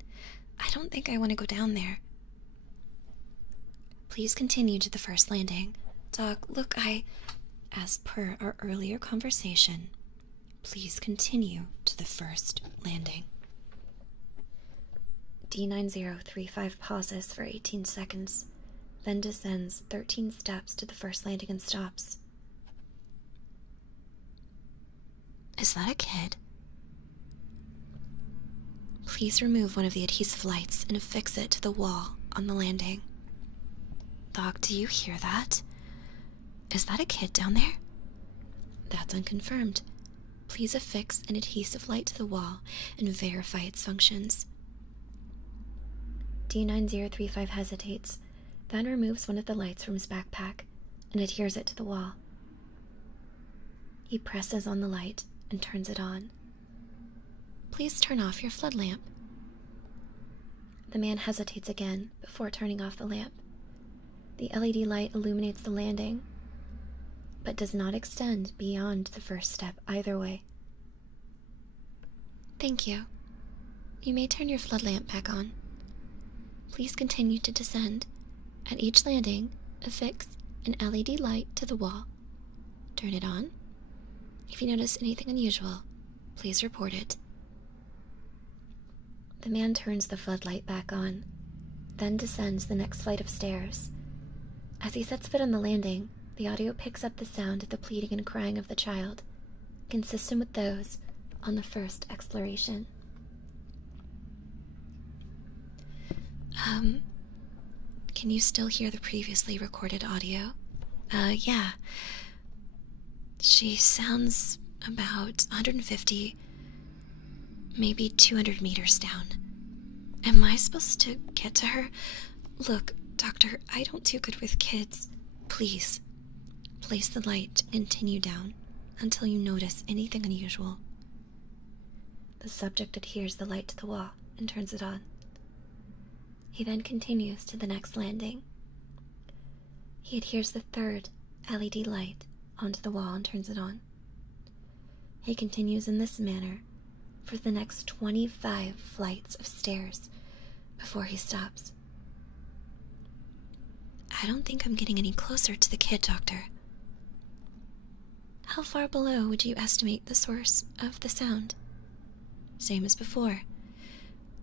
I don't think I want to go down there. Please continue to the first landing. Doc, look, as per our earlier conversation, please continue to the first landing. D9035 pauses for 18 seconds, then descends 13 steps to the first landing and stops. Is that a kid? Please remove one of the adhesive lights and affix it to the wall on the landing. Doc, do you hear that? Is that a kid down there? That's unconfirmed. Please affix an adhesive light to the wall and verify its functions. D9035 hesitates, then removes one of the lights from his backpack and adheres it to the wall. He presses on the light and turns it on. Please turn off your flood lamp. The man hesitates again before turning off the lamp. The LED light illuminates the landing, but does not extend beyond the first step either way. Thank you. You may turn your flood lamp back on. Please continue to descend. At each landing, affix an LED light to the wall. Turn it on. If you notice anything unusual, please report it. The man turns the floodlight back on, then descends the next flight of stairs. As he sets foot on the landing, the audio picks up the sound of the pleading and crying of the child, consistent with those on the first exploration. Can you still hear the previously recorded audio? Yeah. She sounds about 150, maybe 200 meters down. Am I supposed to get to her? Look, Doctor, I don't do good with kids. Please, place the light and continue down until you notice anything unusual. The subject adheres the light to the wall and turns it on. He then continues to the next landing. He adheres the third LED light onto the wall and turns it on. He continues in this manner for the next 25 flights of stairs before he stops. I don't think I'm getting any closer to the kid, Doctor. How far below would you estimate the source of the sound? Same as before.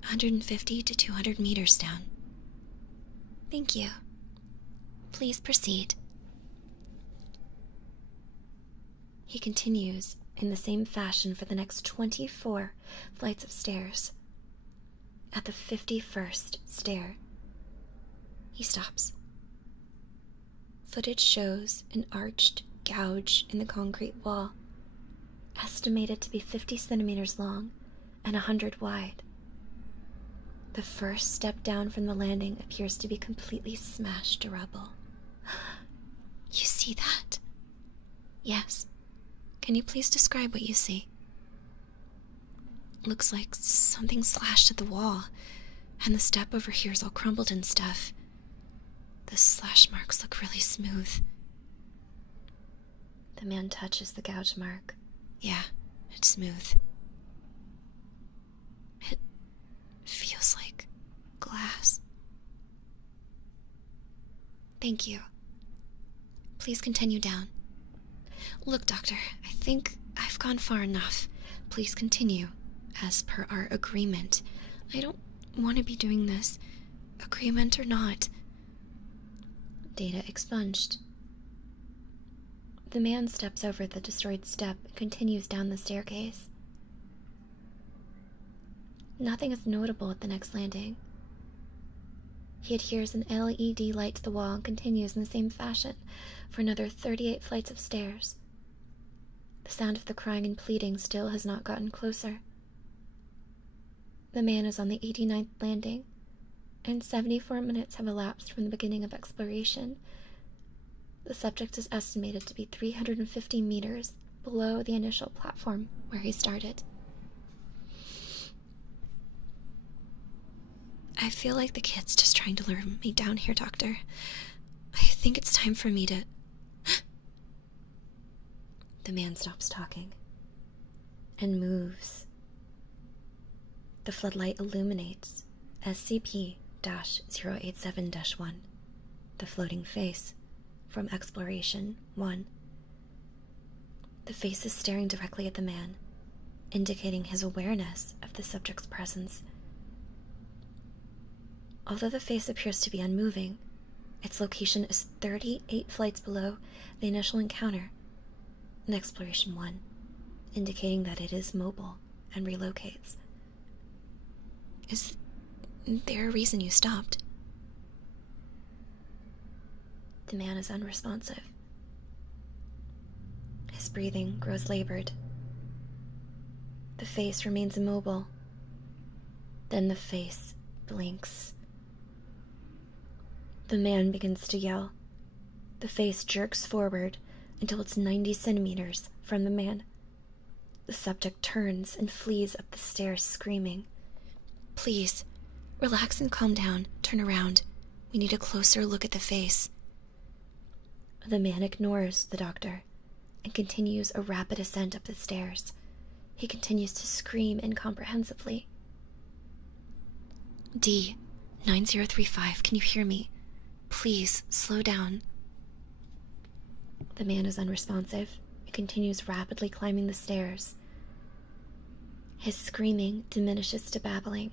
150 to 200 meters down. Thank you. Please proceed. He continues in the same fashion for the next 24 flights of stairs. At the 51st stair, he stops. Footage shows an arched gouge in the concrete wall, estimated to be 50 centimeters long and 100 wide. The first step down from the landing appears to be completely smashed to rubble. You see that? Yes. Can you please describe what you see? Looks like something slashed at the wall, and the step over here is all crumbled and stuff. The slash marks look really smooth. The man touches the gouge mark. Yeah, it's smooth. It feels like glass. Thank you. Please continue down. Look, Doctor, I think I've gone far enough. Please continue, as per our agreement. I don't want to be doing this, agreement or not. Data expunged. The man steps over the destroyed step and continues down the staircase. Nothing is notable at the next landing. He adheres an LED light to the wall and continues in the same fashion for another 38 flights of stairs. The sound of the crying and pleading still has not gotten closer. The man is on the 89th landing, and 74 minutes have elapsed from the beginning of exploration. The subject is estimated to be 350 meters below the initial platform where he started. I feel like the kid's just trying to lure me down here, Doctor. I think it's time for me to... The man stops talking and moves. The floodlight illuminates SCP-087-1, the floating face from Exploration 1. The face is staring directly at the man, indicating his awareness of the subject's presence. Although the face appears to be unmoving, its location is 38 flights below the initial encounter in Exploration 1, indicating that it is mobile and relocates. Is there a reason you stopped? The man is unresponsive. His breathing grows labored. The face remains immobile. Then the face blinks The man begins to yell. The face jerks forward until it's 90 centimeters from the man. The subject turns and flees up the stairs, screaming. Please, relax and calm down. Turn around. We need a closer look at the face. The man ignores the doctor and continues a rapid ascent up the stairs. He continues to scream incomprehensibly. D-9035, can you hear me? Please, slow down. The man is unresponsive and continues rapidly climbing the stairs. His screaming diminishes to babbling.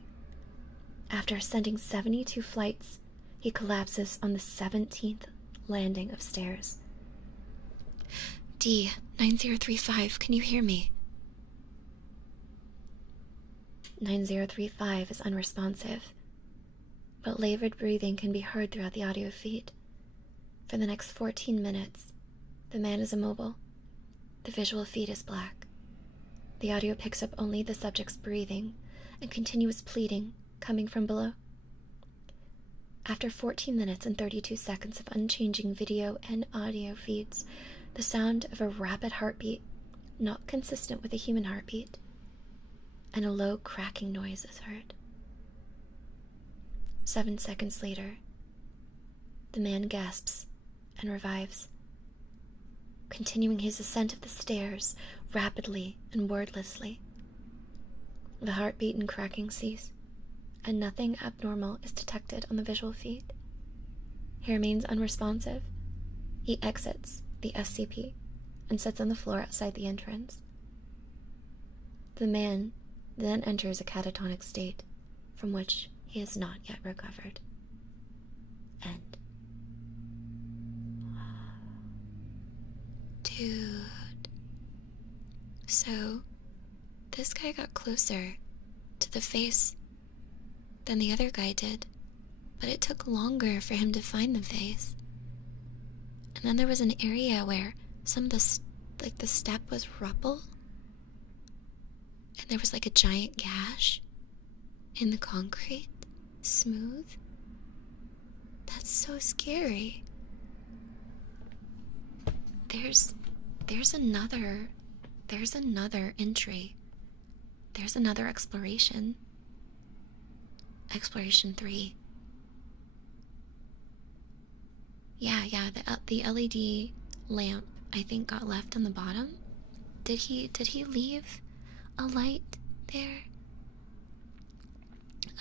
After ascending 72 flights, he collapses on the 17th landing of stairs. D-9035, can you hear me? 9035 is unresponsive, but labored breathing can be heard throughout the audio feed. For the next 14 minutes, the man is immobile. The visual feed is black. The audio picks up only the subject's breathing and continuous pleading coming from below. After 14 minutes and 32 seconds of unchanging video and audio feeds, the sound of a rapid heartbeat, not consistent with a human heartbeat, and a low cracking noise is heard. 7 seconds later, the man gasps and revives, continuing his ascent of the stairs rapidly and wordlessly. The heartbeat and cracking cease, and nothing abnormal is detected on the visual feed. He remains unresponsive. He exits the SCP and sits on the floor outside the entrance. The man then enters a catatonic state from which he has not yet recovered. End. Dude. So, this guy got closer to the face than the other guy did, but it took longer for him to find the face. And then there was an area where some of the step was rubble, and there was like a giant gash in the concrete, smooth. That's so scary. There's another entry. There's another exploration. Exploration 3. Yeah, the LED lamp I think got left on the bottom. Did he leave a light there?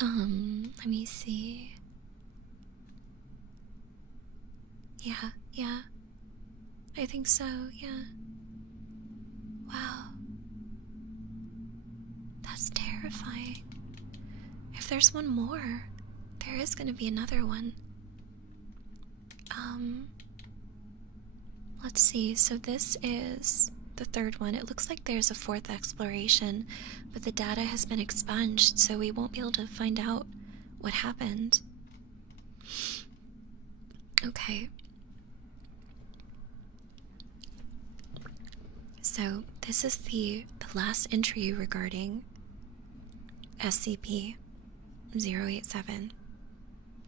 Let me see. Yeah. I think so, yeah. Wow. That's terrifying. If there's one more, there is gonna be another one. Let's see, so this is the third one. It looks like there's a fourth exploration, but the data has been expunged, so we won't be able to find out what happened. Okay. So this is the last entry regarding SCP-087.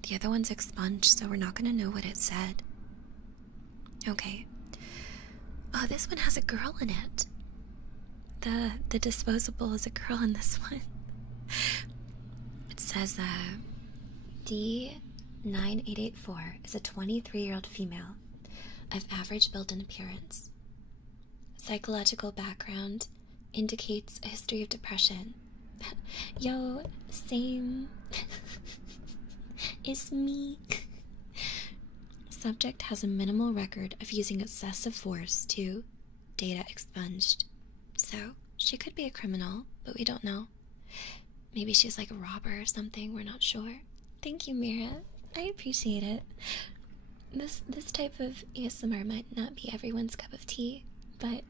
The other one's expunged, so we're not going to know what it said. Okay. Oh, this one has a girl in it. The disposable is a girl in this one. It says, D9884 is a 23-year-old female of average build and appearance. Psychological background indicates a history of depression. Yo, same. It's me. Subject has a minimal record of using excessive force to data expunged. So, she could be a criminal, but we don't know. Maybe she's like a robber or something, we're not sure. Thank you, Mira. I appreciate it. This type of ASMR might not be everyone's cup of tea, but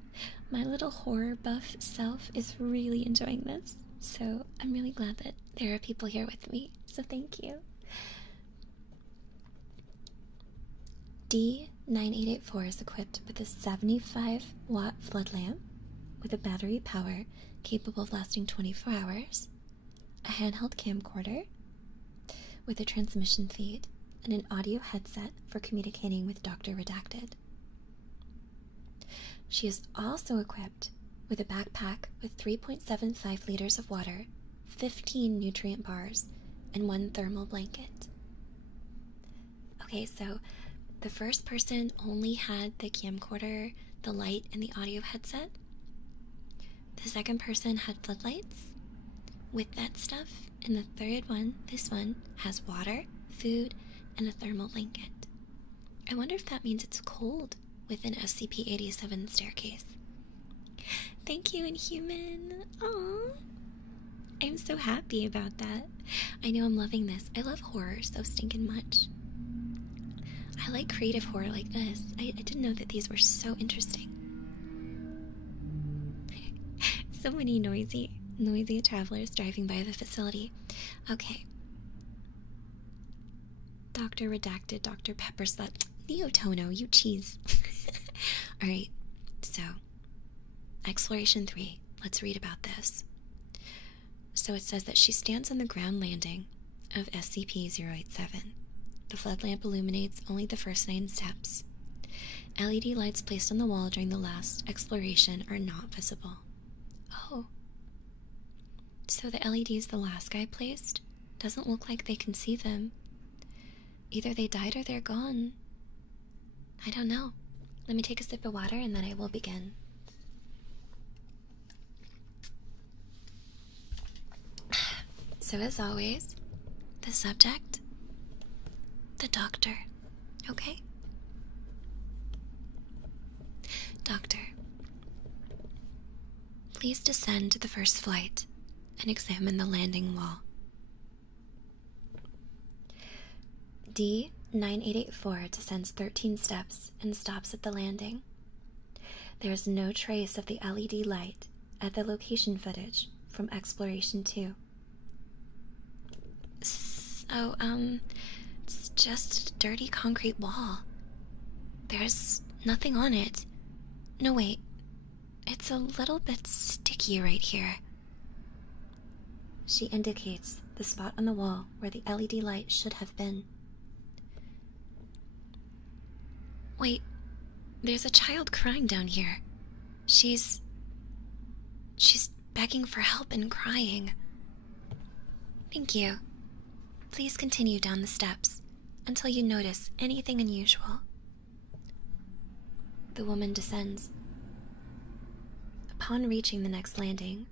my little horror buff self is really enjoying this. So I'm really glad that there are people here with me. So thank you. D9884 is equipped with a 75-watt flood lamp with a battery power capable of lasting 24 hours, a handheld camcorder with a transmission feed, and an audio headset for communicating with Dr. Redacted. She is also equipped with a backpack with 3.75 liters of water, 15 nutrient bars, and 1 thermal blanket. Okay, so the first person only had the camcorder, the light, and the audio headset. The second person had floodlights with that stuff, and the third one, this one, has water, food, and a thermal blanket. I wonder if that means it's cold within SCP-87 staircase. Thank you, Inhuman. Aww. I'm so happy about that. I know I'm loving this. I love horror so stinking much. I like creative horror like this. I didn't know that these were so interesting. So many noisy travelers driving by the facility. Okay. Dr. Redacted, Dr. Pepper Slut. Neotono, you cheese. Alright, so Exploration 3. Let's read about this. So it says that she stands on the ground landing of SCP-087. The flood lamp illuminates only the first 9 steps. LED lights placed on the wall during the last exploration are not visible. Oh. So the LEDs the last guy placed doesn't look like they can see them. Either they died or they're gone. I don't know. Let me take a sip of water and then I will begin. So as always, the subject, the doctor, okay? Doctor, please descend to the first flight and examine the landing wall. D-9884 descends 13 steps and stops at the landing. There is no trace of the LED light at the location footage from Exploration 2. So, it's just a dirty concrete wall. There's nothing on it. No, wait. It's a little bit sticky right here. She indicates the spot on the wall where the LED light should have been. Wait, there's a child crying down here. She's begging for help and crying. Thank you. Please continue down the steps until you notice anything unusual. The woman descends. Upon reaching the next landing,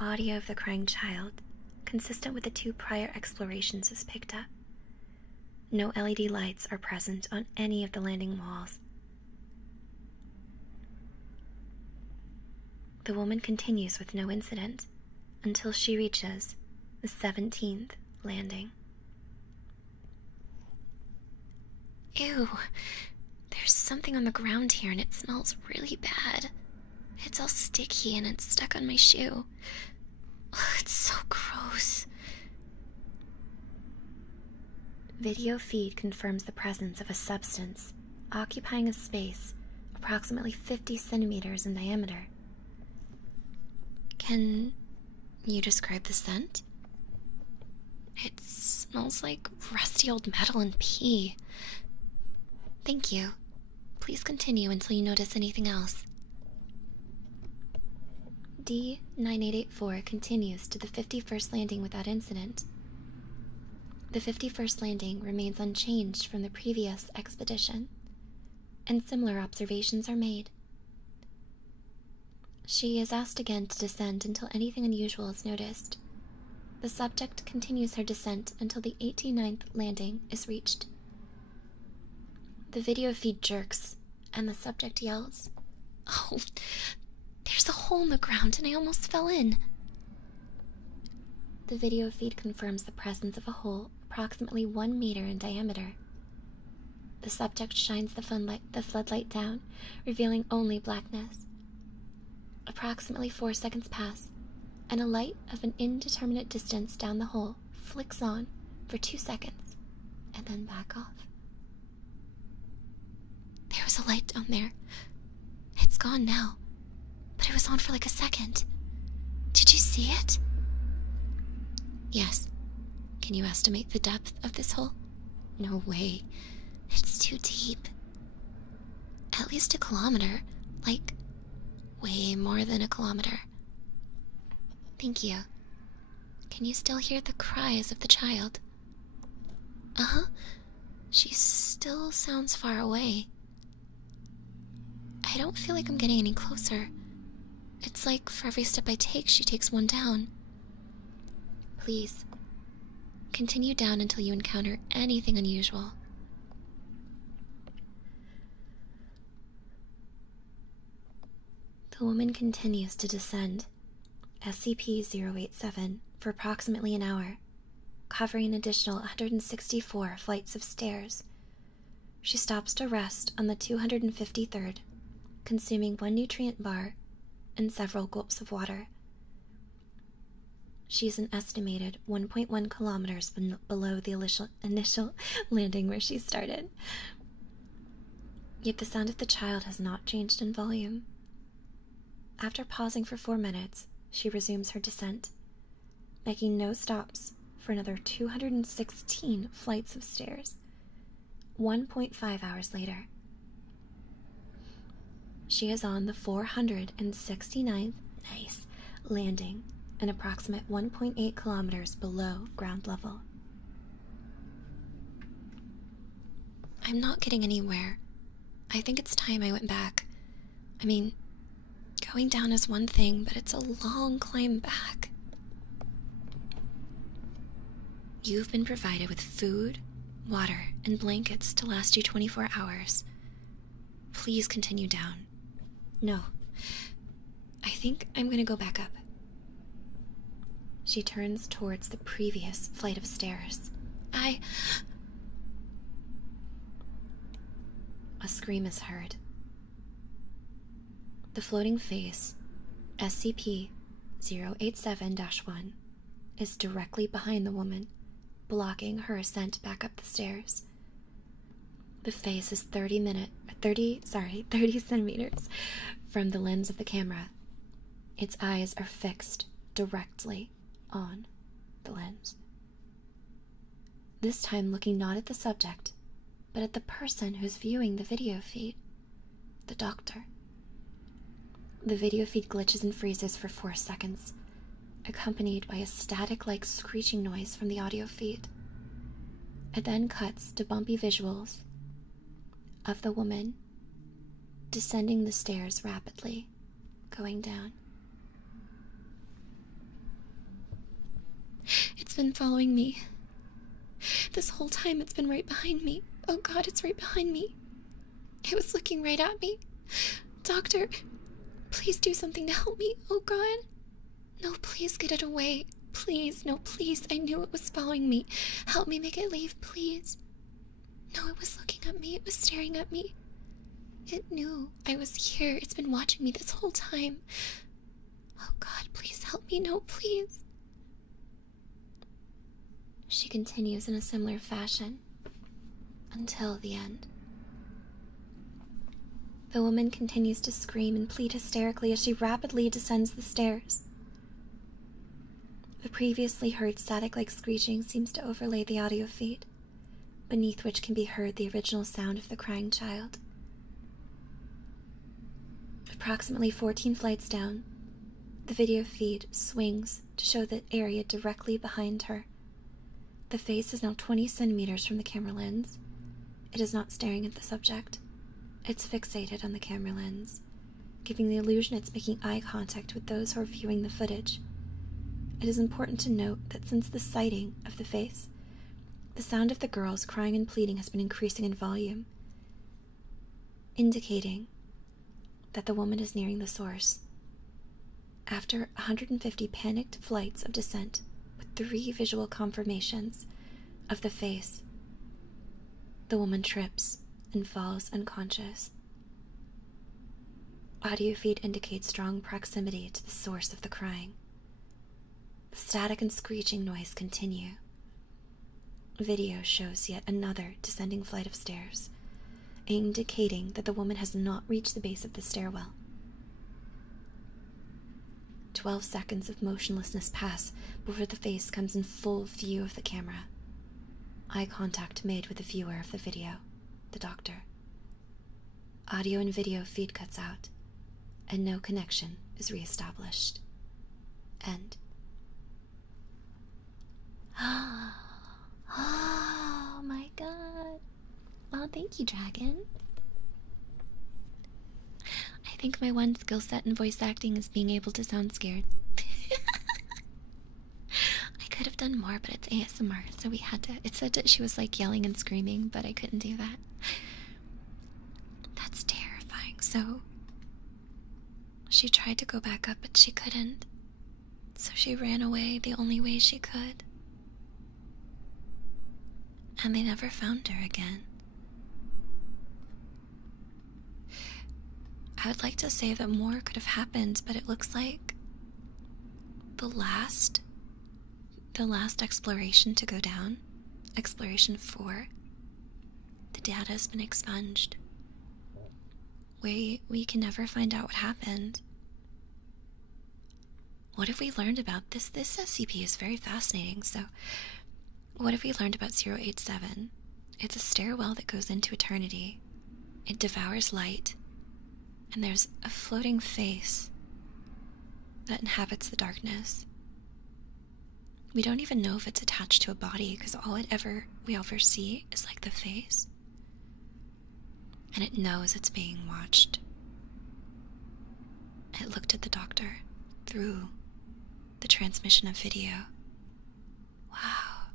audio of the crying child, consistent with the 2 prior explorations, is picked up. No LED lights are present on any of the landing walls. The woman continues with no incident until she reaches the 17th landing. Ew, there's something on the ground here and it smells really bad. It's all sticky and it's stuck on my shoe. Ugh, it's so gross. Video feed confirms the presence of a substance occupying a space approximately 50 centimeters in diameter. Can you describe the scent? It smells like rusty old metal and pee. Thank you. Please continue until you notice anything else. D-9884 continues to the 51st landing without incident. The 51st landing remains unchanged from the previous expedition, and similar observations are made. She is asked again to descend until anything unusual is noticed. The subject continues her descent until the 89th landing is reached. The video feed jerks, and the subject yells, "Oh, there's a hole in the ground and I almost fell in." The video feed confirms the presence of a hole approximately 1 meter in diameter. The subject shines the floodlight down, revealing only blackness. Approximately 4 seconds pass, and a light of an indeterminate distance down the hole flicks on for 2 seconds, and then back off. There was a light down there. It's gone now, but it was on for like a second. Did you see it? Yes. Can you estimate the depth of this hole? No way. It's too deep. At least 1 kilometer. Like, way more than 1 kilometer. Thank you. Can you still hear the cries of the child? Uh-huh. She still sounds far away. I don't feel like I'm getting any closer. It's like for every step I take, she takes one down. Please, continue down until you encounter anything unusual. The woman continues to descend, SCP-087, for approximately an hour, covering an additional 164 flights of stairs. She stops to rest on the 253rd, consuming 1 nutrient bar and several gulps of water. She is an estimated 1.1 kilometers below the initial landing where she started. Yet the sound of the child has not changed in volume. After pausing for 4 minutes, she resumes her descent, making no stops for another 216 flights of stairs. 1.5 hours later, she is on the 469th landing, an approximate 1.8 kilometers below ground level. I'm not getting anywhere. I think it's time I went back. I mean, going down is one thing, but it's a long climb back. You've been provided with food, water, and blankets to last you 24 hours. Please continue down. No, I think I'm going to go back up. She turns towards the previous flight of stairs. A scream is heard. The floating face, SCP-087-1, is directly behind the woman, blocking her ascent back up the stairs. The face is 30 centimeters from the lens of the camera. Its eyes are fixed directly on the lens. This time looking not at the subject, but at the person who's viewing the video feed, the doctor. The video feed glitches and freezes for 4 seconds, accompanied by a static-like screeching noise from the audio feed. It then cuts to bumpy visuals of the woman descending the stairs rapidly, going down. It's been following me. This whole time it's been right behind me. Oh God, it's right behind me. It was looking right at me. Doctor, please do something to help me. Oh God. No, please get it away. Please, no, please. I knew it was following me. Help me make it leave, please. No, it was looking at me. It was staring at me. It knew I was here. It's been watching me this whole time. Oh God, please help me. No, please. She continues in a similar fashion until the end. The woman continues to scream and plead hysterically as she rapidly descends the stairs. The previously heard static-like screeching seems to overlay the audio feed, beneath which can be heard the original sound of the crying child. Approximately 14 flights down, the video feed swings to show the area directly behind her. The face is now 20 centimeters from the camera lens. It is not staring at the subject. It's fixated on the camera lens, giving the illusion it's making eye contact with those who are viewing the footage. It is important to note that since the sighting of the face, the sound of the girls crying and pleading has been increasing in volume, indicating that the woman is nearing the source. After 150 panicked flights of descent, with 3 visual confirmations of the face, the woman trips and falls unconscious. Audio feed indicates strong proximity to the source of the crying. The static and screeching noise continue. Video shows yet another descending flight of stairs, indicating that the woman has not reached the base of the stairwell. 12 seconds of motionlessness pass before the face comes in full view of the camera. Eye contact made with the viewer of the video, the doctor. Audio and video feed cuts out, and no connection is reestablished. End. Oh my god. Oh, thank you, Dragon. I think my one skill set in voice acting is being able to sound scared. I could have done more, but it's ASMR, so we had to. It said that she was like yelling and screaming, but I couldn't do that. That's terrifying. So she tried to go back up, but she couldn't. So she ran away the only way she could. And they never found her again. I would like to say that more could have happened, but it looks like the last exploration to go down, exploration 4, the data has been expunged. We can never find out what happened. What have we learned about this? This SCP is very fascinating. So, what have we learned about 087? It's a stairwell that goes into eternity. It devours light. And there's a floating face that inhabits the darkness. We don't even know if it's attached to a body, because all we ever see is like the face. And it knows it's being watched. It looked at the doctor through the transmission of video. Wow.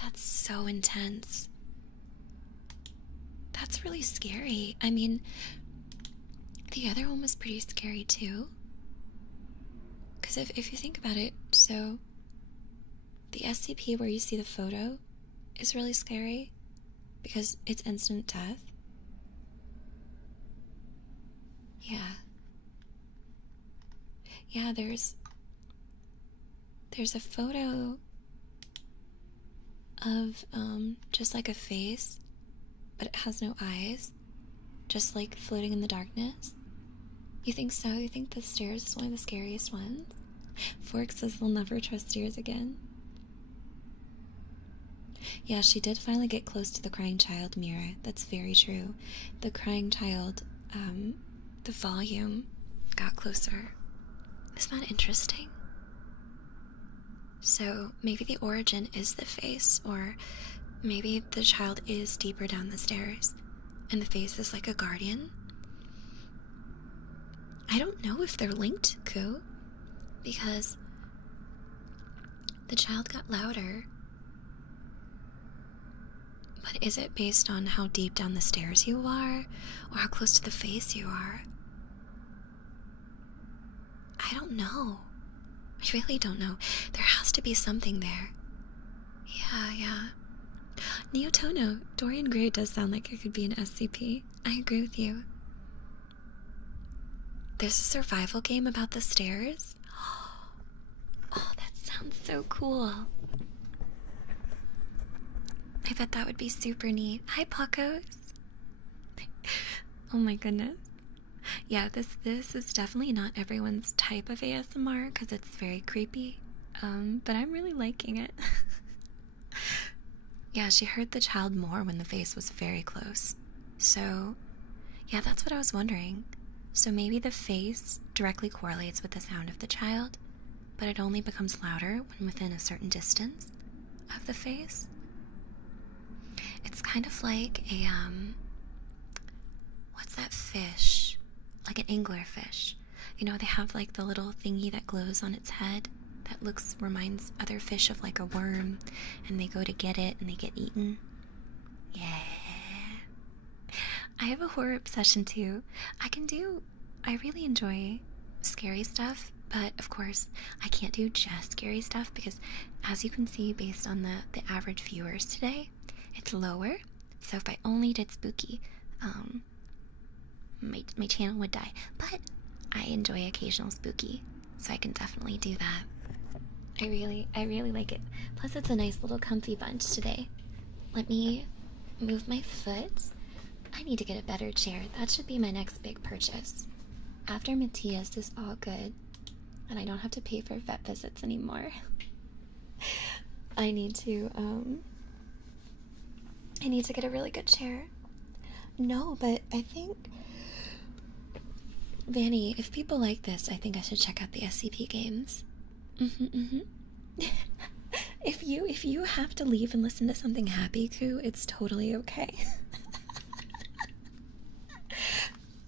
That's so intense. That's really scary. I mean, the other one was pretty scary too. Because if you think about it, so the SCP where you see the photo is really scary because it's instant death. Yeah. Yeah, there's a photo of just like a face, but it has no eyes, just like floating in the darkness. You think so? You think the stairs is one of the scariest ones? Fork says they'll never trust stairs again. Yeah, she did finally get close to the crying child, Mira. That's very true. The crying child, the volume got closer. Isn't that interesting? So maybe the origin is the face, or maybe the child is deeper down the stairs and the face is like a guardian. I don't know if they're linked, Ku, because the child got louder. But is it based on how deep down the stairs you are, or how close to the face you are? I don't know. I really don't know. There has to be something there. Yeah. Neotono, Dorian Gray does sound like it could be an SCP. I agree with you. There's a survival game about the stairs? Oh, that sounds so cool. I bet that would be super neat. Hi, Puckos. Oh my goodness. Yeah, this is definitely not everyone's type of ASMR because it's very creepy. But I'm really liking it. Yeah, she heard the child more when the face was very close. So, yeah, that's what I was wondering. So maybe the face directly correlates with the sound of the child, but it only becomes louder when within a certain distance of the face. It's kind of like a, what's that fish? Like an anglerfish. You know, they have like the little thingy that glows on its head that reminds other fish of like a worm, and they go to get it and they get eaten. Yeah. I have a horror obsession too. I really enjoy scary stuff, but of course I can't do just scary stuff because, as you can see based on the average viewers today, it's lower. So if I only did spooky, my channel would die. But I enjoy occasional spooky, so I can definitely do that. I really like it. Plus it's a nice little comfy bunch today. Let me move my foot. I need to get a better chair. That should be my next big purchase. After Matthias is all good, and I don't have to pay for vet visits anymore. I need to get a really good chair. No, but I think, Vanny, if people like this, I think I should check out the SCP games. If you have to leave and listen to something happy, Koo, it's totally okay.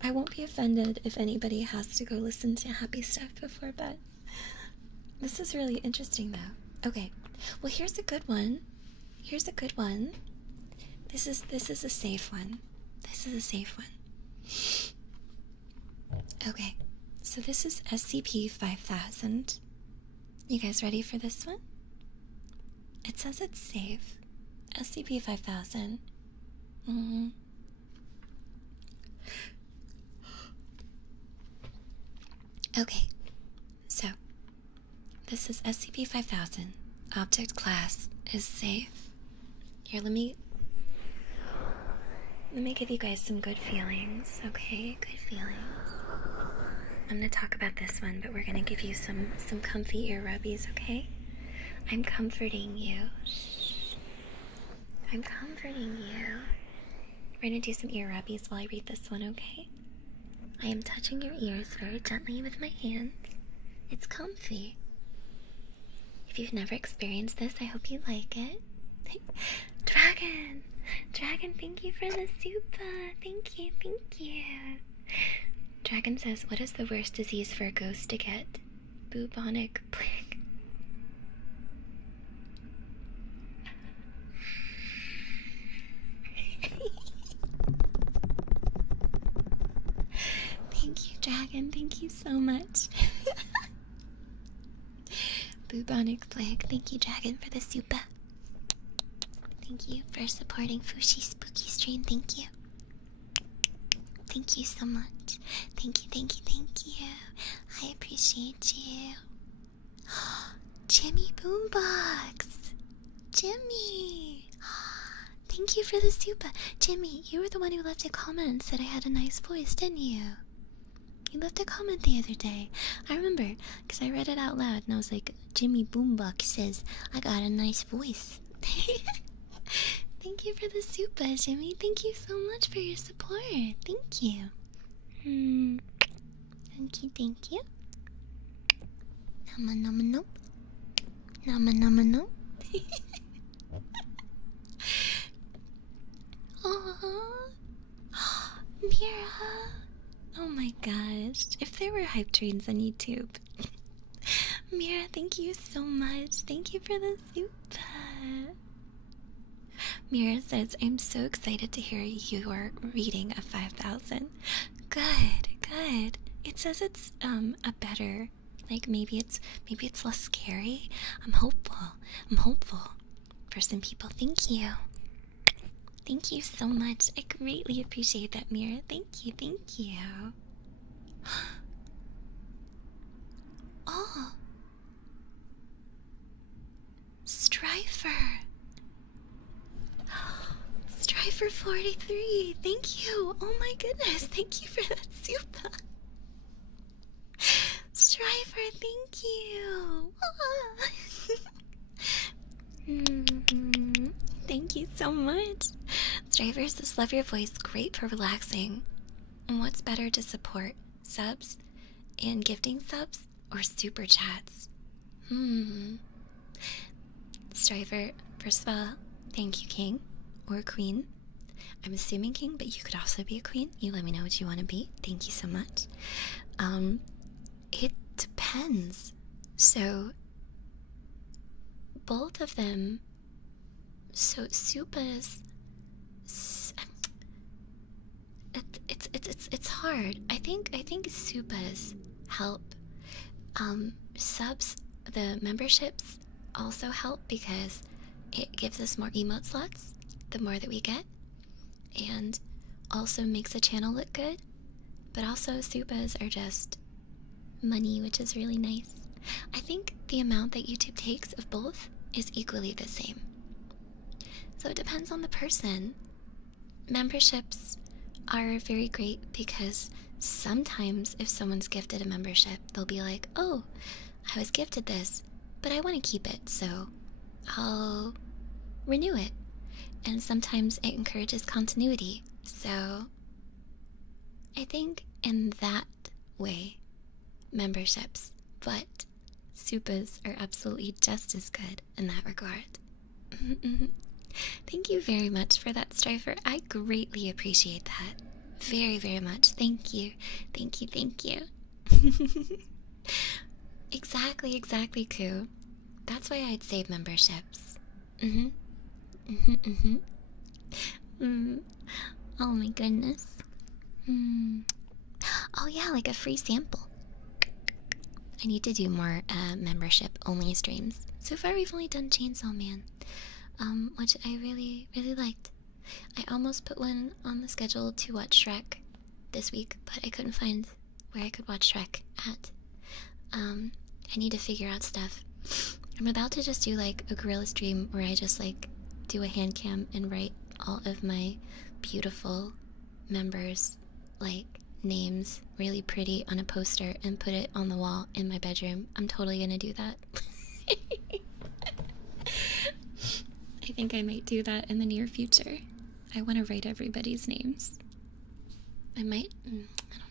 I won't be offended if anybody has to go listen to happy stuff before bed. This is really interesting, though. Okay, well, here's a good one. Here's a good one. This is a safe one. This is a safe one. Okay, so this is SCP-5000. You guys ready for this one? It says it's safe. SCP-5000. Okay, so this is SCP-5000. Object class is safe. Here, let me give you guys some good feelings, okay? Good feelings. I'm gonna talk about this one, but we're gonna give you some comfy ear rubbies, okay? I'm comforting you. Shh. I'm comforting you. We're gonna do some ear rubbies while I read this one, okay? I am touching your ears very gently with my hands. It's comfy. If you've never experienced this, I hope you like it. Dragon! Dragon, thank you for the super. Thank you, thank you. Dragon says, what is the worst disease for a ghost to get? Bubonic plague. Thank you, Dragon. Thank you so much. Bubonic plague. Thank you, Dragon, for the super. Thank you for supporting Fushi Spooky Stream. Thank you. Thank you so much. Thank you, thank you, thank you. I appreciate you. Jimmy Boombox. Jimmy. Thank you for the super. Jimmy, you were the one who left a comment and said I had a nice voice, didn't you? You left a comment the other day. I remember, because I read it out loud and I was like, Jimmy Boombox says, I got a nice voice. Thank you for the super, Jimmy. Thank you so much for your support. Thank you. Thank you, thank you. Nama nama no. Nama nama no. Aww. Mira. Oh my gosh. If there were hype trains on YouTube. Mira, thank you so much. Thank you for the super. Mira says, I'm so excited to hear you are reading a 5000. Good, good. It says it's a better, like maybe it's less scary. I'm hopeful for some people. Thank you. Thank you so much. I greatly appreciate that, Mira. Thank you, thank you. Oh. Strifer. Strifer 43. Thank you. Oh my goodness. Thank you for that super. Strifer, thank you. Thank you so much. Strifer says, love your voice. Great for relaxing. And what's better to support? Subs and gifting subs or super chats? Strifer, first of all, thank you, King or Queen. I'm assuming King, but you could also be a Queen. You let me know what you want to be. Thank you so much. It depends. So, both of them. So Supas, it's hard. I think Supas help. Subs, the memberships also help because it gives us more emote slots the more that we get, and also makes the channel look good. But also Supas are just money, which is really nice. I think the amount that YouTube takes of both is equally the same. So it depends on the person. Memberships are very great because sometimes if someone's gifted a membership, they'll be like, oh, I was gifted this, but I want to keep it, so I'll renew it. And sometimes it encourages continuity. So I think in that way, memberships, but supas are absolutely just as good in that regard. Thank you very much for that, Strifer. I greatly appreciate that. Very, very much. Thank you. Thank you, thank you. Exactly, Koo. That's why I'd save memberships. Oh my goodness. Oh yeah, like a free sample. I need to do more membership only streams. So far we've only done Chainsaw Man, which I really, really liked. I almost put one on the schedule to watch Shrek this week, but I couldn't find where I could watch Shrek at. I need to figure out stuff. I'm about to just do like a gorilla stream where I just like do a hand cam and write all of my beautiful members like names really pretty on a poster and put it on the wall in my bedroom. I'm totally gonna do that. I think I might do that in the near future. I want to write everybody's names. I don't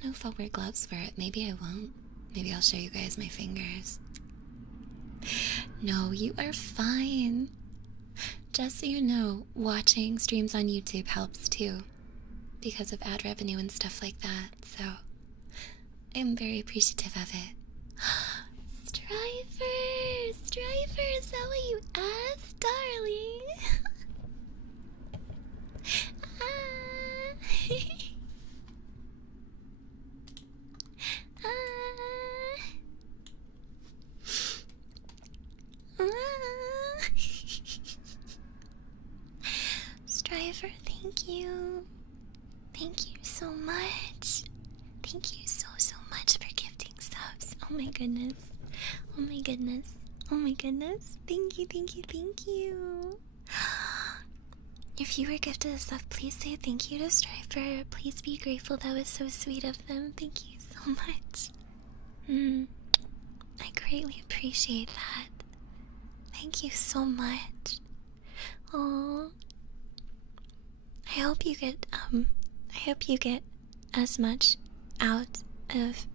know if I'll wear gloves for it. Maybe I won't. Maybe I'll show you guys my fingers. No, you are fine. Just so you know, watching streams on YouTube helps too, because of ad revenue and stuff like that, so I'm very appreciative of it. Strifer, is that what you asked, darling? Striver, thank you. Thank you so much. Thank you so much for gifting subs. Oh my goodness. Oh my goodness. Oh my goodness. Thank you. If you were gifted a sub, please say thank you to Striver. Please be grateful. That was so sweet of them. Thank you so much. I greatly appreciate that. Thank you so much. Oh, I hope you get as much out of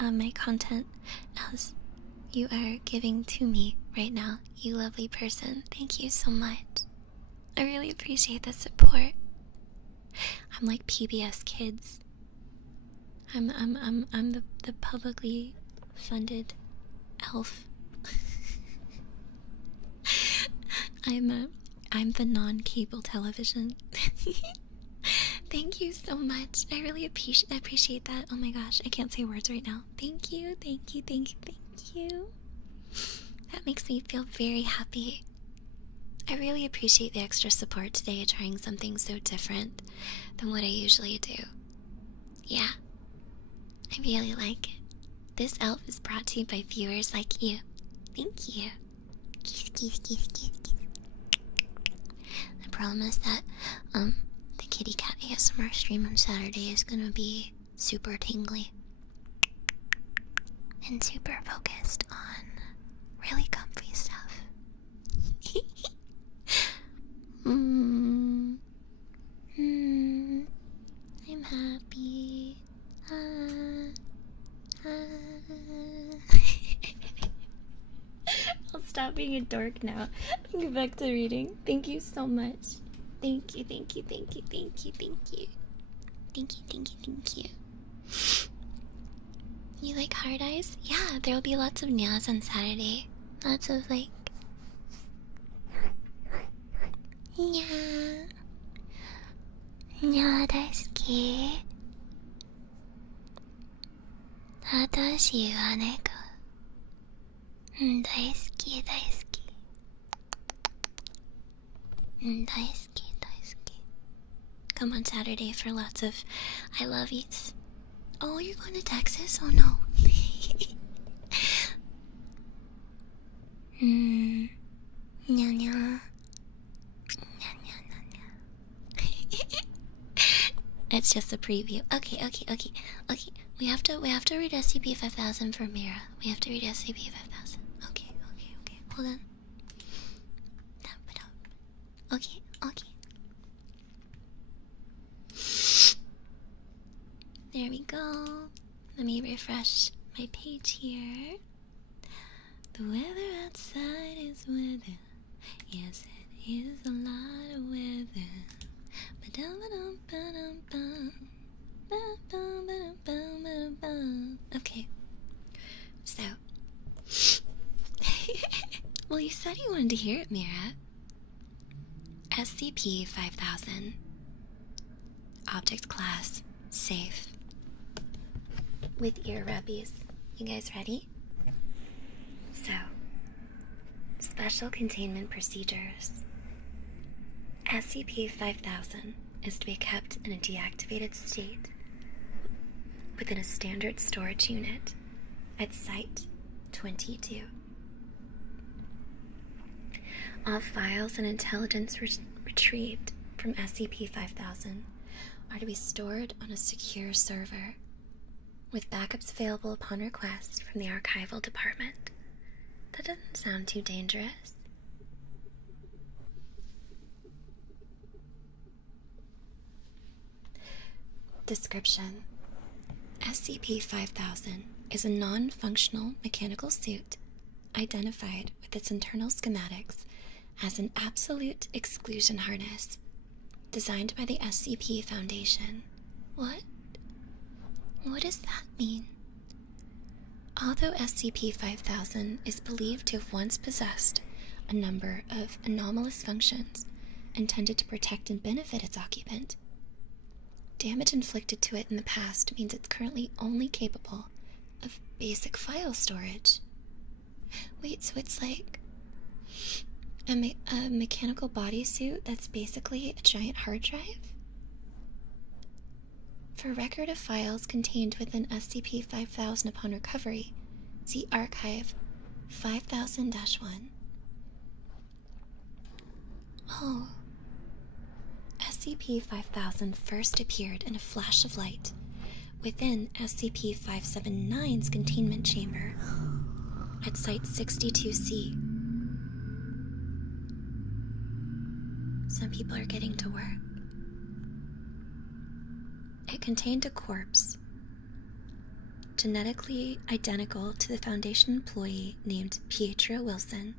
my content as you are giving to me right now, you lovely person. Thank you so much. I really appreciate the support. I'm like PBS Kids. I'm the publicly funded elf. I'm the non-cable television. Thank you so much. I really appreciate that. Oh my gosh, I can't say words right now. Thank you. That makes me feel very happy. I really appreciate the extra support today, trying something so different than what I usually do. Yeah, I really like it. This elf is brought to you by viewers like you. Thank you. Kiss. I promise that the kitty cat ASMR stream on Saturday is gonna be super tingly and super focused on really comfy stuff. I'm happy. I'll stop being a dork now and go back to reading. Thank you so much. Thank you. You like hard eyes? Yeah, there will be lots of nyas on Saturday. Lots of like... nya. Nya 大好き。私は猫。大好き。大好き。Come on Saturday for lots of I love yous. Oh, you're going to Texas? Oh no. Nya. It's just a preview. Okay. We have to read SCP-5000 for Mira. We have to read SCP-5000. Okay. Hold on. Okay, okay. There we go. Let me refresh my page here. The weather outside is weather. Yes, it is a lot of weather. Okay, so well, you said you wanted to hear it, Mira. SCP 5000. Object class safe. With ear rubbies. You guys ready? So, special containment procedures. SCP 5000 is to be kept in a deactivated state within a standard storage unit at Site 22. All files and intelligence retrieved from SCP 5000 are to be stored on a secure server, with backups available upon request from the archival department. That doesn't sound too dangerous. Description: SCP 5000 is a non-functional mechanical suit identified with its internal schematics as an absolute exclusion harness designed by the SCP Foundation. What? What does that mean? Although SCP 5000 is believed to have once possessed a number of anomalous functions intended to protect and benefit its occupant, damage inflicted to it in the past means it's currently only capable of basic file storage. Wait, so it's like a mechanical bodysuit that's basically a giant hard drive? For record of files contained within SCP 5000 upon recovery, see Archive 5000-1. Oh. SCP 5000 first appeared in a flash of light within SCP 579's containment chamber at Site 62C. Some people are getting to work. It contained a corpse, genetically identical to the Foundation employee named Pietro Wilson.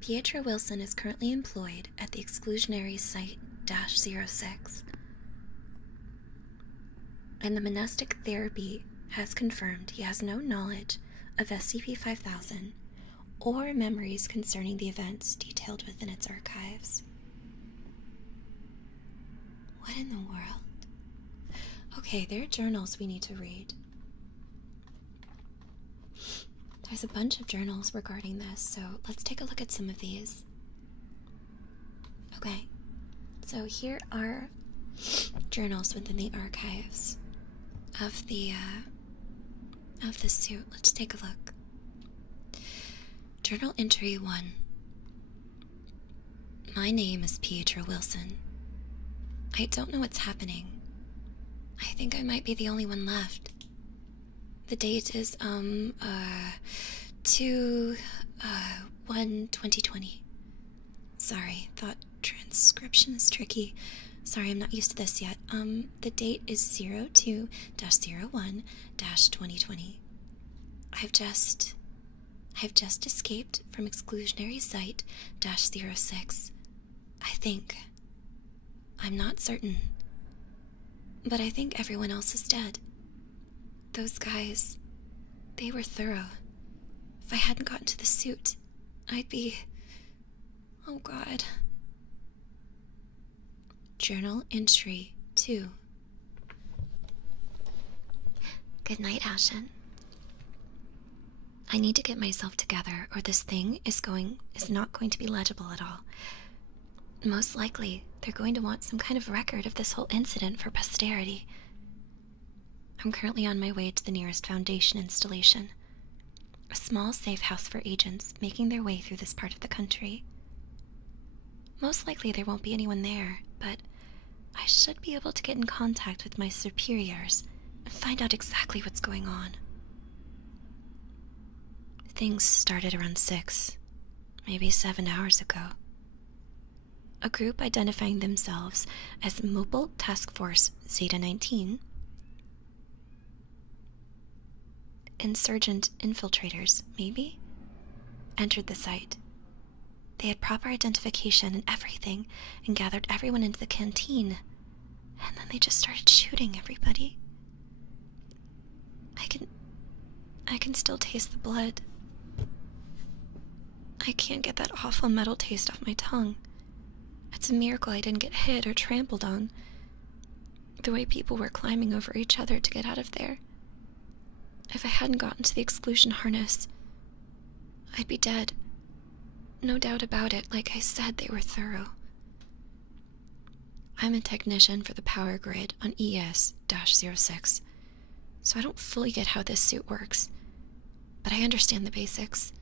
Pietro Wilson is currently employed at the exclusionary Site-06, and the monastic therapy has confirmed he has no knowledge of SCP-5000 or memories concerning the events detailed within its archives. What in the world? Okay, there are journals we need to read. There's a bunch of journals regarding this, so let's take a look at some of these. Okay, so here are journals within the archives of the suit. Let's take a look. Journal entry 1. My name is Pietro Wilson. I don't know what's happening. I think I might be the only one left. The date is 2/1/2020. Sorry, thought transcription is tricky. Sorry, I'm not used to this yet. The date is 02-01-2020. I've just escaped from exclusionary Site-06. I think. I'm not certain. But I think everyone else is dead. Those guys, they were thorough. If I hadn't gotten to the suit, I'd be... Oh God. Journal entry 2. Good night, Ashen. I need to get myself together, or this thing is not going to be legible at all. Most likely, they're going to want some kind of record of this whole incident for posterity. I'm currently on my way to the nearest Foundation installation, a small safe house for agents making their way through this part of the country. Most likely there won't be anyone there, but I should be able to get in contact with my superiors and find out exactly what's going on. Things started around 6, maybe 7 hours ago. a group identifying themselves as Mobile Task Force Zeta-19, insurgent infiltrators, maybe, entered the site. They had proper identification and everything and gathered everyone into the canteen, and then they just started shooting everybody. I can still taste the blood. I can't get that awful metal taste off my tongue. It's a miracle I didn't get hit or trampled on. The way people were climbing over each other to get out of there. If I hadn't gotten to the exclusion harness, I'd be dead. No doubt about it, like I said, they were thorough. I'm a technician for the power grid on ES-06, so I don't fully get how this suit works, but I understand the basics.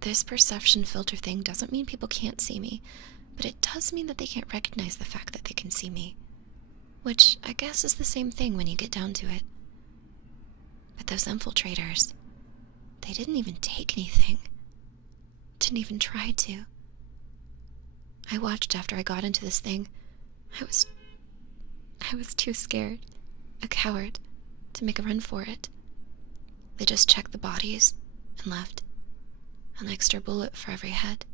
This perception filter thing doesn't mean people can't see me, but it does mean that they can't recognize the fact that they can see me, which I guess is the same thing when you get down to it. But those infiltrators, they didn't even take anything. Didn't even try to. I watched after I got into this thing. I was too scared, a coward, to make a run for it. They just checked the bodies and left. An extra bullet for every head.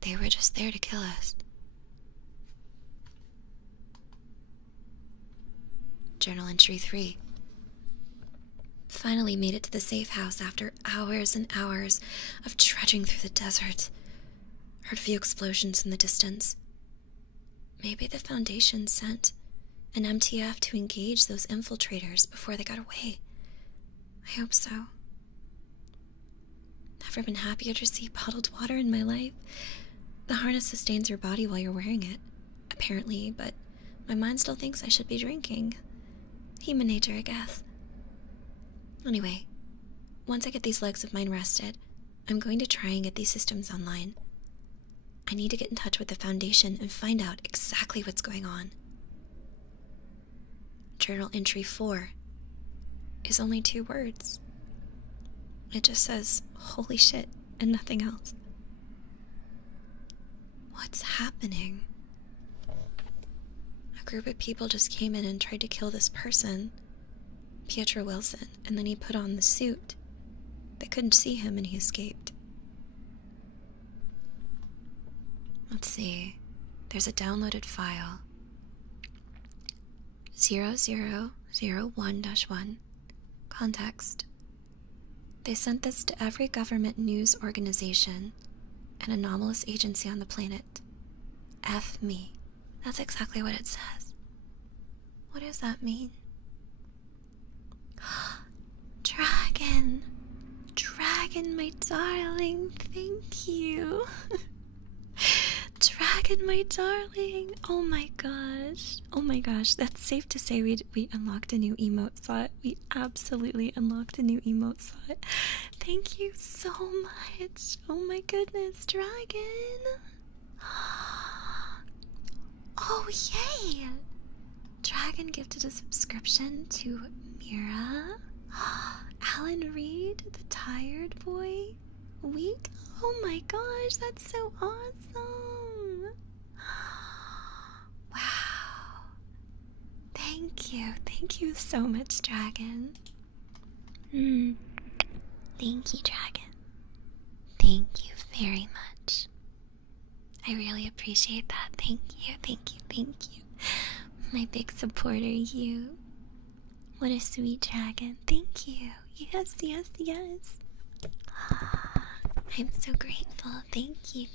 They were just there to kill us. Journal entry 3. Finally made it to the safe house after hours and hours of trudging through the desert. Heard a few explosions in the distance. Maybe the Foundation sent an MTF to engage those infiltrators before they got away. I hope so. Never been happier to see bottled water in my life. The harness sustains your body while you're wearing it, apparently, but my mind still thinks I should be drinking. Human nature, I guess. Anyway, once I get these legs of mine rested, I'm going to try and get these systems online. I need to get in touch with the Foundation and find out exactly what's going on. Journal entry 4 is only 2 words. It just says, holy shit, and nothing else. What's happening? A group of people just came in and tried to kill this person, Pietro Wilson, and then he put on the suit. They couldn't see him and he escaped. Let's see. There's a downloaded file. 0001-1. Context. They sent this to every government news organization and anomalous agency on the planet. F me. That's exactly what it says. What does that mean? Dragon! Dragon, my darling, thank you. Dragon, my darling. Oh my gosh, that's safe to say we unlocked a new emote slot. We absolutely unlocked a new emote slot. Thank you so much. Oh my goodness, Dragon. Oh yay! Dragon gifted a subscription to Mira, Alan Reed, the Tired Boy, Week. Oh my gosh, that's so awesome! Wow. Thank you so much, Dragon. Thank you, Dragon. Thank you very much. I really appreciate that. Thank you. My big supporter, you. What a sweet dragon. Thank you. Yes. I'm so grateful. Thank you.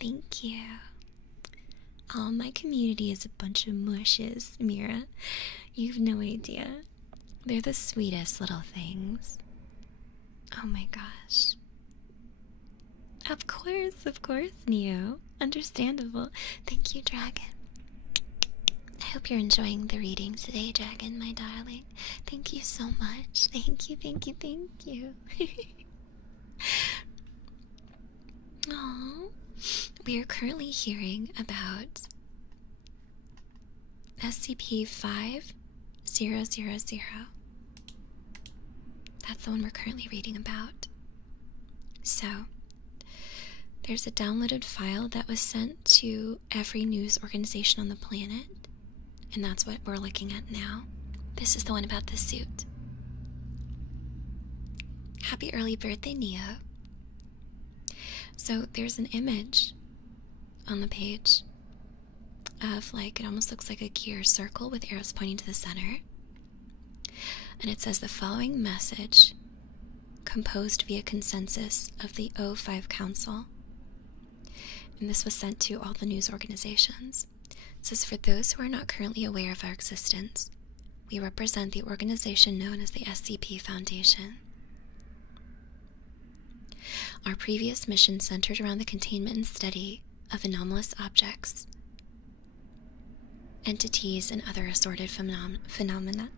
Oh, my community is a bunch of mushes, Mira. You've no idea. They're the sweetest little things. Oh my gosh. Of course, Neo. Understandable. Thank you, Dragon. I hope you're enjoying the reading today, Dragon, my darling. Thank you so much. Thank you. Aww. We are currently hearing about SCP-5000. That's the one we're currently reading about. So, there's a downloaded file that was sent to every news organization on the planet, and that's what we're looking at now. This is the one about the suit. Happy early birthday, Neo. So there's an image on the page of, like, it almost looks like a gear circle with arrows pointing to the center. And it says the following message, composed via consensus of the O5 Council. And this was sent to all the news organizations. It says, for those who are not currently aware of our existence, we represent the organization known as the SCP Foundation. Our previous mission centered around the containment and study of anomalous objects, entities, and other assorted phenomena.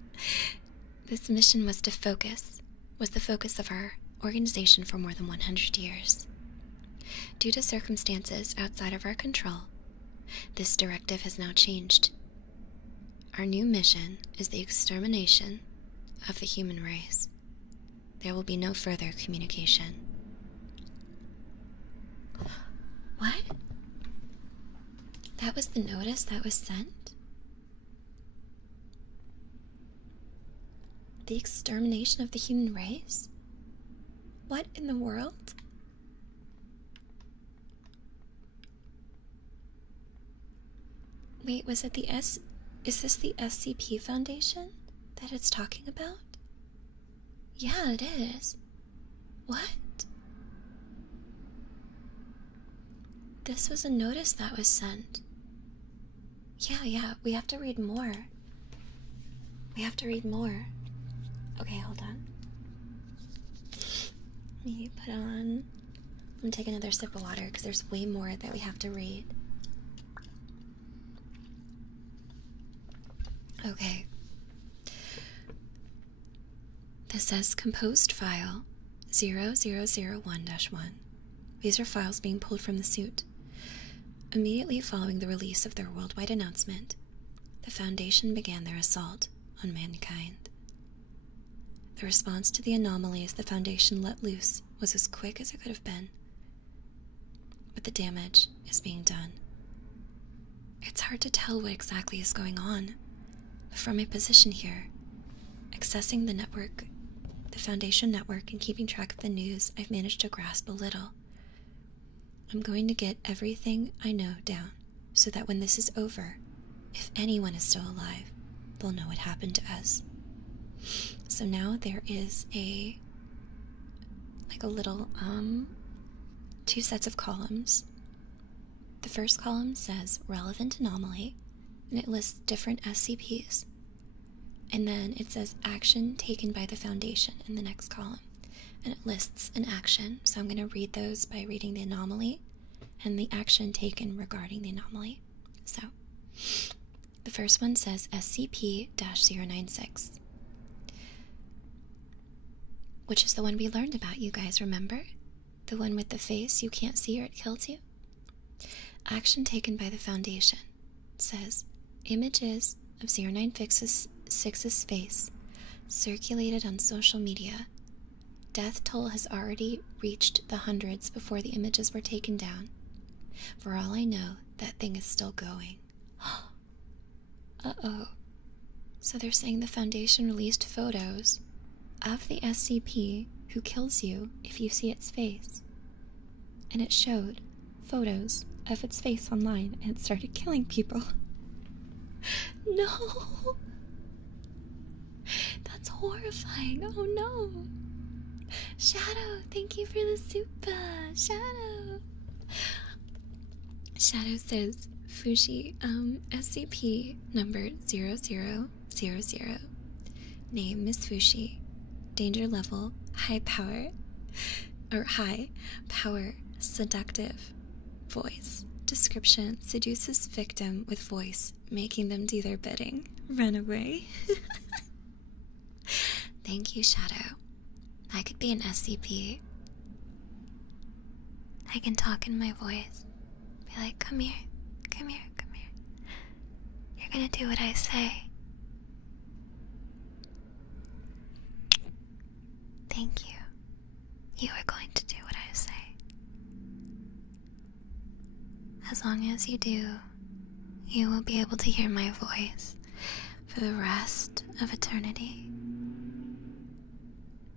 This mission was the focus of our organization for more than 100 years. Due to circumstances outside of our control, this directive has now changed. Our new mission is the extermination of the human race. There will be no further communication. What? That was the notice that was sent? The extermination of the human race? What in the world? Wait, was it is this the SCP Foundation that it's talking about? Yeah, it is. What? This was a notice that was sent. Yeah, we have to read more. Okay, hold on. Let me put on... I'm gonna take another sip of water because there's way more that we have to read. Okay. This says composed file 0001-1. These are files being pulled from the suit. Immediately following the release of their worldwide announcement, the Foundation began their assault on mankind. The response to the anomalies the Foundation let loose was as quick as it could have been, but the damage is being done. It's hard to tell what exactly is going on, but from my position here, accessing the network, the Foundation network, and keeping track of the news, I've managed to grasp a little. I'm going to get everything I know down, so that when this is over, if anyone is still alive, they'll know what happened to us. So now there is a little, 2 sets of columns. The first column says relevant anomaly, and it lists different SCPs. And then it says action taken by the Foundation in the next column. And it lists an action, so I'm going to read those by reading the anomaly and the action taken regarding the anomaly. So, the first one says SCP-096, which is the one we learned about, you guys remember? The one with the face you can't see or it kills you? Action taken by the Foundation says, images of 096's face circulated on social media. Death toll has already reached the hundreds before the images were taken down. For all I know, that thing is still going. Uh-oh. So they're saying the Foundation released photos of the SCP who kills you if you see its face. And it showed photos of its face online, and it started killing people. No! That's horrifying. Oh no! Shadow, thank you for the super. Shadow. Shadow says, Fushi, SCP number 0000. Name MissFushi. Danger level, high power, seductive. Voice. Description, seduces victim with voice, making them do their bidding. Run away. Thank you, Shadow. I could be an SCP. I can talk in my voice. Be like, come here, come here, come here. You're gonna do what I say. Thank you. You are going to do what I say. as long as you do, you will be able to hear my voice for the rest of eternity.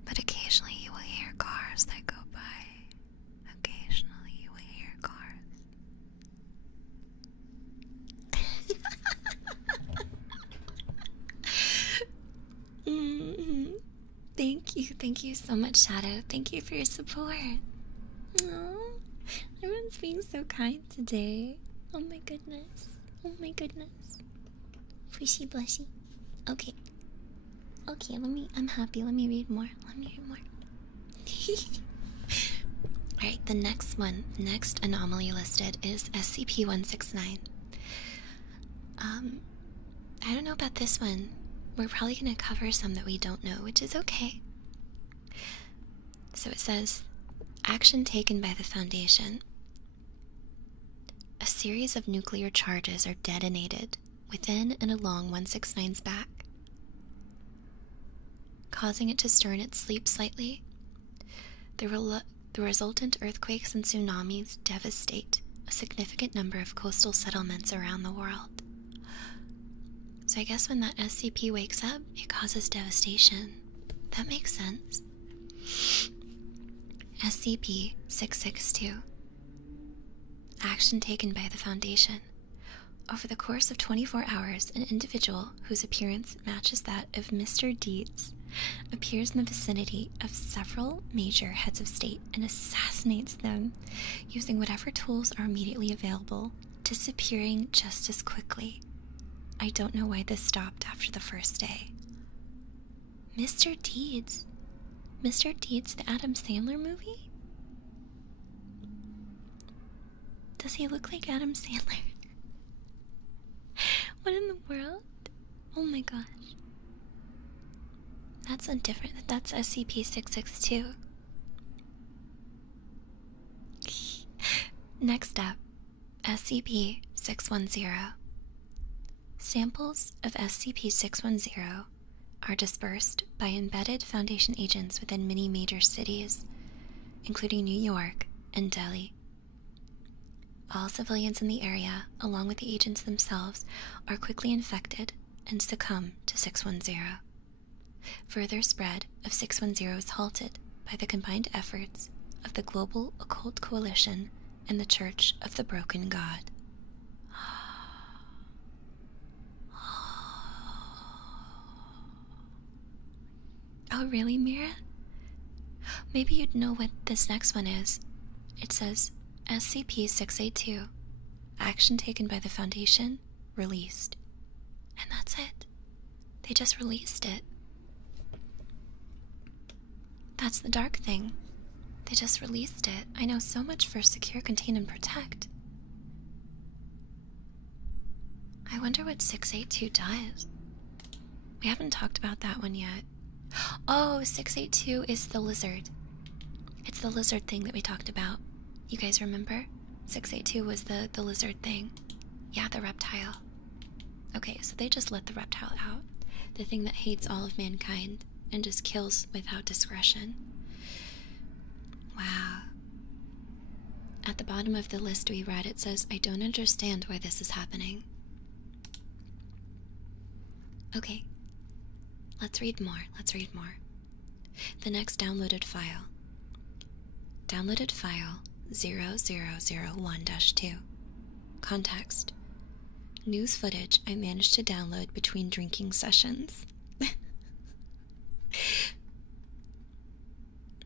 But occasionally you will hear cars that go by. Occasionally you will hear cars. Thank you so much, Shadow. Thank you for your support. Aww, everyone's being so kind today. Oh my goodness. Oh my goodness. Fushy blushy. Okay, I'm happy. Let me read more. Alright, the next anomaly listed is SCP-169. I don't know about this one. We're probably going to cover some that we don't know, which is okay. So it says, action taken by the Foundation. A series of nuclear charges are detonated within and along 169's back, causing it to stir in its sleep slightly. The resultant earthquakes and tsunamis devastate a significant number of coastal settlements around the world. So I guess when that SCP wakes up, it causes devastation. That makes sense. SCP-662. Action taken by the Foundation. Over the course of 24 hours, an individual whose appearance matches that of Mr. Deeds appears in the vicinity of several major heads of state and assassinates them using whatever tools are immediately available, disappearing just as quickly. I don't know why this stopped after the first day. Mr. Deeds? Mr. Deeds, the Adam Sandler movie? Does he look like Adam Sandler? What in the world? Oh my gosh. That's different. That's SCP-662. Next up, SCP-610. Samples of SCP-610 are dispersed by embedded Foundation agents within many major cities, including New York and Delhi. All civilians in the area, along with the agents themselves, are quickly infected and succumb to 610. Further spread of 610 is halted by the combined efforts of the Global Occult Coalition and the Church of the Broken God. Oh, really, Mira? Maybe you'd know what this next one is. It says, SCP-682. Action taken by the Foundation, released. And that's it. They just released it. That's the dark thing. They just released it. I know so much for secure, contain, and protect. I wonder what 682 does. We haven't talked about that one yet. Oh, 682 is the lizard. It's the lizard thing that we talked about. You guys remember? 682 was the lizard thing. Yeah, the reptile. Okay, so they just let the reptile out. The thing that hates all of mankind and just kills without discretion. Wow. At the bottom of the list we read, it says, I don't understand why this is happening. Okay. Let's read more. The next downloaded file. Downloaded file 0001-2. Context. News footage I managed to download between drinking sessions.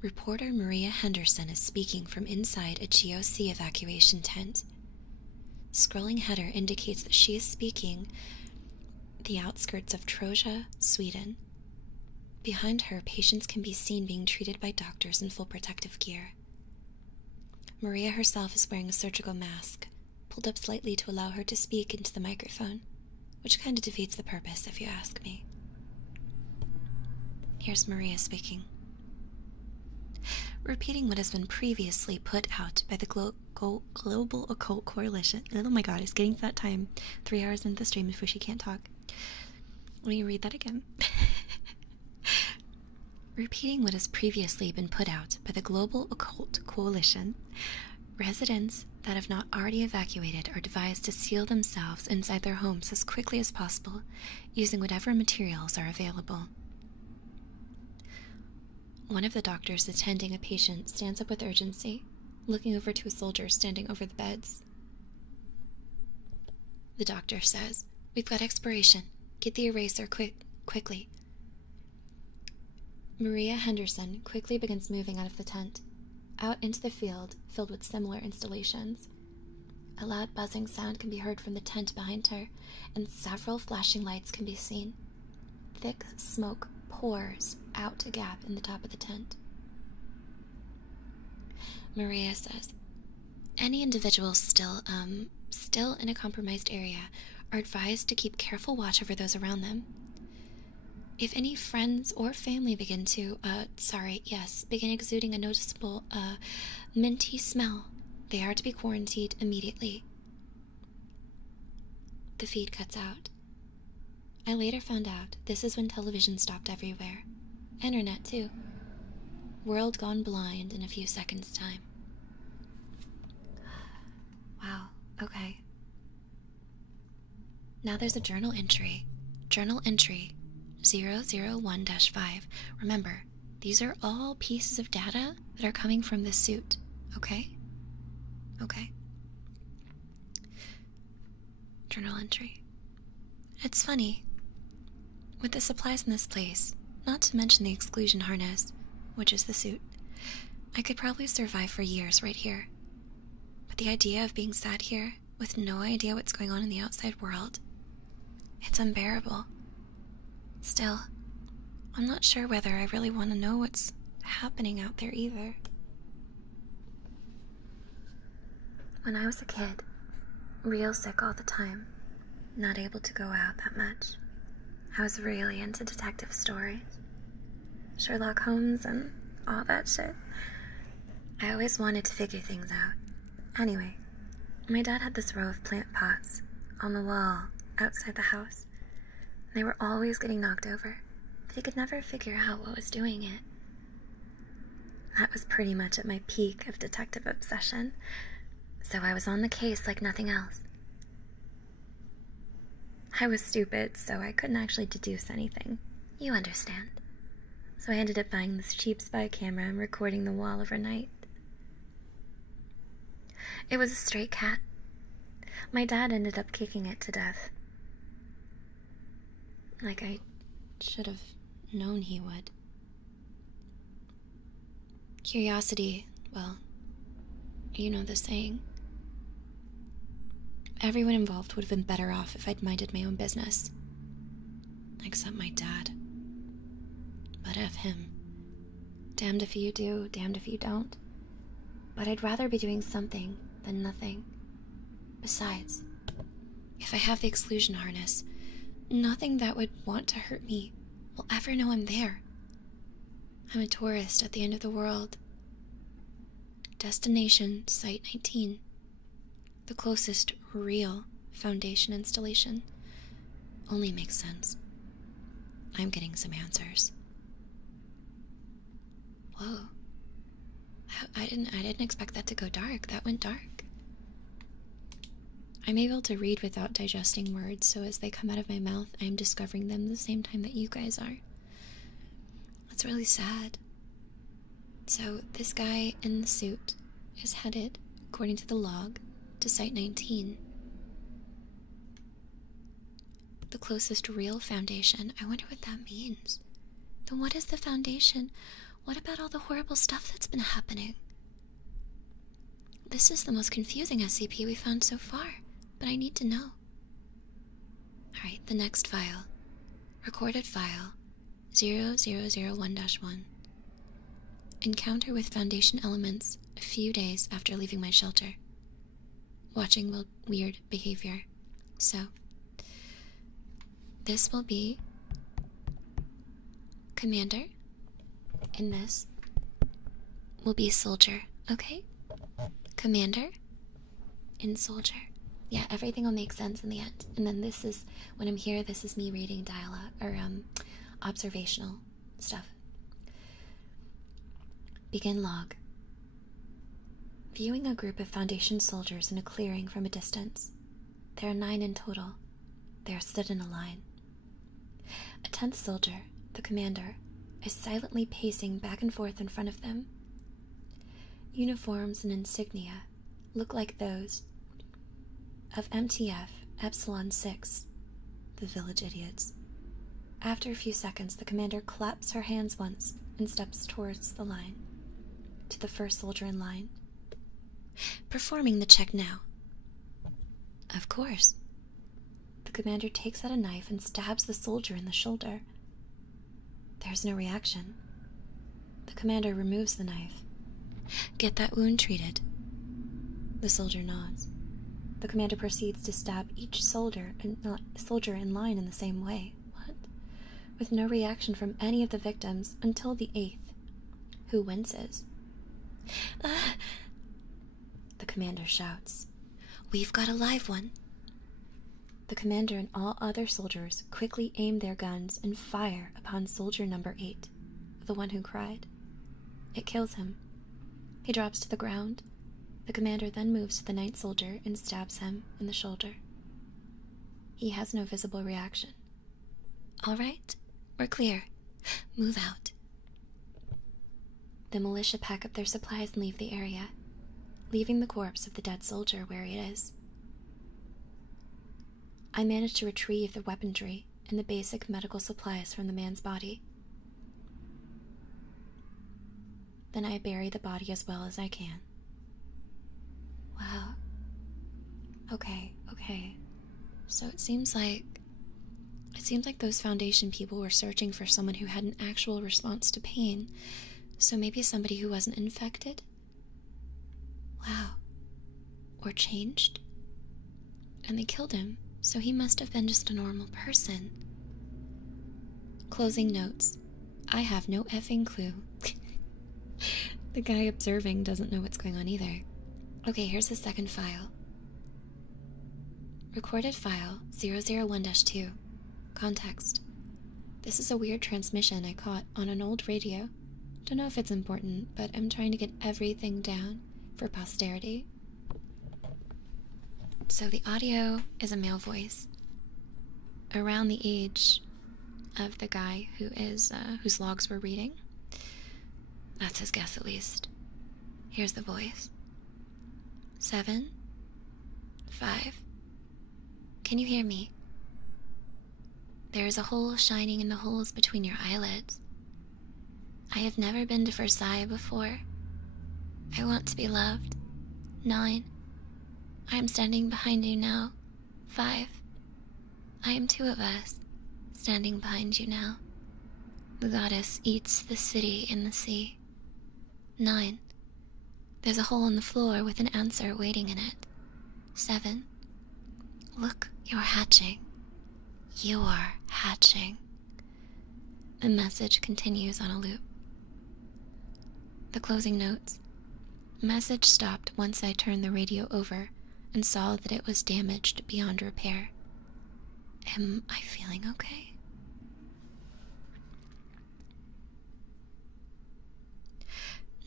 Reporter Maria Henderson is speaking from inside a GOC evacuation tent. Scrolling header indicates that she is speaking the outskirts of Troja, Sweden. Behind her, patients can be seen being treated by doctors in full protective gear. Maria herself is wearing a surgical mask, pulled up slightly to allow her to speak into the microphone, which kind of defeats the purpose, if you ask me. Here's Maria speaking. Repeating what has been previously put out by the Global Occult Coalition. Oh my god, it's getting to that time. 3 hours into the stream if she can't talk. Let me read that again. Repeating what has previously been put out by the Global Occult Coalition. Residents that have not already evacuated are advised to seal themselves inside their homes as quickly as possible, using whatever materials are available. One of the doctors attending a patient stands up with urgency, looking over to a soldier standing over the beds. The doctor says, "We've got expiration. Get the eraser quickly." Maria Henderson quickly begins moving out of the tent, out into the field filled with similar installations. A loud buzzing sound can be heard from the tent behind her, and several flashing lights can be seen. Thick smoke pours out a gap in the top of the tent. Maria says, "Any individuals still in a compromised area are advised to keep careful watch over those around them. If any friends or family begin exuding a noticeable, minty smell, they are to be quarantined immediately." The feed cuts out. I later found out this is when television stopped everywhere. Internet, too. World gone blind in a few seconds' time. Wow, okay. Now there's a journal entry. Journal entry 001-5. Remember, these are all pieces of data that are coming from this suit, okay? Okay. Journal entry. It's funny. With the supplies in this place, not to mention the exclusion harness, which is the suit, I could probably survive for years right here. But the idea of being sat here with no idea what's going on in the outside world, it's unbearable. Still, I'm not sure whether I really want to know what's happening out there either. When I was a kid, real sick all the time, not able to go out that much, I was really into detective stories. Sherlock Holmes and all that shit. I always wanted to figure things out. Anyway, my dad had this row of plant pots on the wall outside the house. They were always getting knocked over, but he could never figure out what was doing it. That was pretty much at my peak of detective obsession, so I was on the case like nothing else. I was stupid, so I couldn't actually deduce anything. You understand. So I ended up buying this cheap spy camera and recording the wall overnight. It was a stray cat. My dad ended up kicking it to death. Like I should have known he would. Curiosity, well, you know the saying. Everyone involved would have been better off if I'd minded my own business. Except my dad. But F him. Damned if you do, damned if you don't. But I'd rather be doing something than nothing. Besides, if I have the exclusion harness, nothing that would want to hurt me will ever know I'm there. I'm a tourist at the end of the world. Destination Site 19. The closest real Foundation installation. Only makes sense. I'm getting some answers. Whoa. I didn't expect that to go dark. That went dark. I'm able to read without digesting words, so as they come out of my mouth, I am discovering them the same time that you guys are. That's really sad. So, this guy in the suit is headed, according to the log, to Site 19. The closest real Foundation. I wonder what that means. Then what is the Foundation? What about all the horrible stuff that's been happening? This is the most confusing SCP we found so far, but I need to know. Alright, the next file. Recorded file 0001-1. Encounter with Foundation elements a few days after leaving my shelter. Watching weird behavior. So, this will be Commander, and this will be Soldier, okay? Commander and Soldier. Yeah, everything will make sense in the end. And then this is, when I'm here, this is me reading dialogue, or observational stuff. Begin log. Viewing a group of Foundation soldiers in a clearing from a distance. There are 9 in total. They are stood in a line. A 10th soldier, the commander, is silently pacing back and forth in front of them. Uniforms and insignia look like those of MTF Epsilon 6, the village idiots. After a few seconds, the commander claps her hands once and steps towards the line, to the first soldier in line. Performing the check now. Of course. The commander takes out a knife and stabs the soldier in the shoulder. There's no reaction. The commander removes the knife. Get that wound treated. The soldier nods. The commander proceeds to stab each soldier in line in the same way. What? With no reaction from any of the victims until the 8th, who winces. Ah! The commander shouts, "We've got a live one." The commander and all other soldiers quickly aim their guns and fire upon soldier number 8, the one who cried. It kills him. He drops to the ground. The commander then moves to the 9th soldier and stabs him in the shoulder. He has no visible reaction. All right, we're clear. Move out. The militia pack up their supplies and leave the area, leaving the corpse of the dead soldier where it is. I manage to retrieve the weaponry and the basic medical supplies from the man's body. Then I bury the body as well as I can. Wow. Okay. So it seems like those Foundation people were searching for someone who had an actual response to pain. So maybe somebody who wasn't infected? Wow. Or changed? And they killed him, so he must have been just a normal person. Closing notes. I have no effing clue. The guy observing doesn't know what's going on either. Okay, here's the second file. Recorded file 001-2. Context. This is a weird transmission I caught on an old radio. Don't know if it's important, but I'm trying to get everything down for posterity. So the audio is a male voice, around the age of the guy whose logs we're reading. That's his guess, at least. Here's the voice. 7, 5. Can you hear me? There is a hole shining in the holes between your eyelids. I have never been to Versailles before. I want to be loved. 9. I am standing behind you now. 5. I am 2 of us, standing behind you now. The goddess eats the city in the sea. 9. There's a hole in the floor with an answer waiting in it. 7. Look, you're hatching. You're hatching. The message continues on a loop. The closing notes. Message stopped once I turned the radio over and saw that it was damaged beyond repair. Am I feeling okay?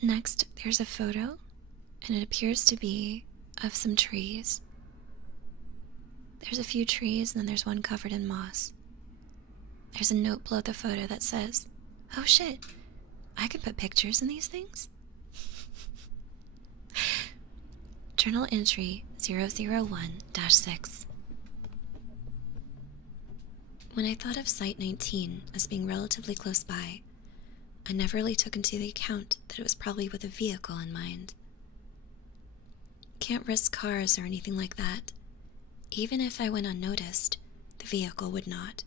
Next, there's a photo, and it appears to be of some trees. There's a few trees, and then there's one covered in moss. There's a note below the photo that says, "Oh shit, I can put pictures in these things?" Journal entry 001-6. When I thought of Site 19 as being relatively close by, I never really took into the account that it was probably with a vehicle in mind. Can't risk cars or anything like that. Even if I went unnoticed, the vehicle would not.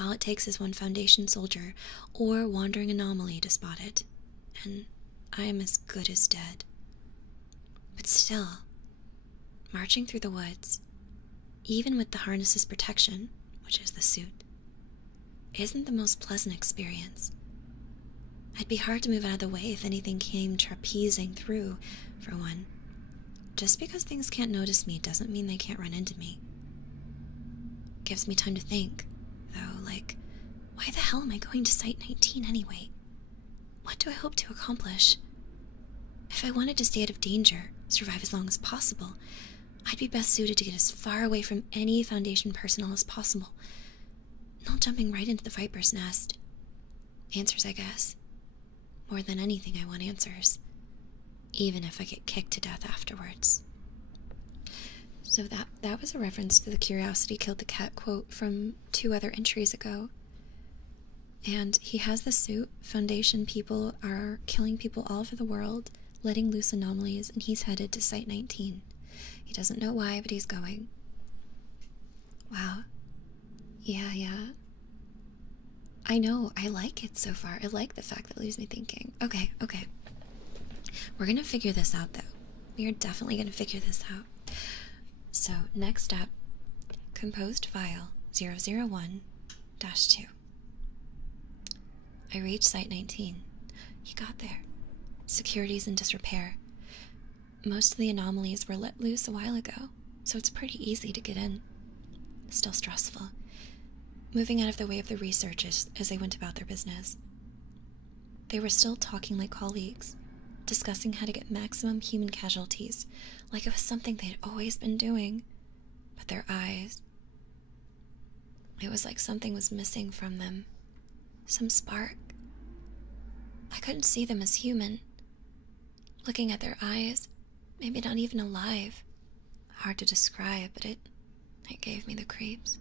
All it takes is one Foundation soldier or wandering anomaly to spot it, and I am as good as dead. But still, marching through the woods, even with the harness's protection, which is the suit, isn't the most pleasant experience. I'd be hard to move out of the way if anything came trapezing through, for one. Just because things can't notice me doesn't mean they can't run into me. Gives me time to think, though, like, why the hell am I going to Site 19 anyway? What do I hope to accomplish? If I wanted to stay out of danger, survive as long as possible, I'd be best suited to get as far away from any Foundation personnel as possible. Not jumping right into the Viper's nest. Answers, I guess. More than anything, I want answers. Even if I get kicked to death afterwards. So that was a reference to the Curiosity Killed the Cat quote from 2 other entries ago. And he has the suit. Foundation people are killing people all over the world, letting loose anomalies, and he's headed to Site 19. He doesn't know why, but he's going. Wow. Yeah. I know, I like it so far. I like the fact that it leaves me thinking. Okay. We're gonna figure this out, though. We are definitely gonna figure this out. So, next up, composed file 001-2. I reached Site 19. He got there. Security's in disrepair. Most of the anomalies were let loose a while ago, so it's pretty easy to get in. Still stressful. Moving out of the way of the researchers as they went about their business. They were still talking like colleagues, discussing how to get maximum human casualties, like it was something they'd always been doing. But their eyes... It was like something was missing from them. Some spark. I couldn't see them as human. Looking at their eyes, maybe not even alive. Hard to describe, but it gave me the creeps.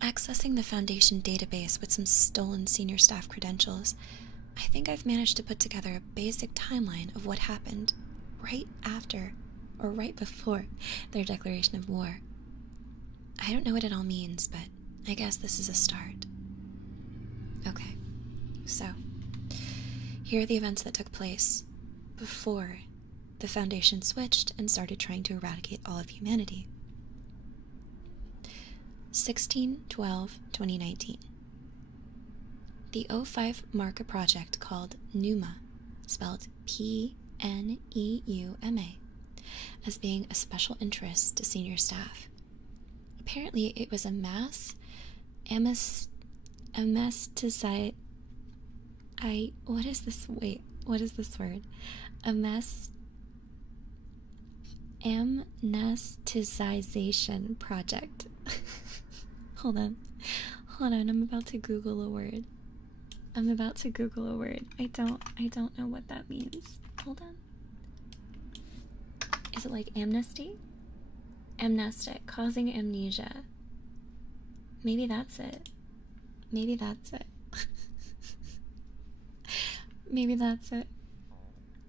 Accessing the Foundation database with some stolen senior staff credentials, I think I've managed to put together a basic timeline of what happened right after, or right before, their declaration of war. I don't know what it all means, but I guess this is a start. Okay, so here are the events that took place before the Foundation switched and started trying to eradicate all of humanity. 16/12/2019. The O5 marker project called NUMA, spelled P-N-E-U-M-A, as being a special interest to senior staff. Apparently, it was a mass amnesticide. What is this? Wait, what is this word? Amnesticization project. Hold on, I'm about to Google a word. I don't know what that means. Hold on. Is it like amnesty? Amnestic, causing amnesia. Maybe that's it. Maybe that's it.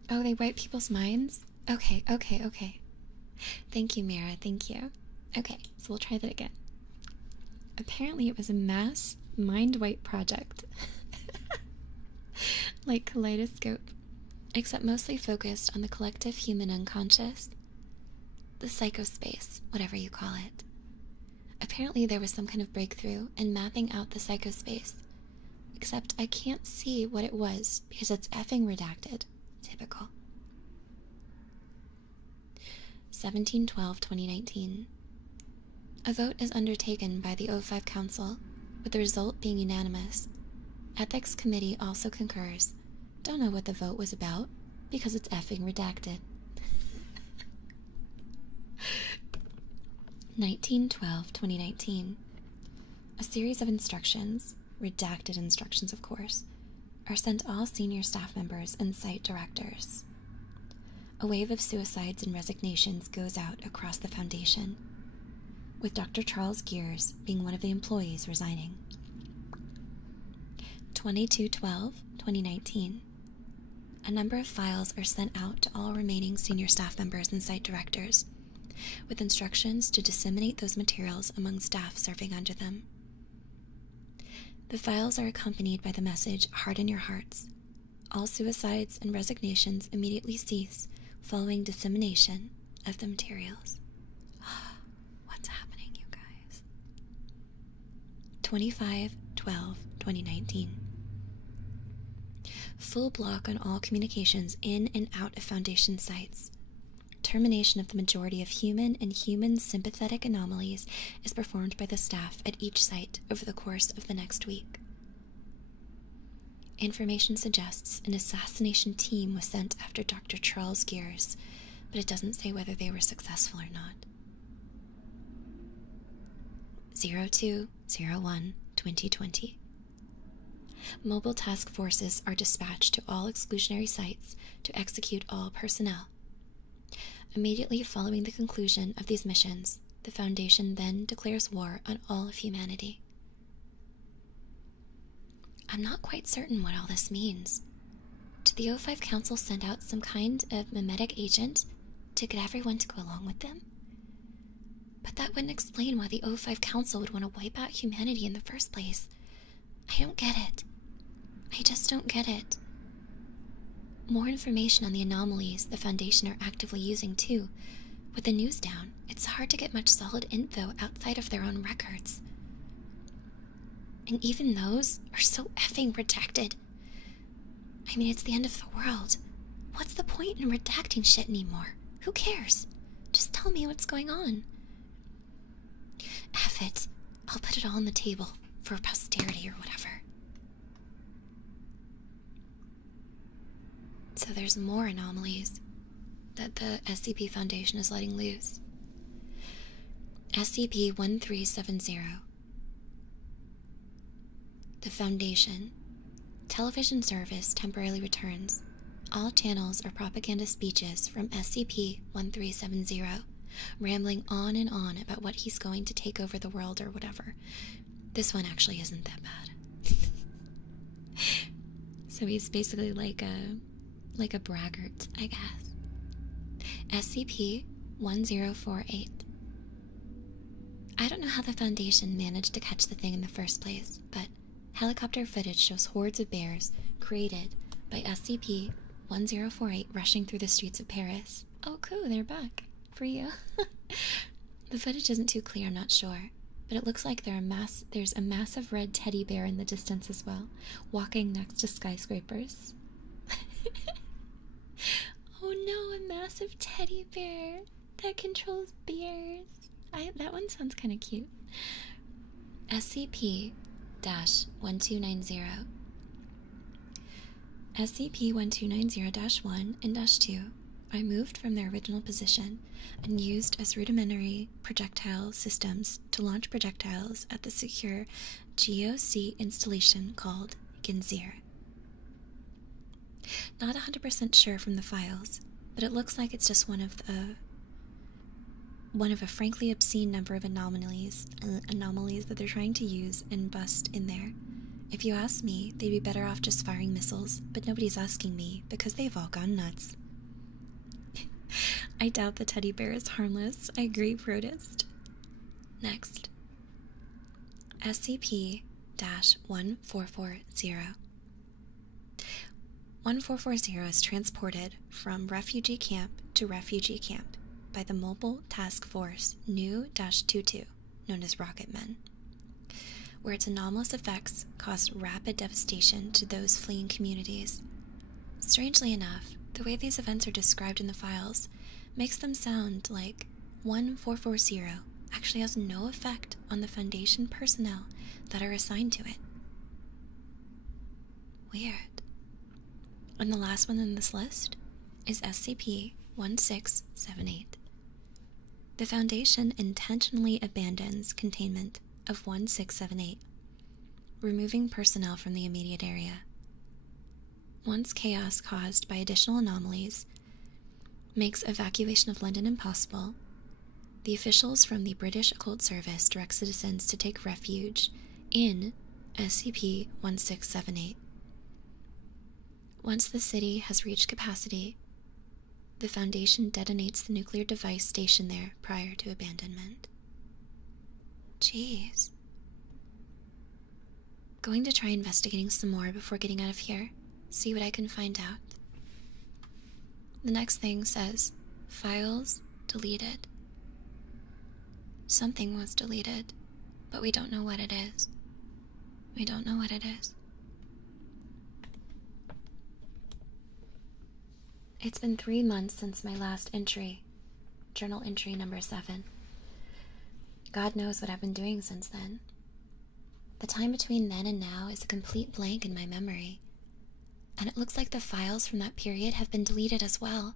Oh, they wipe people's minds? Okay. Thank you, Mira, thank you. Okay, so we'll try that again. Apparently it was a mass mind wipe project. Like Kaleidoscope, except mostly focused on the collective human unconscious. The psychospace, whatever you call it. Apparently there was some kind of breakthrough in mapping out the psychospace, except I can't see what it was because it's effing redacted. Typical. 17/12/2019. A vote is undertaken by the O5 Council, with the result being unanimous. Ethics Committee also concurs. Don't know what the vote was about, because it's effing redacted. 19/12/2019. A series of instructions, redacted instructions of course, are sent to all senior staff members and site directors. A wave of suicides and resignations goes out across the Foundation, with Dr. Charles Gears being one of the employees resigning. 22/12/2019. A number of files are sent out to all remaining senior staff members and site directors, with instructions to disseminate those materials among staff serving under them. The files are accompanied by the message, "Harden your hearts. All suicides and resignations immediately cease following dissemination of the materials." What's happening, you guys? 25/12/2019. Full block on all communications in and out of Foundation sites. Termination of the majority of human and human sympathetic anomalies is performed by the staff at each site over the course of the next week. Information suggests an assassination team was sent after Dr. Charles Gears, but it doesn't say whether they were successful or not. 02/01/2020. Mobile task forces are dispatched to all exclusionary sites to execute all personnel. Immediately following the conclusion of these missions, the Foundation then declares war on all of humanity. I'm not quite certain what all this means. Did the O5 Council send out some kind of mimetic agent to get everyone to go along with them? But that wouldn't explain why the O5 Council would want to wipe out humanity in the first place. I don't get it. I just don't get it. More information on the anomalies the Foundation are actively using too. With the news down, it's hard to get much solid info outside of their own records. And even those are so effing redacted. I mean, it's the end of the world. What's the point in redacting shit anymore? Who cares? Just tell me what's going on. F it. I'll put it all on the table for posterity or whatever. So there's more anomalies that the SCP Foundation is letting loose. SCP-1370. The Foundation. Television service temporarily returns. All channels are propaganda speeches from SCP-1370, rambling on and on about what he's going to take over the world or whatever. This one actually isn't that bad. So he's basically like a braggart, I guess. SCP-1048. I don't know how the Foundation managed to catch the thing in the first place, but helicopter footage shows hordes of bears created by SCP-1048 rushing through the streets of Paris. Oh cool, they're back. For you. The footage isn't too clear, I'm not sure, but it looks like there's a massive red teddy bear in the distance as well, walking next to skyscrapers. Oh no, a massive teddy bear that controls bears. That one sounds kind of cute. SCP-1290. SCP-1290-1 and -2 are moved from their original position and used as rudimentary projectile systems to launch projectiles at the secure GOC installation called Ginzir. Not 100% sure from the files, but it looks like it's just one of a frankly obscene number of anomalies that they're trying to use and bust in there. If you ask me, they'd be better off just firing missiles, but nobody's asking me because they've all gone nuts. I doubt the teddy bear is harmless. I agree, protest. Next. SCP-1440. 1440 is transported from refugee camp to refugee camp by the Mobile Task Force New-22, known as Rocket Men, where its anomalous effects caused rapid devastation to those fleeing communities. Strangely enough, the way these events are described in the files makes them sound like 1440 actually has no effect on the Foundation personnel that are assigned to it. Weird. And the last one in this list is SCP-1678. The Foundation intentionally abandons containment of 1678, removing personnel from the immediate area. Once chaos caused by additional anomalies makes evacuation of London impossible, the officials from the British Occult Service direct citizens to take refuge in SCP-1678. Once the city has reached capacity, the Foundation detonates the nuclear device stationed there prior to abandonment. Jeez. Going to try investigating some more before getting out of here, see what I can find out. The next thing says, files deleted. Something was deleted, but we don't know what it is. We don't know what it is. It's been 3 months since my last entry, journal entry number 7. God knows what I've been doing since then. The time between then and now is a complete blank in my memory. And it looks like the files from that period have been deleted as well.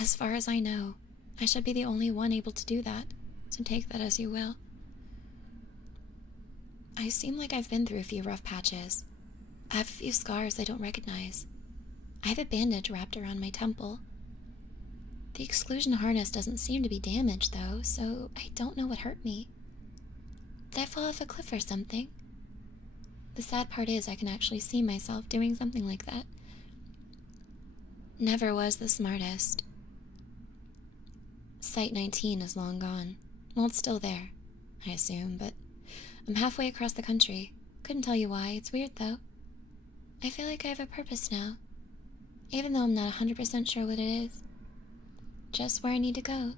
As far as I know, I should be the only one able to do that, so take that as you will. I seem like I've been through a few rough patches. I have a few scars I don't recognize. I have a bandage wrapped around my temple. The exclusion harness doesn't seem to be damaged, though, so I don't know what hurt me. Did I fall off a cliff or something? The sad part is I can actually see myself doing something like that. Never was the smartest. Site 19 is long gone. Well, it's still there, I assume, but I'm halfway across the country. Couldn't tell you why. It's weird, though. I feel like I have a purpose now, even though I'm not 100% sure what it is. Just where I need to go.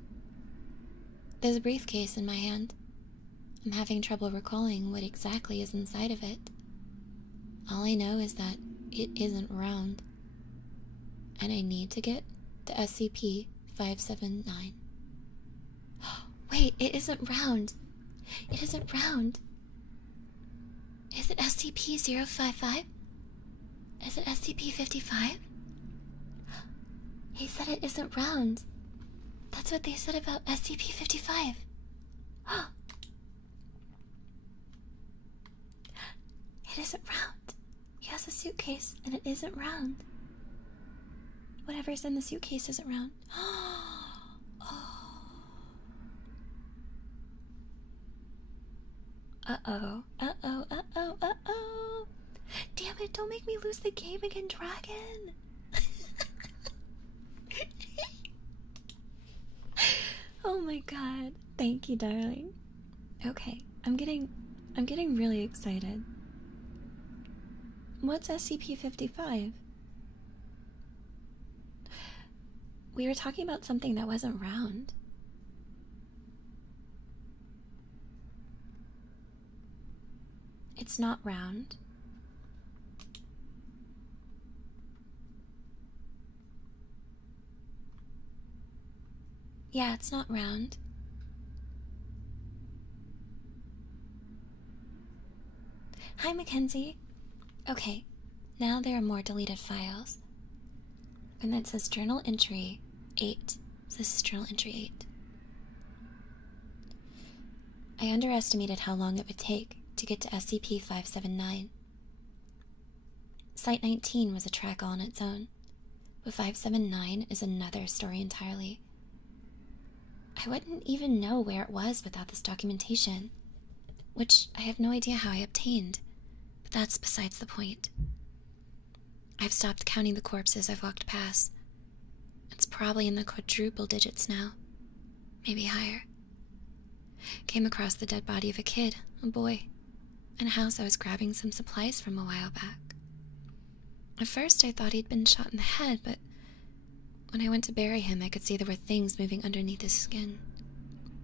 There's a briefcase in my hand. I'm having trouble recalling what exactly is inside of it. All I know is that it isn't round. And I need to get to SCP-579. Wait, it isn't round. It isn't round. Is it SCP-055? Is it SCP-55? He said it isn't round. That's what they said about SCP-55. It isn't round. He has a suitcase, and it isn't round. Whatever's in the suitcase isn't round. Uh-oh. Uh-oh. Uh-oh. Uh-oh. Damn it, don't make me lose the game again, Dragon. Oh my god. Thank you, darling. Okay, I'm getting really excited. What's SCP-55? We were talking about something that wasn't round. It's not round. Yeah, it's not round. Hi, Mackenzie. Okay, now there are more deleted files. And that says Journal Entry 8. So this is Journal Entry 8. I underestimated how long it would take to get to SCP-579. Site 19 was a track all on its own, but 579 is another story entirely. I wouldn't even know where it was without this documentation, which I have no idea how I obtained, but that's besides the point. I've stopped counting the corpses I've walked past. It's probably in the quadruple digits now, maybe higher. Came across the dead body of a kid, a boy, in a house I was grabbing some supplies from a while back. At first I thought he'd been shot in the head, but when I went to bury him, I could see there were things moving underneath his skin,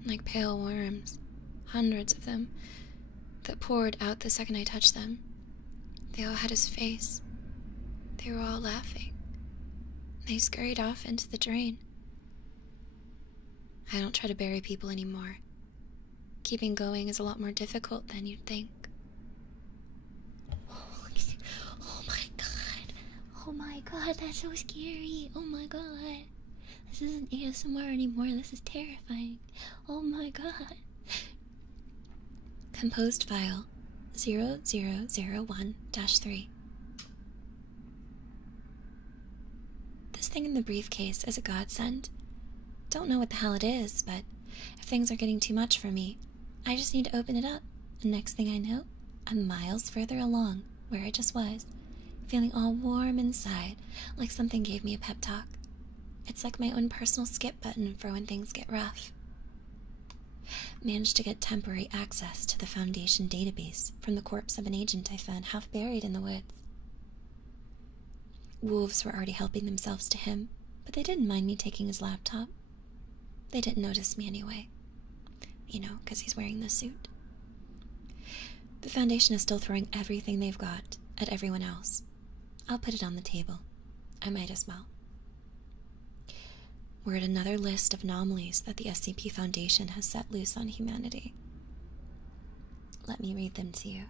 like pale worms, hundreds of them, that poured out the second I touched them. They all had his face. They were all laughing. They scurried off into the drain. I don't try to bury people anymore. Keeping going is a lot more difficult than you'd think. Oh my god. Oh my god, that's so scary. Oh my god. This isn't ASMR anymore. This is terrifying. Oh my god. Composed file 0001-3. This thing in the briefcase is a godsend. Don't know what the hell it is, but if things are getting too much for me, I just need to open it up, and next thing I know, I'm miles further along where I just was, feeling all warm inside, like something gave me a pep talk. It's like my own personal skip button for when things get rough. Managed to get temporary access to the Foundation database from the corpse of an agent I found half buried in the woods. Wolves were already helping themselves to him, but they didn't mind me taking his laptop. They didn't notice me anyway. You know, because he's wearing the suit. The Foundation is still throwing everything they've got at everyone else. I'll put it on the table. I might as well. We're at another list of anomalies that the SCP Foundation has set loose on humanity. Let me read them to you.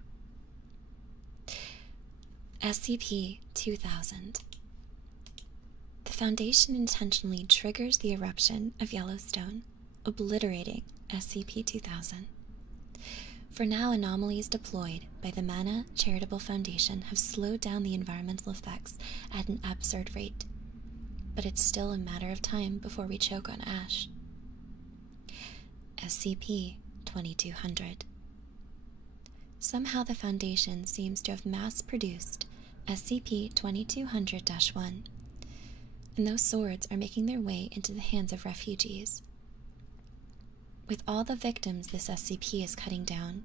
SCP-2000. The Foundation intentionally triggers the eruption of Yellowstone, obliterating SCP-2000. For now, anomalies deployed by the Mana Charitable Foundation have slowed down the environmental effects at an absurd rate, but it's still a matter of time before we choke on ash. SCP-2200. Somehow the Foundation seems to have mass-produced SCP-2200-1, and those swords are making their way into the hands of refugees. With all the victims this SCP is cutting down,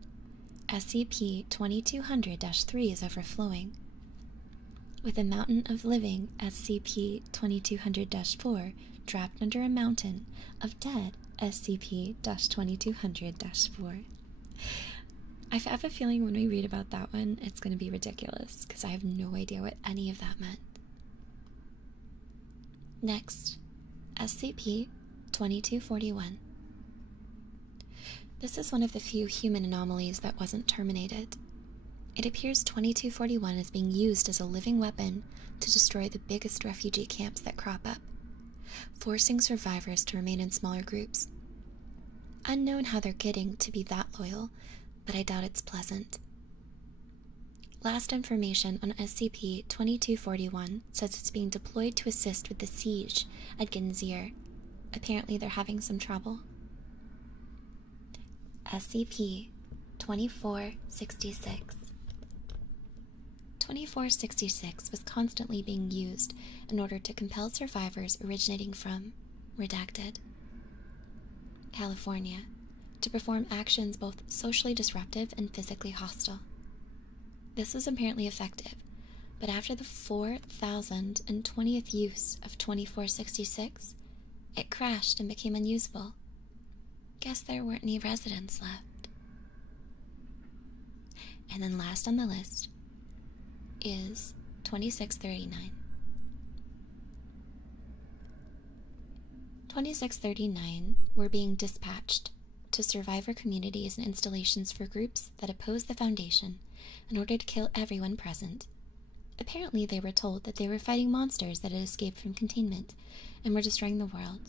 SCP-2200-3 is overflowing. With a mountain of living SCP-2200-4 trapped under a mountain of dead SCP-2200-4. I have a feeling when we read about that one, it's going to be ridiculous, because I have no idea what any of that meant. Next, SCP-2241. This is one of the few human anomalies that wasn't terminated. It appears 2241 is being used as a living weapon to destroy the biggest refugee camps that crop up, forcing survivors to remain in smaller groups. Unknown how they're getting to be that loyal, but I doubt it's pleasant. Last information on SCP-2241 says it's being deployed to assist with the siege at Genzir. Apparently they're having some trouble. SCP-2466. 2466 was constantly being used in order to compel survivors originating from Redacted, California, to perform actions both socially disruptive and physically hostile. This was apparently effective, but after the 4,020th use of 2466, it crashed and became unusable. Guess there weren't any residents left. And then last on the list is 2639. 2639 were being dispatched to survivor communities and installations for groups that oppose the Foundation in order to kill everyone present. Apparently they were told that they were fighting monsters that had escaped from containment and were destroying the world.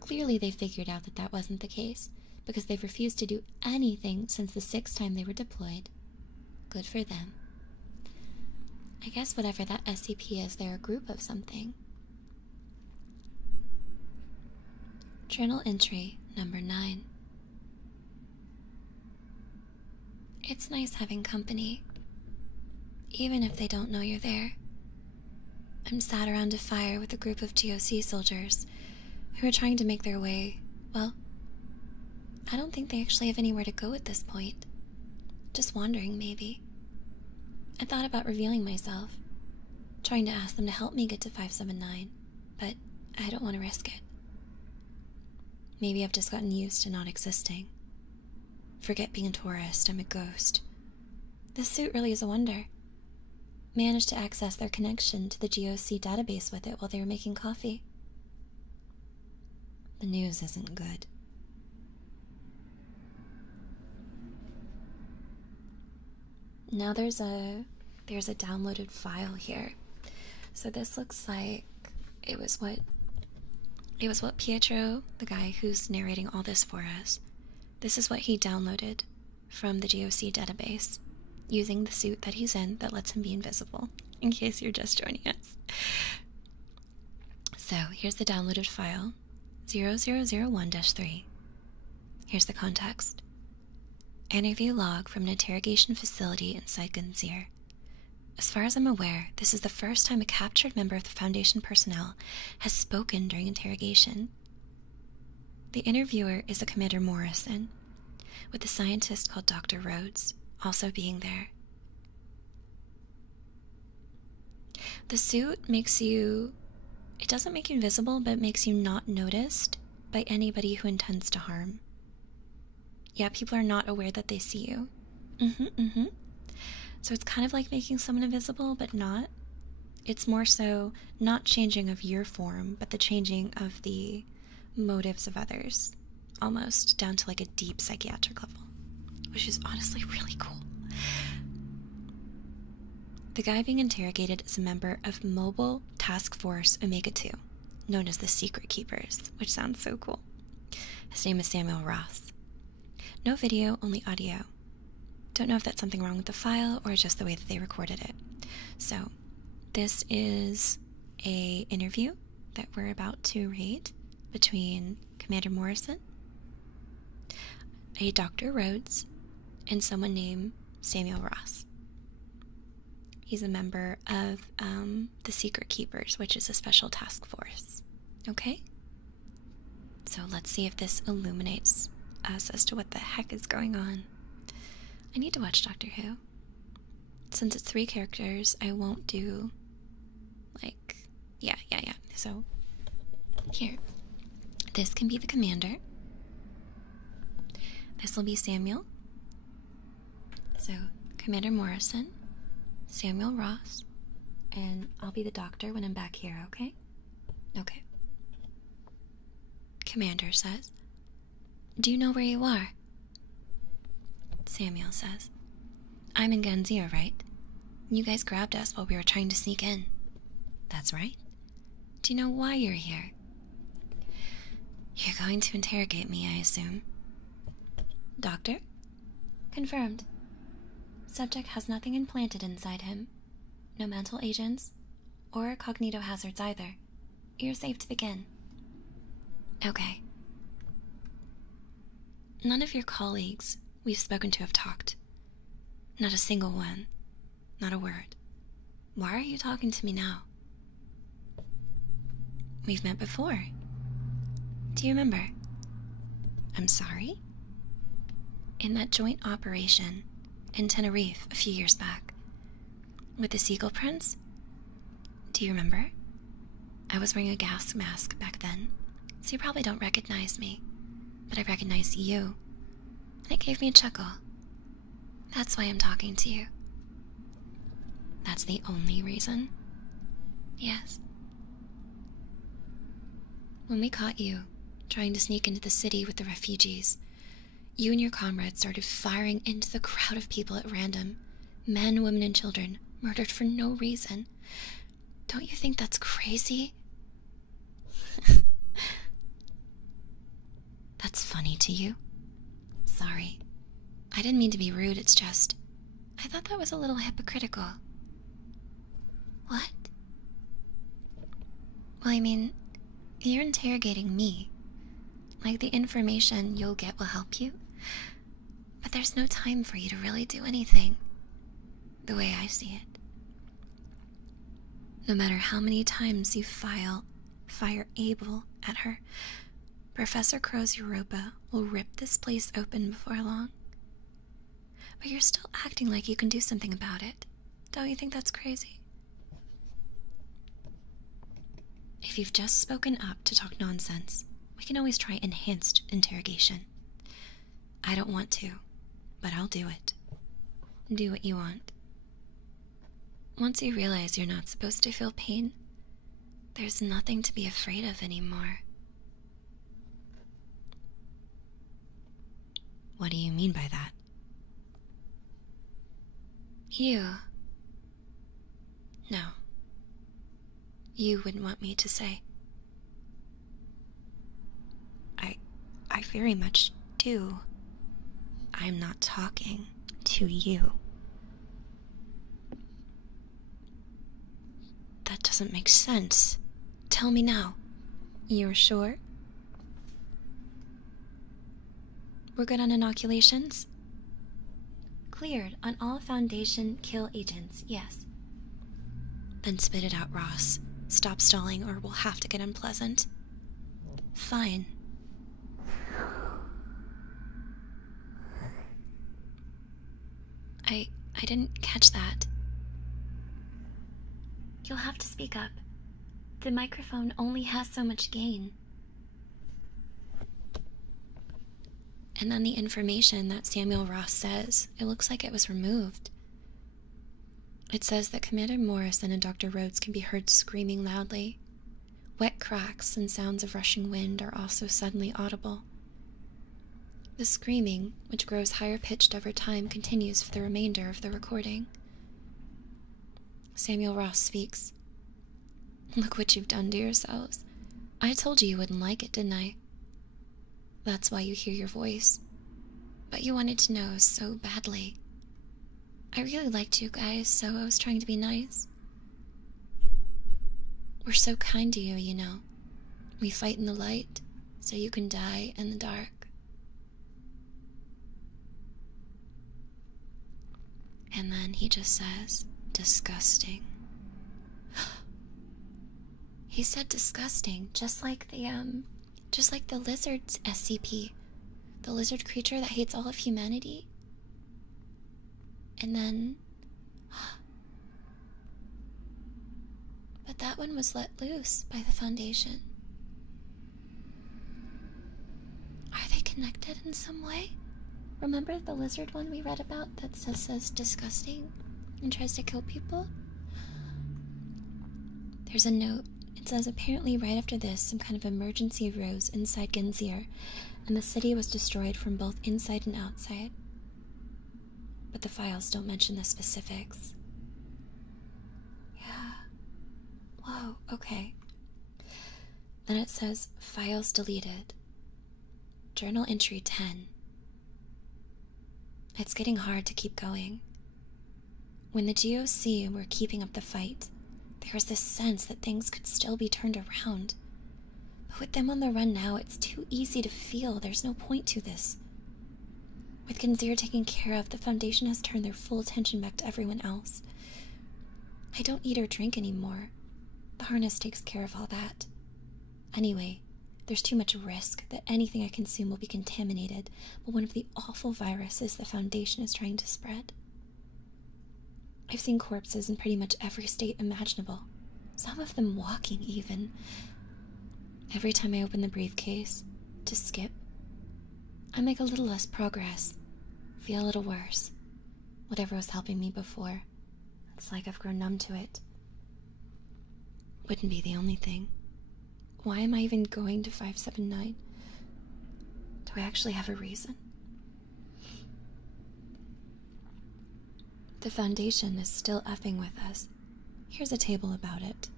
Clearly they figured out that that wasn't the case, because they've refused to do anything since the 6th time they were deployed. Good for them. I guess whatever that SCP is, they're a group of something. Journal entry number 9. It's nice having company, even if they don't know you're there. I'm sat around a fire with a group of GOC soldiers who are trying to make their way. Well, I don't think they actually have anywhere to go at this point. Just wandering, maybe. I thought about revealing myself, trying to ask them to help me get to 579, but I don't want to risk it. Maybe I've just gotten used to not existing. Forget being a tourist, I'm a ghost. This suit really is a wonder. Managed to access their connection to the GOC database with it while they were making coffee. The news isn't good. Now there's a downloaded file here. So this looks like it was what Pietro, the guy who's narrating all this for us, this is what he downloaded from the GOC database using the suit that he's in that lets him be invisible, in case you're just joining us. So here's the downloaded file, 0001-3. Here's the context. Interview log from an interrogation facility inside Genzir. As far as I'm aware, this is the first time a captured member of the Foundation personnel has spoken during interrogation. The interviewer is a Commander Morrison, with a scientist called Dr. Rhodes also being there. The suit it doesn't make you invisible, but it makes you not noticed by anybody who intends to harm. Yeah, people are not aware that they see you. So it's kind of like making someone invisible, but not. It's more so not changing of your form, but the changing of the motives of others, almost down to like a deep psychiatric level, which is honestly really cool. The guy being interrogated is a member of Mobile Task Force Omega-2, known as the Secret Keepers, which sounds so cool. His name is Samuel Ross. No video, only audio. Don't know if that's something wrong with the file or just the way that they recorded it. So, this is an interview that we're about to read between Commander Morrison, a Dr. Rhodes, and someone named Samuel Ross. He's a member of the Secret Keepers, which is a special task force. Okay? So let's see if this illuminates us as to what the heck is going on. I need to watch Doctor Who. Since it's 3 characters, I won't do, like, yeah. So, here. This can be the commander. This will be Samuel. So, Commander Morrison, Samuel Ross, and I'll be the doctor when I'm back here, okay? Okay. Commander says, "Do you know where you are?" Samuel says, "I'm in Gun Zero, right? You guys grabbed us while we were trying to sneak in." "That's right. Do you know why you're here?" "You're going to interrogate me, I assume." "Doctor?" "Confirmed. Subject has nothing implanted inside him. No mental agents or cognitohazards either. You're safe to begin." "Okay." "None of your colleagues we've spoken to have talked. Not a single one. Not a word. Why are you talking to me now?" "We've met before. Do you remember?" "I'm sorry?" "In that joint operation in Tenerife a few years back. With the Seagull Prince? Do you remember? I was wearing a gas mask back then, so you probably don't recognize me, but I recognize you. And it gave me a chuckle. That's why I'm talking to you." "That's the only reason?" "Yes." "When we caught you trying to sneak into the city with the refugees, you and your comrades started firing into the crowd of people at random. Men, women, and children murdered for no reason. Don't you think that's crazy?" "That's funny to you? Sorry. I didn't mean to be rude, it's just, I thought that was a little hypocritical." "What?" "Well, I mean, you're interrogating me. Like the information you'll get will help you. But there's no time for you to really do anything. The way I see it. No matter how many times you fire able at her, Professor Crow's Europa will rip this place open before long. But you're still acting like you can do something about it. Don't you think that's crazy?" "If you've just spoken up to talk nonsense, we can always try enhanced interrogation. I don't want to, but I'll do it. Do what you want. Once you realize you're not supposed to feel pain, there's nothing to be afraid of anymore." "What do you mean by that?" "You. No. You wouldn't want me to say." I very much do. I'm not talking to you." "That doesn't make sense. Tell me now." "You're sure?" "We're good on inoculations?" "Cleared on all Foundation kill agents, yes." "Then spit it out, Ross. Stop stalling or we'll have to get unpleasant." "Fine." I didn't catch that." "You'll have to speak up. The microphone only has so much gain." And then the information that Samuel Ross says, it looks like it was removed. It says that Commander Morrison and Dr. Rhodes can be heard screaming loudly. Wet cracks and sounds of rushing wind are also suddenly audible. The screaming, which grows higher pitched over time, continues for the remainder of the recording. Samuel Ross speaks. Look what you've done to yourselves. I told you wouldn't like it, didn't I? That's why you hear your voice. But you wanted to know so badly. I really liked you guys, so I was trying to be nice. We're so kind to you, you know. We fight in the light, so you can die in the dark. And then he just says, disgusting. He said disgusting, just like the lizard's SCP. The lizard creature that hates all of humanity. And then... But that one was let loose by the Foundation. Are they connected in some way? Remember the lizard one we read about that says disgusting and tries to kill people? There's a note. It says apparently right after this, some kind of emergency arose inside Genzir, and the city was destroyed from both inside and outside. But the files don't mention the specifics. Yeah. Whoa, okay. Then it says, files deleted. Journal entry 10. It's getting hard to keep going. When the GOC were keeping up the fight, there was this sense that things could still be turned around. But with them on the run now, it's too easy to feel there's no point to this. With Genzir taken care of, the Foundation has turned their full attention back to everyone else. I don't eat or drink anymore. The harness takes care of all that. Anyway, there's too much risk that anything I consume will be contaminated by one of the awful viruses the Foundation is trying to spread. I've seen corpses in pretty much every state imaginable, some of them walking even. Every time I open the briefcase to skip, I make a little less progress, feel a little worse. Whatever was helping me before, it's like I've grown numb to it. Wouldn't be the only thing. Why am I even going to 579? Do I actually have a reason? The Foundation is still effing with us. Here's a table about it.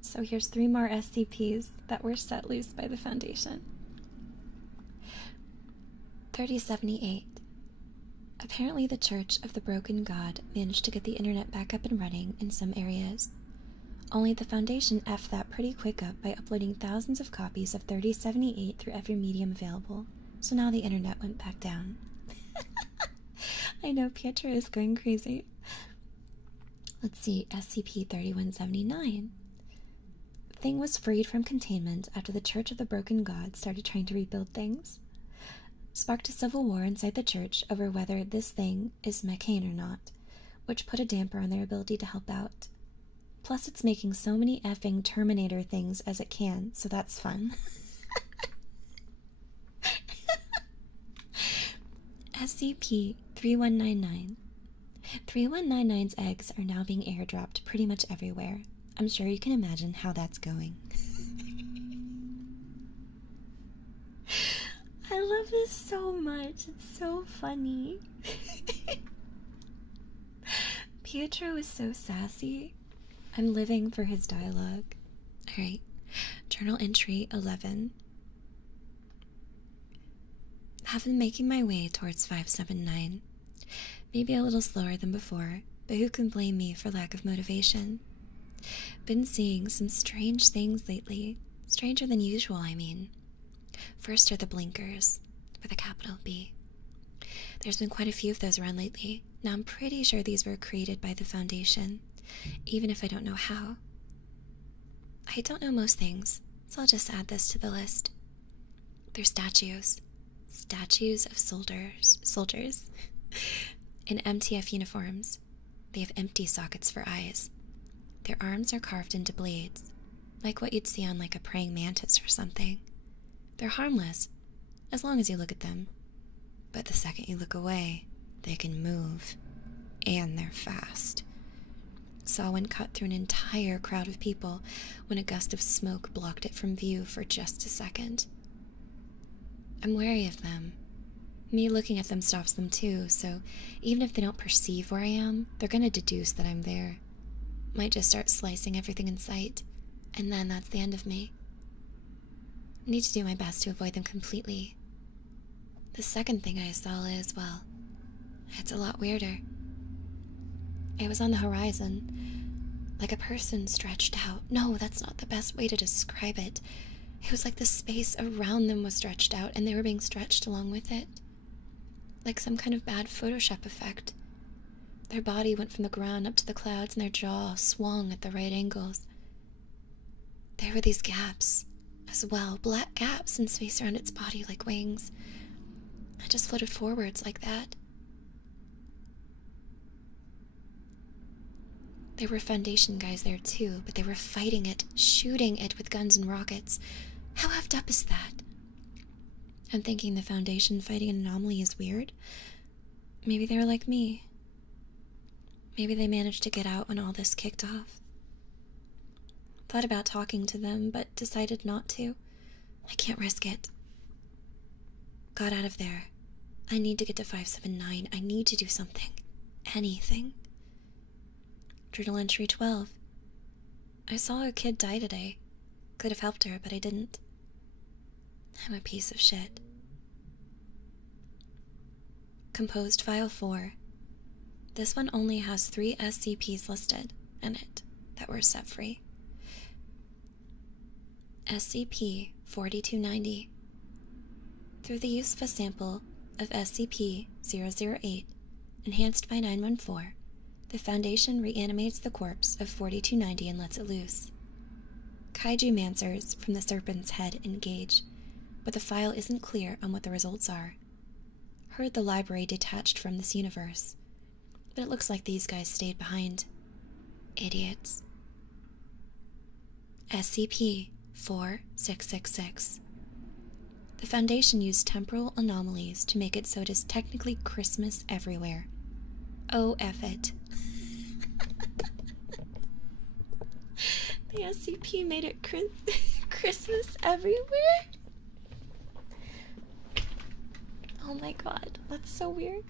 So here's 3 more SCPs that were set loose by the Foundation. 3078. Apparently the Church of the Broken God managed to get the internet back up and running in some areas. Only the Foundation effed that pretty quick up by uploading thousands of copies of 3078 through every medium available, so now the internet went back down. I know Pietro is going crazy. Let's see, SCP-3179. The thing was freed from containment after the Church of the Broken God started trying to rebuild things. Sparked a civil war inside the church over whether this thing is mechane or not, which put a damper on their ability to help out. Plus it's making so many effing Terminator things as it can, so that's fun. SCP-3199. 3199's eggs are now being airdropped pretty much everywhere. I'm sure you can imagine how that's going. I love this so much. It's so funny. Pietro is so sassy. I'm living for his dialogue. Alright, journal entry 11. Have been making my way towards 579. Maybe a little slower than before, but who can blame me for lack of motivation? Been seeing some strange things lately. Stranger than usual, I mean. First are the blinkers, with a capital B. There's been quite a few of those around lately. Now I'm pretty sure these were created by the Foundation, even if I don't know how. I don't know most things, so I'll just add this to the list. They're statues. Statues of soldiers in MTF uniforms. They have empty sockets for eyes. Their arms are carved into blades, like what you'd see on like a praying mantis or something. They're harmless, as long as you look at them. But the second you look away, they can move, and they're fast. Saw one cut through an entire crowd of people when a gust of smoke blocked it from view for just a second. I'm wary of them. Me looking at them stops them too, so even if they don't perceive where I am, they're gonna deduce that I'm there. Might just start slicing everything in sight, and then that's the end of me. I need to do my best to avoid them completely. The second thing I saw is, well, it's a lot weirder. It was on the horizon, like a person stretched out. No, that's not the best way to describe it. It was like the space around them was stretched out, and they were being stretched along with it. Like some kind of bad Photoshop effect. Their body went from the ground up to the clouds, and their jaw swung at the right angles. There were these gaps as well, black gaps in space around its body like wings. I just floated forwards like that. There were Foundation guys there too, but they were fighting it, shooting it with guns and rockets. How effed up is that? I'm thinking the Foundation fighting an anomaly is weird. Maybe they were like me. Maybe they managed to get out when all this kicked off. Thought about talking to them, but decided not to. I can't risk it. Got out of there. I need to get to 579. I need to do something. Anything. Journal entry 12. I saw a kid die today. Could have helped her, but I didn't. I'm a piece of shit. Composed file 4. This one only has 3 SCPs listed in it that were set free. SCP-4290. Through the use of a sample of SCP-008, enhanced by 914, the Foundation reanimates the corpse of 4290 and lets it loose. Kaiju mancers from the Serpent's Head engage, but the file isn't clear on what the results are. Heard the library detached from this universe, but it looks like these guys stayed behind. Idiots. SCP-4666. The Foundation used temporal anomalies to make it so it is technically Christmas everywhere. Oh, F it. The SCP made it Christmas everywhere? Oh my god, that's so weird.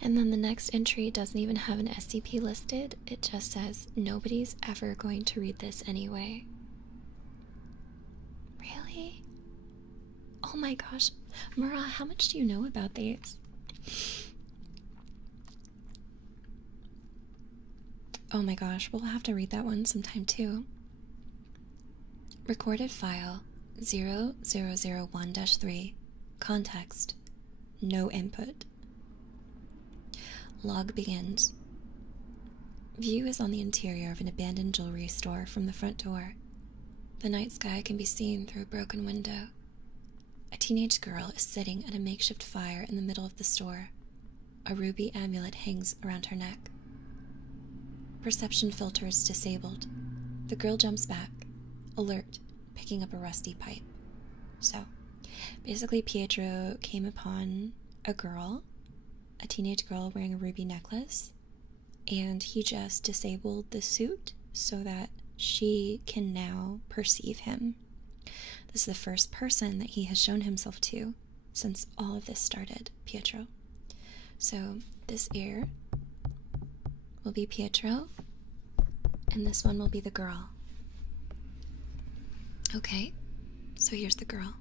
And then the next entry doesn't even have an SCP listed. It just says, nobody's ever going to read this anyway. Really? Oh my gosh. Mara, how much do you know about these? Oh my gosh, we'll have to read that one sometime too. Recorded file 0001-3. Context. No input. Log begins. View is on the interior of an abandoned jewelry store from the front door. The night sky can be seen through a broken window. A teenage girl is sitting at a makeshift fire in the middle of the store. A ruby amulet hangs around her neck. Perception filter is disabled. The girl jumps back, alert, picking up a rusty pipe. So, basically Pietro came upon a teenage girl wearing a ruby necklace, and he just disabled the suit so that she can now perceive him. This is the first person that he has shown himself to since all of this started, Pietro. So this ear will be Pietro, and this one will be the girl. Okay, so here's the girl.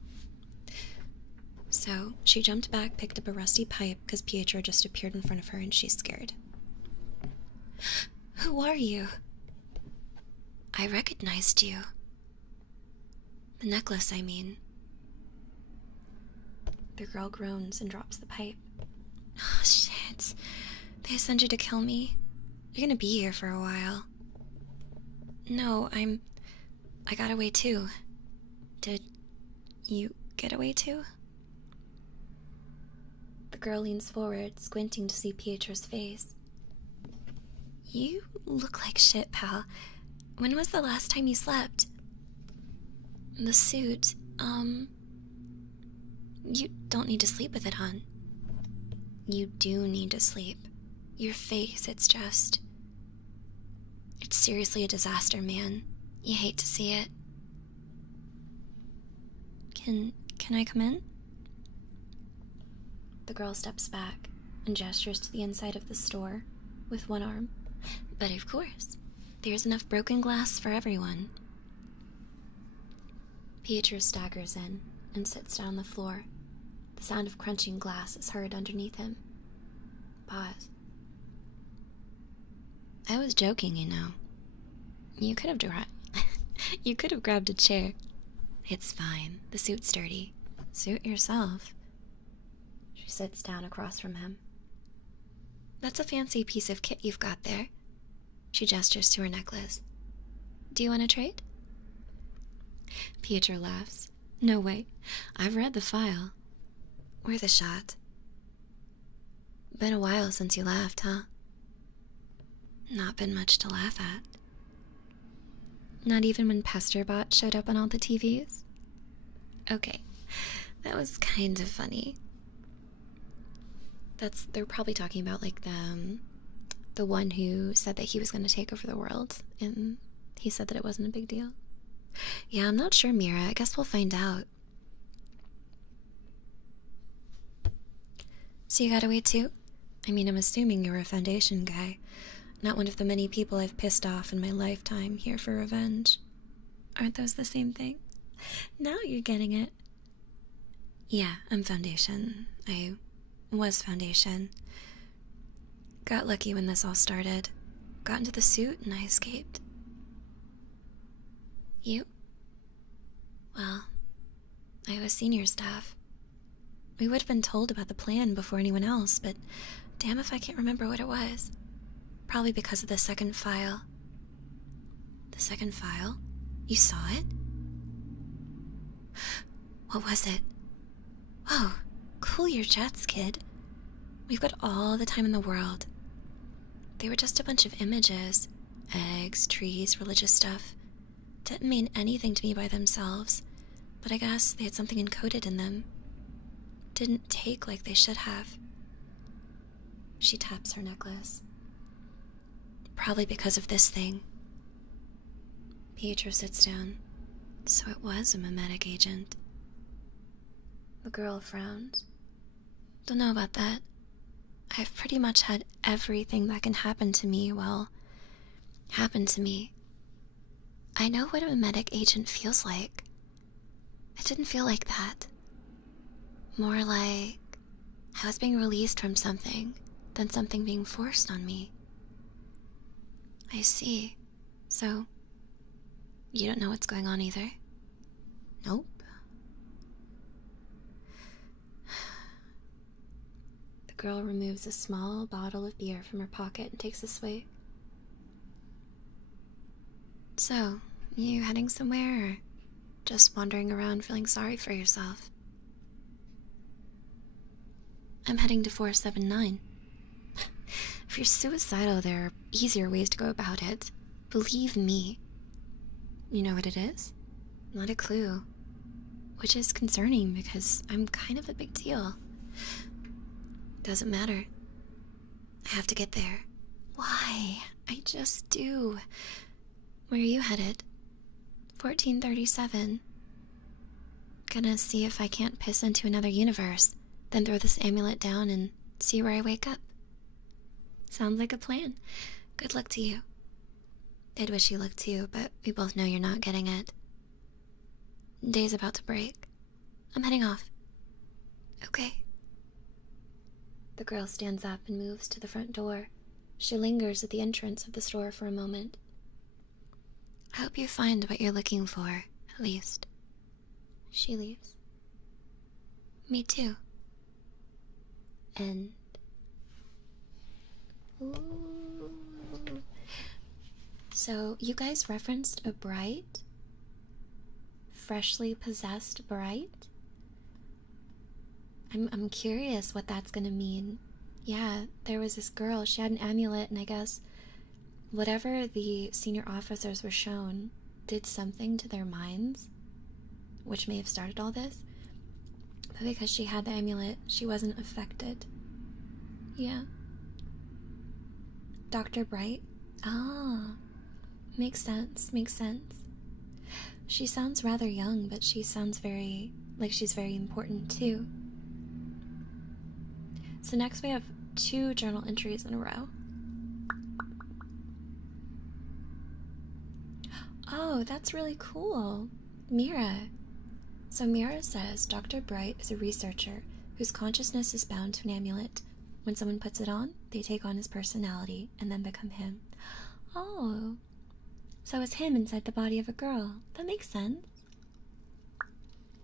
So she jumped back, picked up a rusty pipe because Pietro just appeared in front of her and she's scared. Who are you? I recognized you. The necklace, I mean. The girl groans and drops the pipe. Oh, shit. They sent you to kill me? You're gonna be here for a while. No, I got away too. Did you get away too? The girl leans forward, squinting to see Pietro's face. You look like shit, pal. When was the last time you slept? The suit, you don't need to sleep with it on. You do need to sleep. Your face, it's seriously a disaster, man. You hate to see it. Can I come in? The girl steps back and gestures to the inside of the store with one arm. But of course, there's enough broken glass for everyone. Pietro staggers in and sits down on the floor. The sound of crunching glass is heard underneath him. Pause. I was joking, you know. You could have grabbed a chair. It's fine. The suit's dirty. Suit yourself. She sits down across from him. That's a fancy piece of kit you've got there. She gestures to her necklace. Do you want to trade? Pietro laughs. No way. I've read the file. Worth a shot. Been a while since you laughed, huh? Not been much to laugh at. Not even when Pesterbot showed up on all the TVs? Okay, that was kind of funny. They're probably talking about like the one who said that he was going to take over the world, and he said that it wasn't a big deal. Yeah, I'm not sure, Mira. I guess we'll find out. So you got away too? I mean, I'm assuming you're a Foundation guy. Not one of the many people I've pissed off in my lifetime here for revenge. Aren't those the same thing? Now you're getting it. Yeah, I'm Foundation. I was Foundation. Got lucky when this all started. Got into the suit and I escaped. You? Well, I was senior staff. We would have been told about the plan before anyone else, but damn if I can't remember what it was. Probably because of the second file. The second file? You saw it? What was it? Whoa, cool your jets, kid. We've got all the time in the world. They were just a bunch of images. Eggs, trees, religious stuff. Didn't mean anything to me by themselves, but I guess they had something encoded in them. Didn't take like they should have. She taps her necklace. Probably because of this thing. Pietro sits down. So it was a mimetic agent. The girl frowns. Don't know about that. I've pretty much had everything that can happen to me, well, happen to me. I know what a mimetic agent feels like. It didn't feel like that. More like I was being released from something than something being forced on me. I see. So, you don't know what's going on either? Nope. The girl removes a small bottle of beer from her pocket and takes a swig. So, you heading somewhere or just wandering around feeling sorry for yourself? I'm heading to 479. If you're suicidal, there are easier ways to go about it. Believe me. You know what it is? Not a clue. Which is concerning because I'm kind of a big deal. Doesn't matter. I have to get there. Why? I just do. Where are you headed? 1437. Gonna see if I can't piss into another universe, then throw this amulet down and see where I wake up. Sounds like a plan. Good luck to you. I'd wish you luck too, but we both know you're not getting it. Day's about to break. I'm heading off. Okay. The girl stands up and moves to the front door. She lingers at the entrance of the store for a moment. I hope you find what you're looking for, at least. She leaves. Me too. And... Ooh. So, you guys referenced a bright? Freshly possessed bright? I'm curious what that's gonna mean. Yeah, there was this girl, she had an amulet, and I guess whatever the senior officers were shown did something to their minds, which may have started all this. But because she had the amulet, she wasn't affected. Yeah. Dr. Bright? Ah. Makes sense, makes sense. She sounds rather young, but she sounds very, like she's very important too. So next we have 2 journal entries in a row. Oh, that's really cool. Mira. So Mira says Dr. Bright is a researcher whose consciousness is bound to an amulet. When someone puts it on, they take on his personality and then become him. Oh, so it's him inside the body of a girl. That makes sense.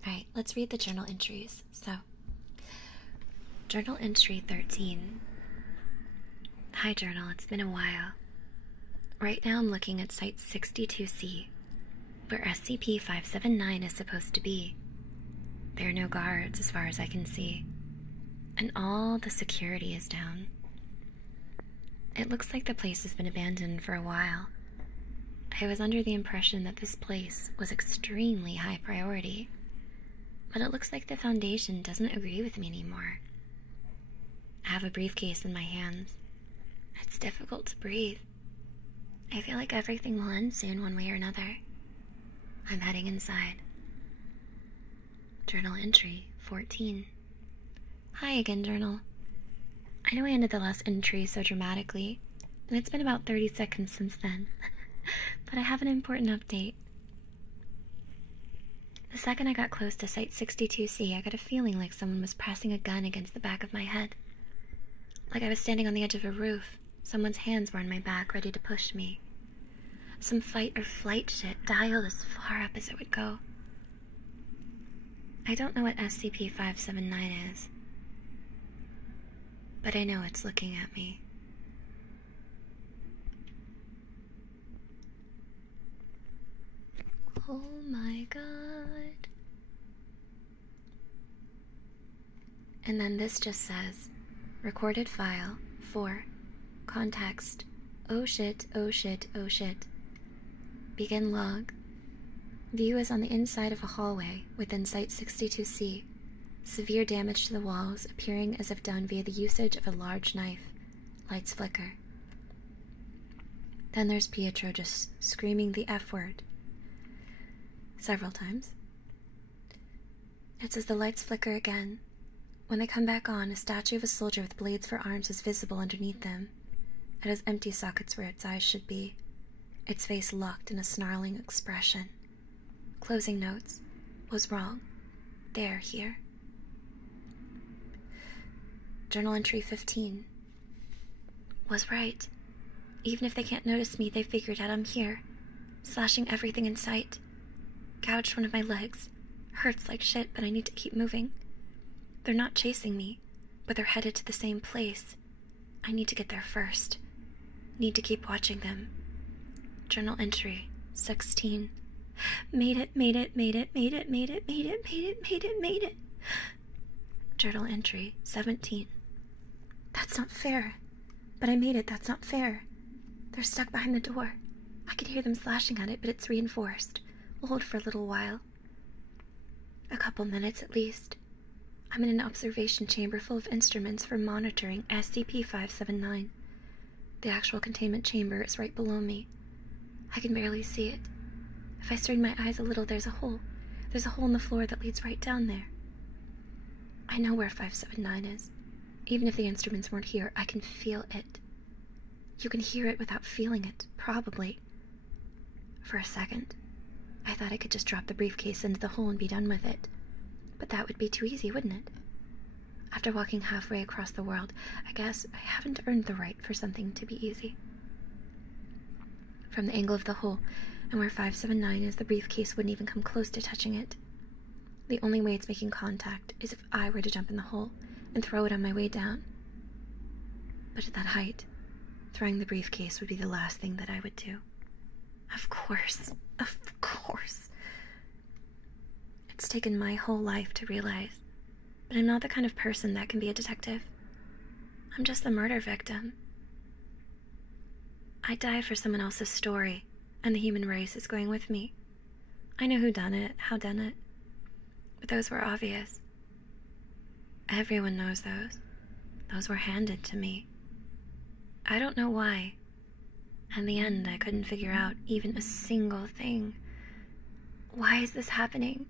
Alright, let's read the journal entries. So, journal entry 13. Hi journal, it's been a while. Right now I'm looking at site 62C, where SCP-579 is supposed to be. There are no guards as far as I can see, and all the security is down. It looks like the place has been abandoned for a while. I was under the impression that this place was extremely high priority, but it looks like the Foundation doesn't agree with me anymore. I have a briefcase in my hands. It's difficult to breathe. I feel like everything will end soon one way or another. I'm heading inside. Journal entry 14. Hi again, journal. I know I ended the last entry so dramatically, and it's been about 30 seconds since then, but I have an important update. The second I got close to Site 62C, I got a feeling like someone was pressing a gun against the back of my head. Like I was standing on the edge of a roof. Someone's hands were on my back, ready to push me. Some fight or flight shit, dialed as far up as it would go. I don't know what SCP-579 is, but I know it's looking at me. Oh my god. And then this just says, recorded file 4, context, oh shit, oh shit, oh shit. Begin log. View is on the inside of a hallway within Site 62C. Severe damage to the walls, appearing as if done via the usage of a large knife. Lights flicker. Then there's Pietro just screaming the F word. Several times. It says the lights flicker again. When they come back on, a statue of a soldier with blades for arms is visible underneath them. It has empty sockets where its eyes should be, its face locked in a snarling expression. Closing notes. Was wrong. There, here. Journal entry 15. Was right. Even if they can't notice me, they figured out I'm here. Slashing everything in sight. Gouged one of my legs. Hurts like shit, but I need to keep moving. They're not chasing me, but they're headed to the same place. I need to get there first. Need to keep watching them. Journal entry 16. Made it, made it, made it, made it, made it, made it, made it, made it, made it. Journal entry 17. That's not fair. But I made it, that's not fair. They're stuck behind the door. I can hear them slashing at it, but it's reinforced. We'll hold for a little while. A couple minutes at least. I'm in an observation chamber full of instruments for monitoring SCP-579. The actual containment chamber is right below me. I can barely see it. If I strain my eyes a little, there's a hole. There's a hole in the floor that leads right down there. I know where 579 is. Even if the instruments weren't here, I can feel it. You can hear it without feeling it, probably. For a second, I thought I could just drop the briefcase into the hole and be done with it. But that would be too easy, wouldn't it? After walking halfway across the world, I guess I haven't earned the right for something to be easy. From the angle of the hole, and where 579 is, the briefcase wouldn't even come close to touching it. The only way it's making contact is if I were to jump in the hole and throw it on my way down. But at that height, throwing the briefcase would be the last thing that I would do. Of course. Of course. It's taken my whole life to realize, but I'm not the kind of person that can be a detective. I'm just the murder victim. I died for someone else's story, and the human race is going with me. I know who done it, how done it, but those were obvious. Everyone knows those. Those were handed to me. I don't know why. In the end, I couldn't figure out even a single thing. Why is this happening?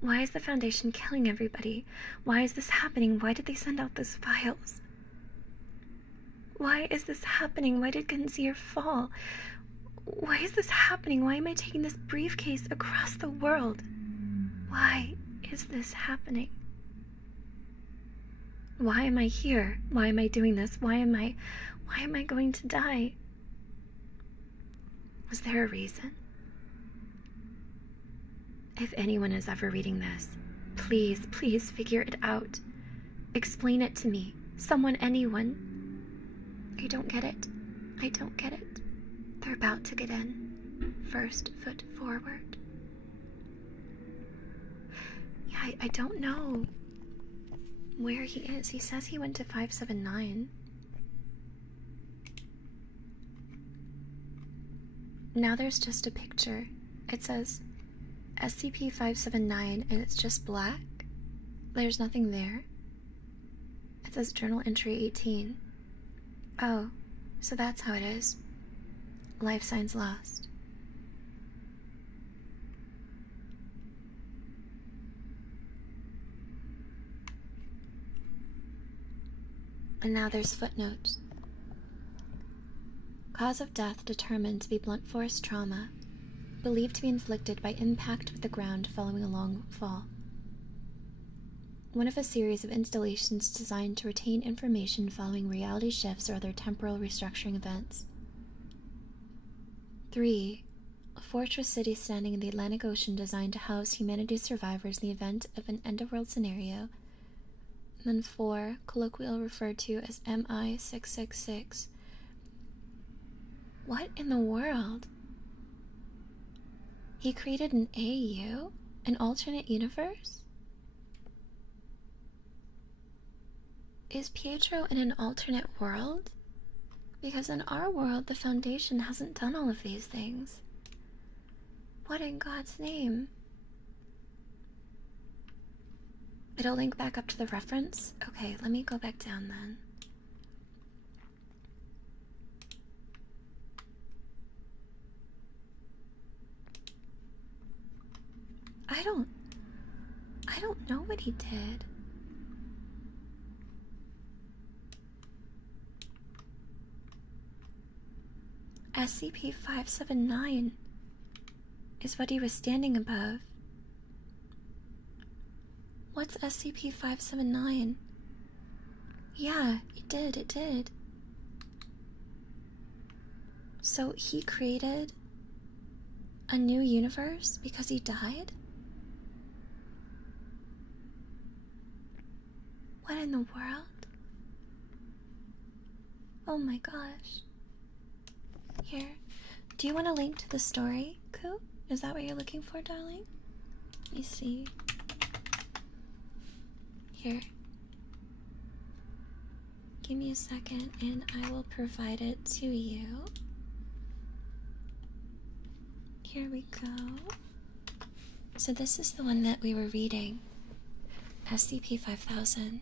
Why is the Foundation killing everybody? Why is this happening? Why did they send out those files? Why is this happening? Why did Gunzir fall? Why is this happening? Why am I taking this briefcase across the world? Why is this happening? Why am I here? Why am I doing this? Why am I going to die? Was there a reason? If anyone is ever reading this, please, please figure it out. Explain it to me. Someone, anyone. I don't get it. I don't get it. They're about to get in. First foot forward. Yeah, I don't know where he is. He says he went to 579. Now there's just a picture. It says SCP 579 and it's just black. There's nothing there. It says journal entry 18. Oh, so that's how it is. Life signs lost. And now there's footnotes. Cause of death determined to be blunt force trauma, believed to be inflicted by impact with the ground following a long fall. One of a series of installations designed to retain information following reality shifts or other temporal restructuring events. 3. A fortress city standing in the Atlantic Ocean designed to house humanity's survivors in the event of an end-of-world scenario. And then 4. Colloquial referred to as MI-666. What in the world? He created an AU? An alternate universe? Is Pietro in an alternate world? Because in our world, the Foundation hasn't done all of these things. What in God's name? It'll link back up to the reference? Okay, let me go back down then. I don't know what he did. SCP-579 is what he was standing above. What's SCP-579? Yeah, it did. So he created a new universe because he died? What in the world? Oh my gosh. Here, do you want a link to the story, Koo? Is that what you're looking for, darling? Let me see. Here. Give me a second and I will provide it to you. Here we go. So this is the one that we were reading. SCP-5000.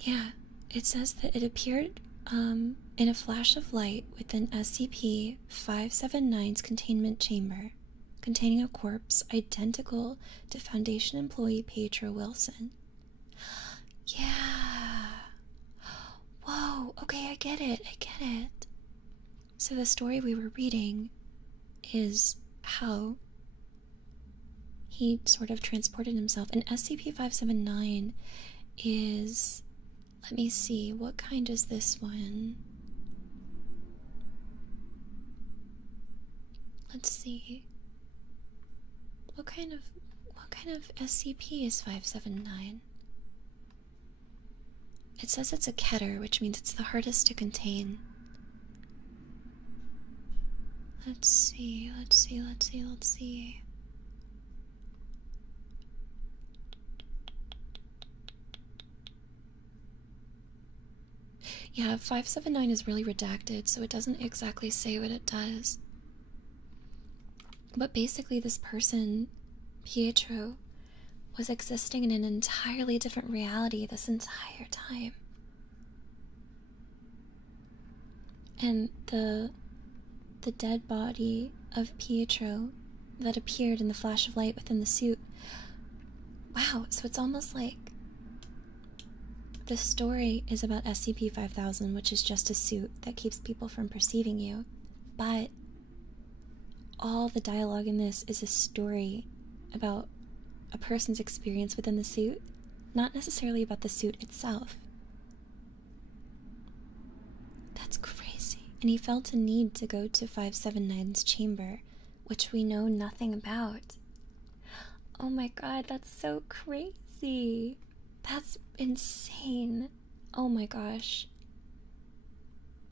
Yeah, it says that it appeared in a flash of light within SCP-579's containment chamber, containing a corpse identical to Foundation employee Pietro Wilson. Yeah. Whoa, okay, I get it. So the story we were reading is how he sort of transported himself. And SCP-579 is... Let me see, what kind is this one? Let's see. What kind of SCP is 579? It says it's a Keter, which means it's the hardest to contain. Let's see. Yeah, 579 is really redacted, so it doesn't exactly say what it does. But basically this person, Pietro, was existing in an entirely different reality this entire time. And the dead body of Pietro that appeared in the flash of light within the suit. Wow, so it's almost like the story is about SCP-5000, which is just a suit that keeps people from perceiving you. But all the dialogue in this is a story about a person's experience within the suit, not necessarily about the suit itself. That's crazy. And he felt a need to go to 579's chamber, which we know nothing about. Oh my god, that's so crazy. That's insane. Oh my gosh.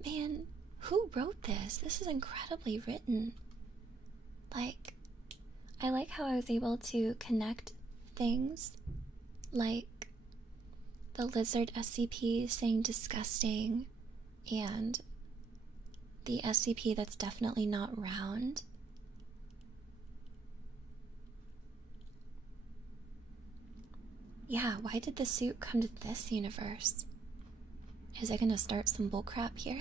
Man, who wrote this? This is incredibly written. Like, I like how I was able to connect things, like the lizard SCP saying disgusting, and the SCP that's definitely not round. Yeah, why did the suit come to this universe? Is it gonna start some bullcrap here?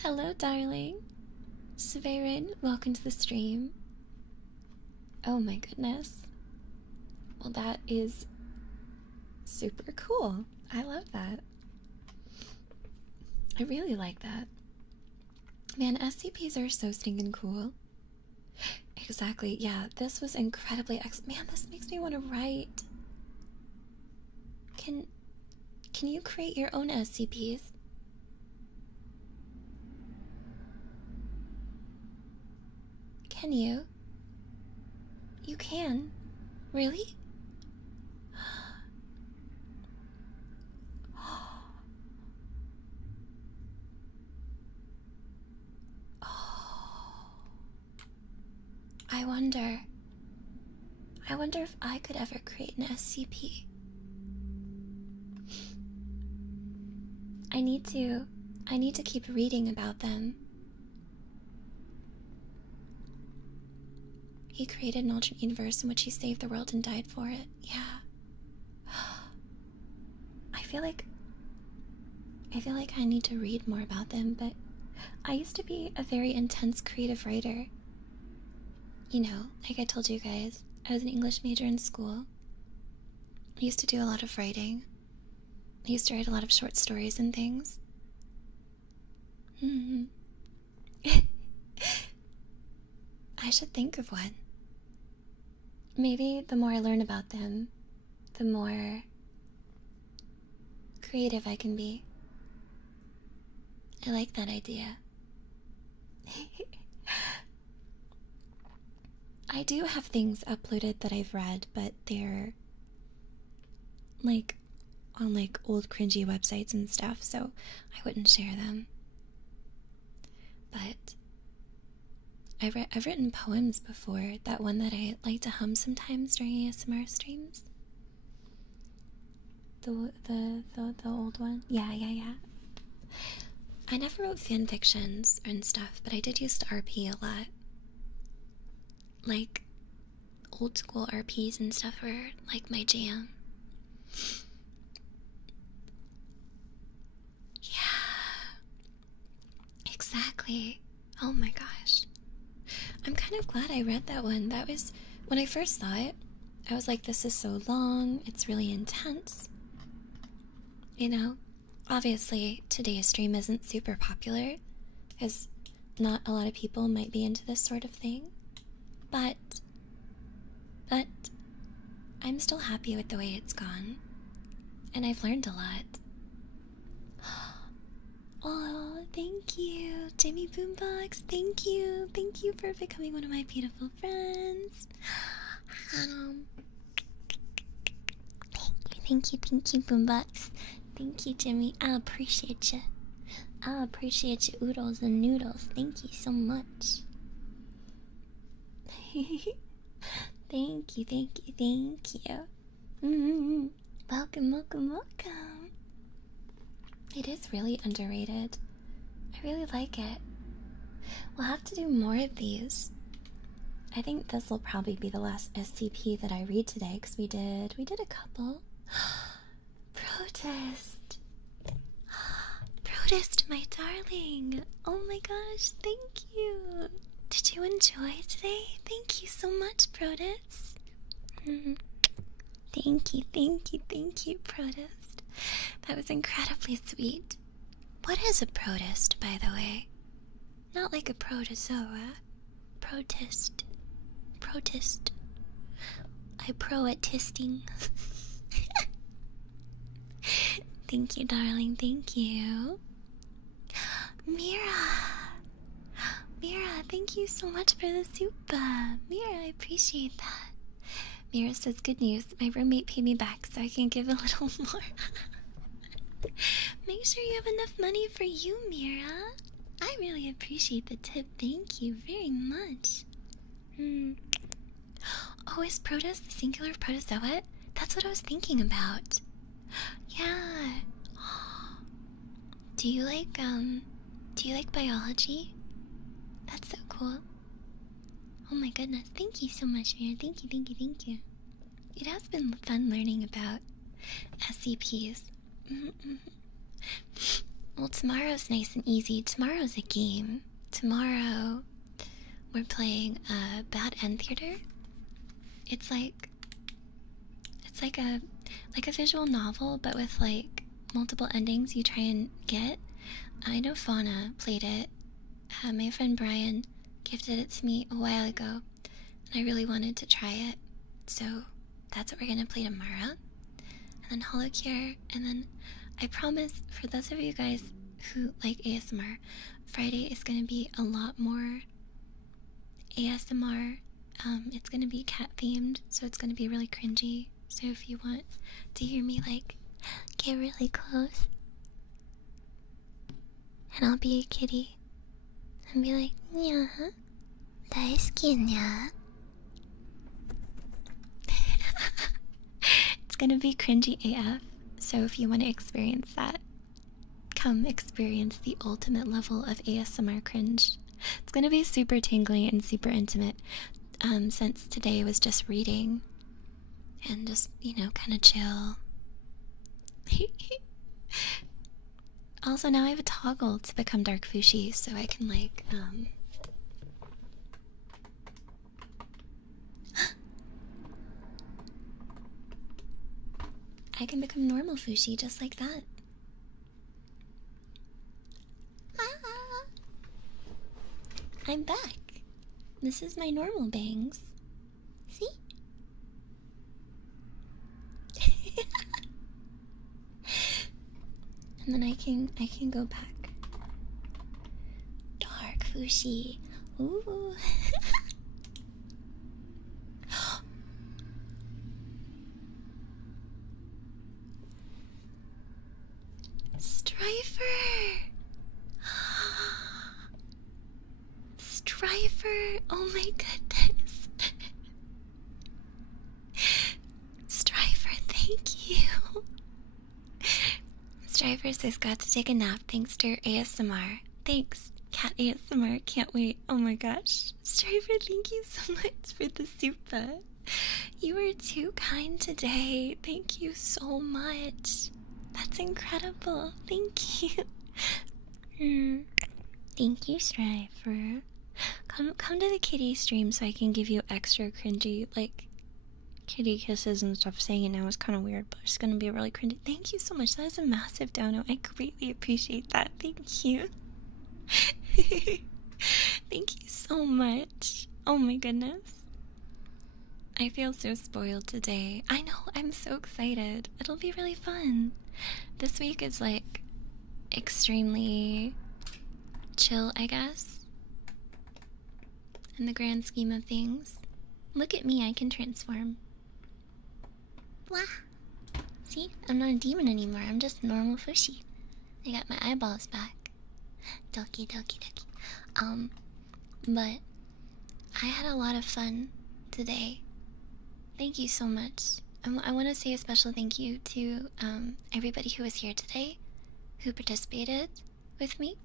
Hello, darling. Sverin, welcome to the stream. Oh my goodness. Well, that is super cool. I love that. I really like that. Man, SCPs are so stinking cool. Exactly, yeah, this was incredibly man, this makes me want to write. Can you create your own SCPs? Can you? You can? Really? I wonder if I could ever create an SCP. I need to keep reading about them. He created an alternate universe in which he saved the world and died for it. Yeah. I feel like I need to read more about them, but I used to be a very intense creative writer. You know, like I told you guys, I was an English major in school. I used to do a lot of writing. I used to write a lot of short stories and things. I should think of one. Maybe the more I learn about them, the more creative I can be. I like that idea. I do have things uploaded that I've read, but they're like on like old cringy websites and stuff, so I wouldn't share them. But I've written poems before. That one that I like to hum sometimes during ASMR streams. The old one. Yeah. I never wrote fan fictions and stuff, but I did use to RP a lot. Like, old school RPs and stuff were like my jam. Yeah. Exactly. Oh my gosh. I'm kind of glad I read that one. That was, when I first saw it, I was like, this is so long, it's really intense. You know? Obviously, today's stream isn't super popular, because not a lot of people might be into this sort of thing. But I'm still happy with the way it's gone. And I've learned a lot. Oh, thank you, Jamie Boombox. Thank you. Thank you for becoming one of my beautiful friends. Thank you, Boombox. Thank you, Jimmy. I appreciate you. I appreciate you, oodles and noodles. Thank you so much. Thank you. Welcome. It is really underrated. I really like it. We'll have to do more of these. I think this will probably be the last SCP that I read today, because we did a couple. Protest. Protest, my darling. Oh my gosh, thank you. Did you enjoy today? Thank you so much, Protest. Thank you, protest. That was incredibly sweet. What is a protest, by the way? Not like a protozoa. Protist. I pro at tisting. Thank you, darling. Thank you. Mira, thank you so much for the super. Mira, I appreciate that. Mira says, good news. My roommate paid me back so I can give a little more. Make sure you have enough money for you, Mira. I really appreciate the tip. Thank you very much. Oh, is protist the singular of protozoa? That's what I was thinking about. Yeah. Do you like biology? That's so cool. Oh my goodness. Thank you so much, Mira. Thank you. It has been fun learning about SCPs. Well, tomorrow's nice and easy. Tomorrow's a game. Tomorrow we're playing Bad End Theater. It's like a visual novel, but with like multiple endings you try and get. I know Fauna played it. My friend Brian gifted it to me a while ago, and I really wanted to try it. So that's what we're gonna play tomorrow. And then Holocure, and then I promise, for those of you guys who like ASMR, Friday is gonna be a lot more ASMR. It's gonna be cat themed, so it's gonna be really cringy. So if you want to hear me like get really close, and I'll be a kitty and be like, yeah, 大好き냐. It's gonna be cringy AF. So if you want to experience that, come experience the ultimate level of ASMR cringe. It's gonna be super tingly and super intimate, since today was just reading and just, kind of chill. Also, now I have a toggle to become Dark Fushi, so I can like I can become normal Fushi just like that. I'm back. This is my normal bangs. See? And then I can go back. Dark Fushi. Ooh. Strifer! Strifer! Oh my goodness! Strifer, thank you! Strifer says, got to take a nap thanks to your ASMR. Thanks, cat ASMR, can't wait. Oh my gosh. Strifer, thank you so much for the super. You were too kind today. Thank you so much. That's incredible. Thank you. Thank you, Strifer. Come to the kitty stream so I can give you extra cringy, like, kitty kisses and stuff. Saying it now is kind of weird, but it's gonna be really cringy. Thank you so much. That is a massive dono. I greatly appreciate that. Thank you. Thank you so much. Oh my goodness. I feel so spoiled today. I know, I'm so excited. It'll be really fun. This week is like extremely chill, I guess, in the grand scheme of things. Look at me, I can transform. Blah. See, I'm not a demon anymore. I'm just a normal Fushi. I got my eyeballs back. Doki. But I had a lot of fun today. Thank you so much. I want to say a special thank you to everybody who was here today, who participated with me.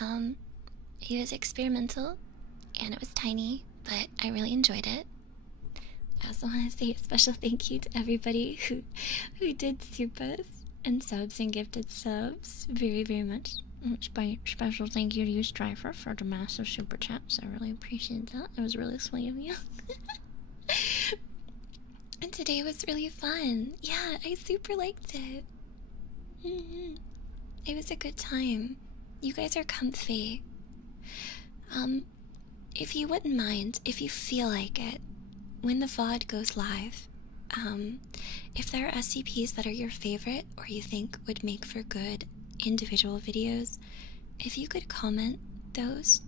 It was experimental, and it was tiny, but I really enjoyed it. I also want to say a special thank you to everybody who did supers and subs and gifted subs very, very much. Special thank you to you, Strifer, for the massive super chats. I really appreciate that. It was really sweet of you. And today was really fun. Yeah, I super liked it. It was a good time. You guys are comfy. If you wouldn't mind, if you feel like it, when the VOD goes live, if there are SCPs that are your favorite or you think would make for good individual videos, if you could comment those,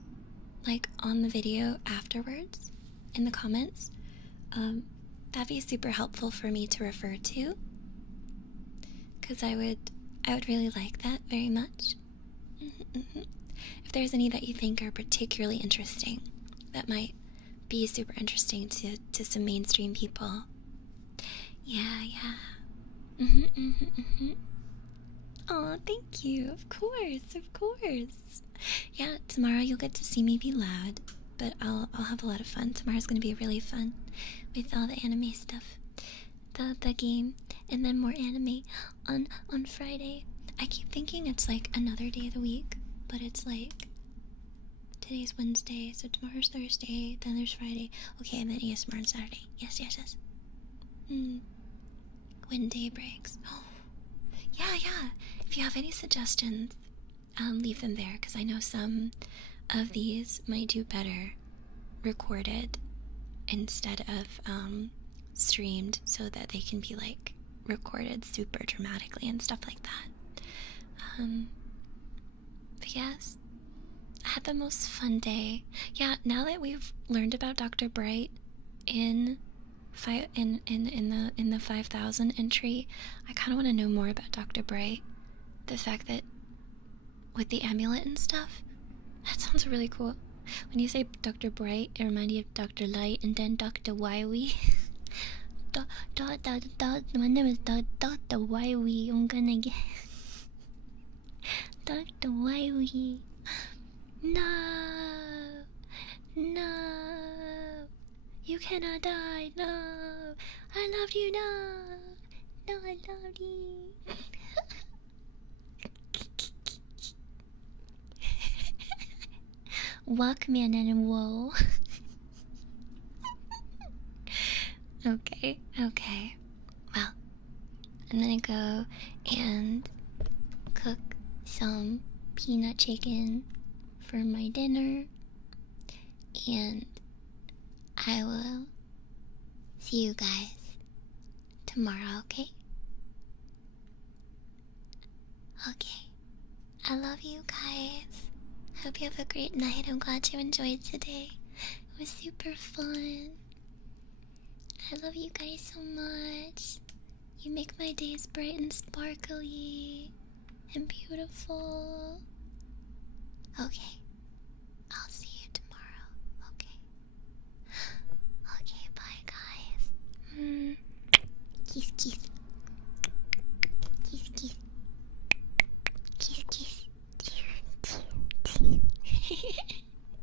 like, on the video afterwards, in the comments, that'd be super helpful for me to refer to, because I would really like that very much. If there's any that you think are particularly interesting, that might be super interesting to some mainstream people. Yeah. Oh, thank you. Of course. Yeah, tomorrow you'll get to see me be loud, but I'll have a lot of fun. Tomorrow's gonna be really fun with all the anime stuff, the game, and then more anime on Friday. I keep thinking it's like another day of the week, but it's like today's Wednesday, so tomorrow's Thursday, then there's Friday. Okay, and then ASMR on Saturday. Yes. When day breaks. Oh, yeah. If you have any suggestions, leave them there, because I know some of these might do better recorded instead of streamed, so that they can be like recorded super dramatically and stuff like that. But yes, I had the most fun day. Yeah, now that we've learned about Dr. Bright in the 5,000 entry, I kind of want to know more about Dr. Bright. The fact that with the amulet and stuff, that sounds really cool. When you say Dr. Bright, it reminds me of Dr. Light and then Dr. Wiley. My name is Dr. Wiley. I'm gonna get Dr. Wiley. No, you cannot die. No, I love you. No, I love you. Walkman and woe. Okay. Well, I'm gonna go and cook some peanut chicken for my dinner, and I will see you guys tomorrow, okay? Okay. I love you guys. Hope you have a great night. I'm glad you enjoyed today. It was super fun. I love you guys so much. You make my days bright and sparkly and beautiful. Okay. I'll see you tomorrow. Okay. Okay, bye guys. Kiss.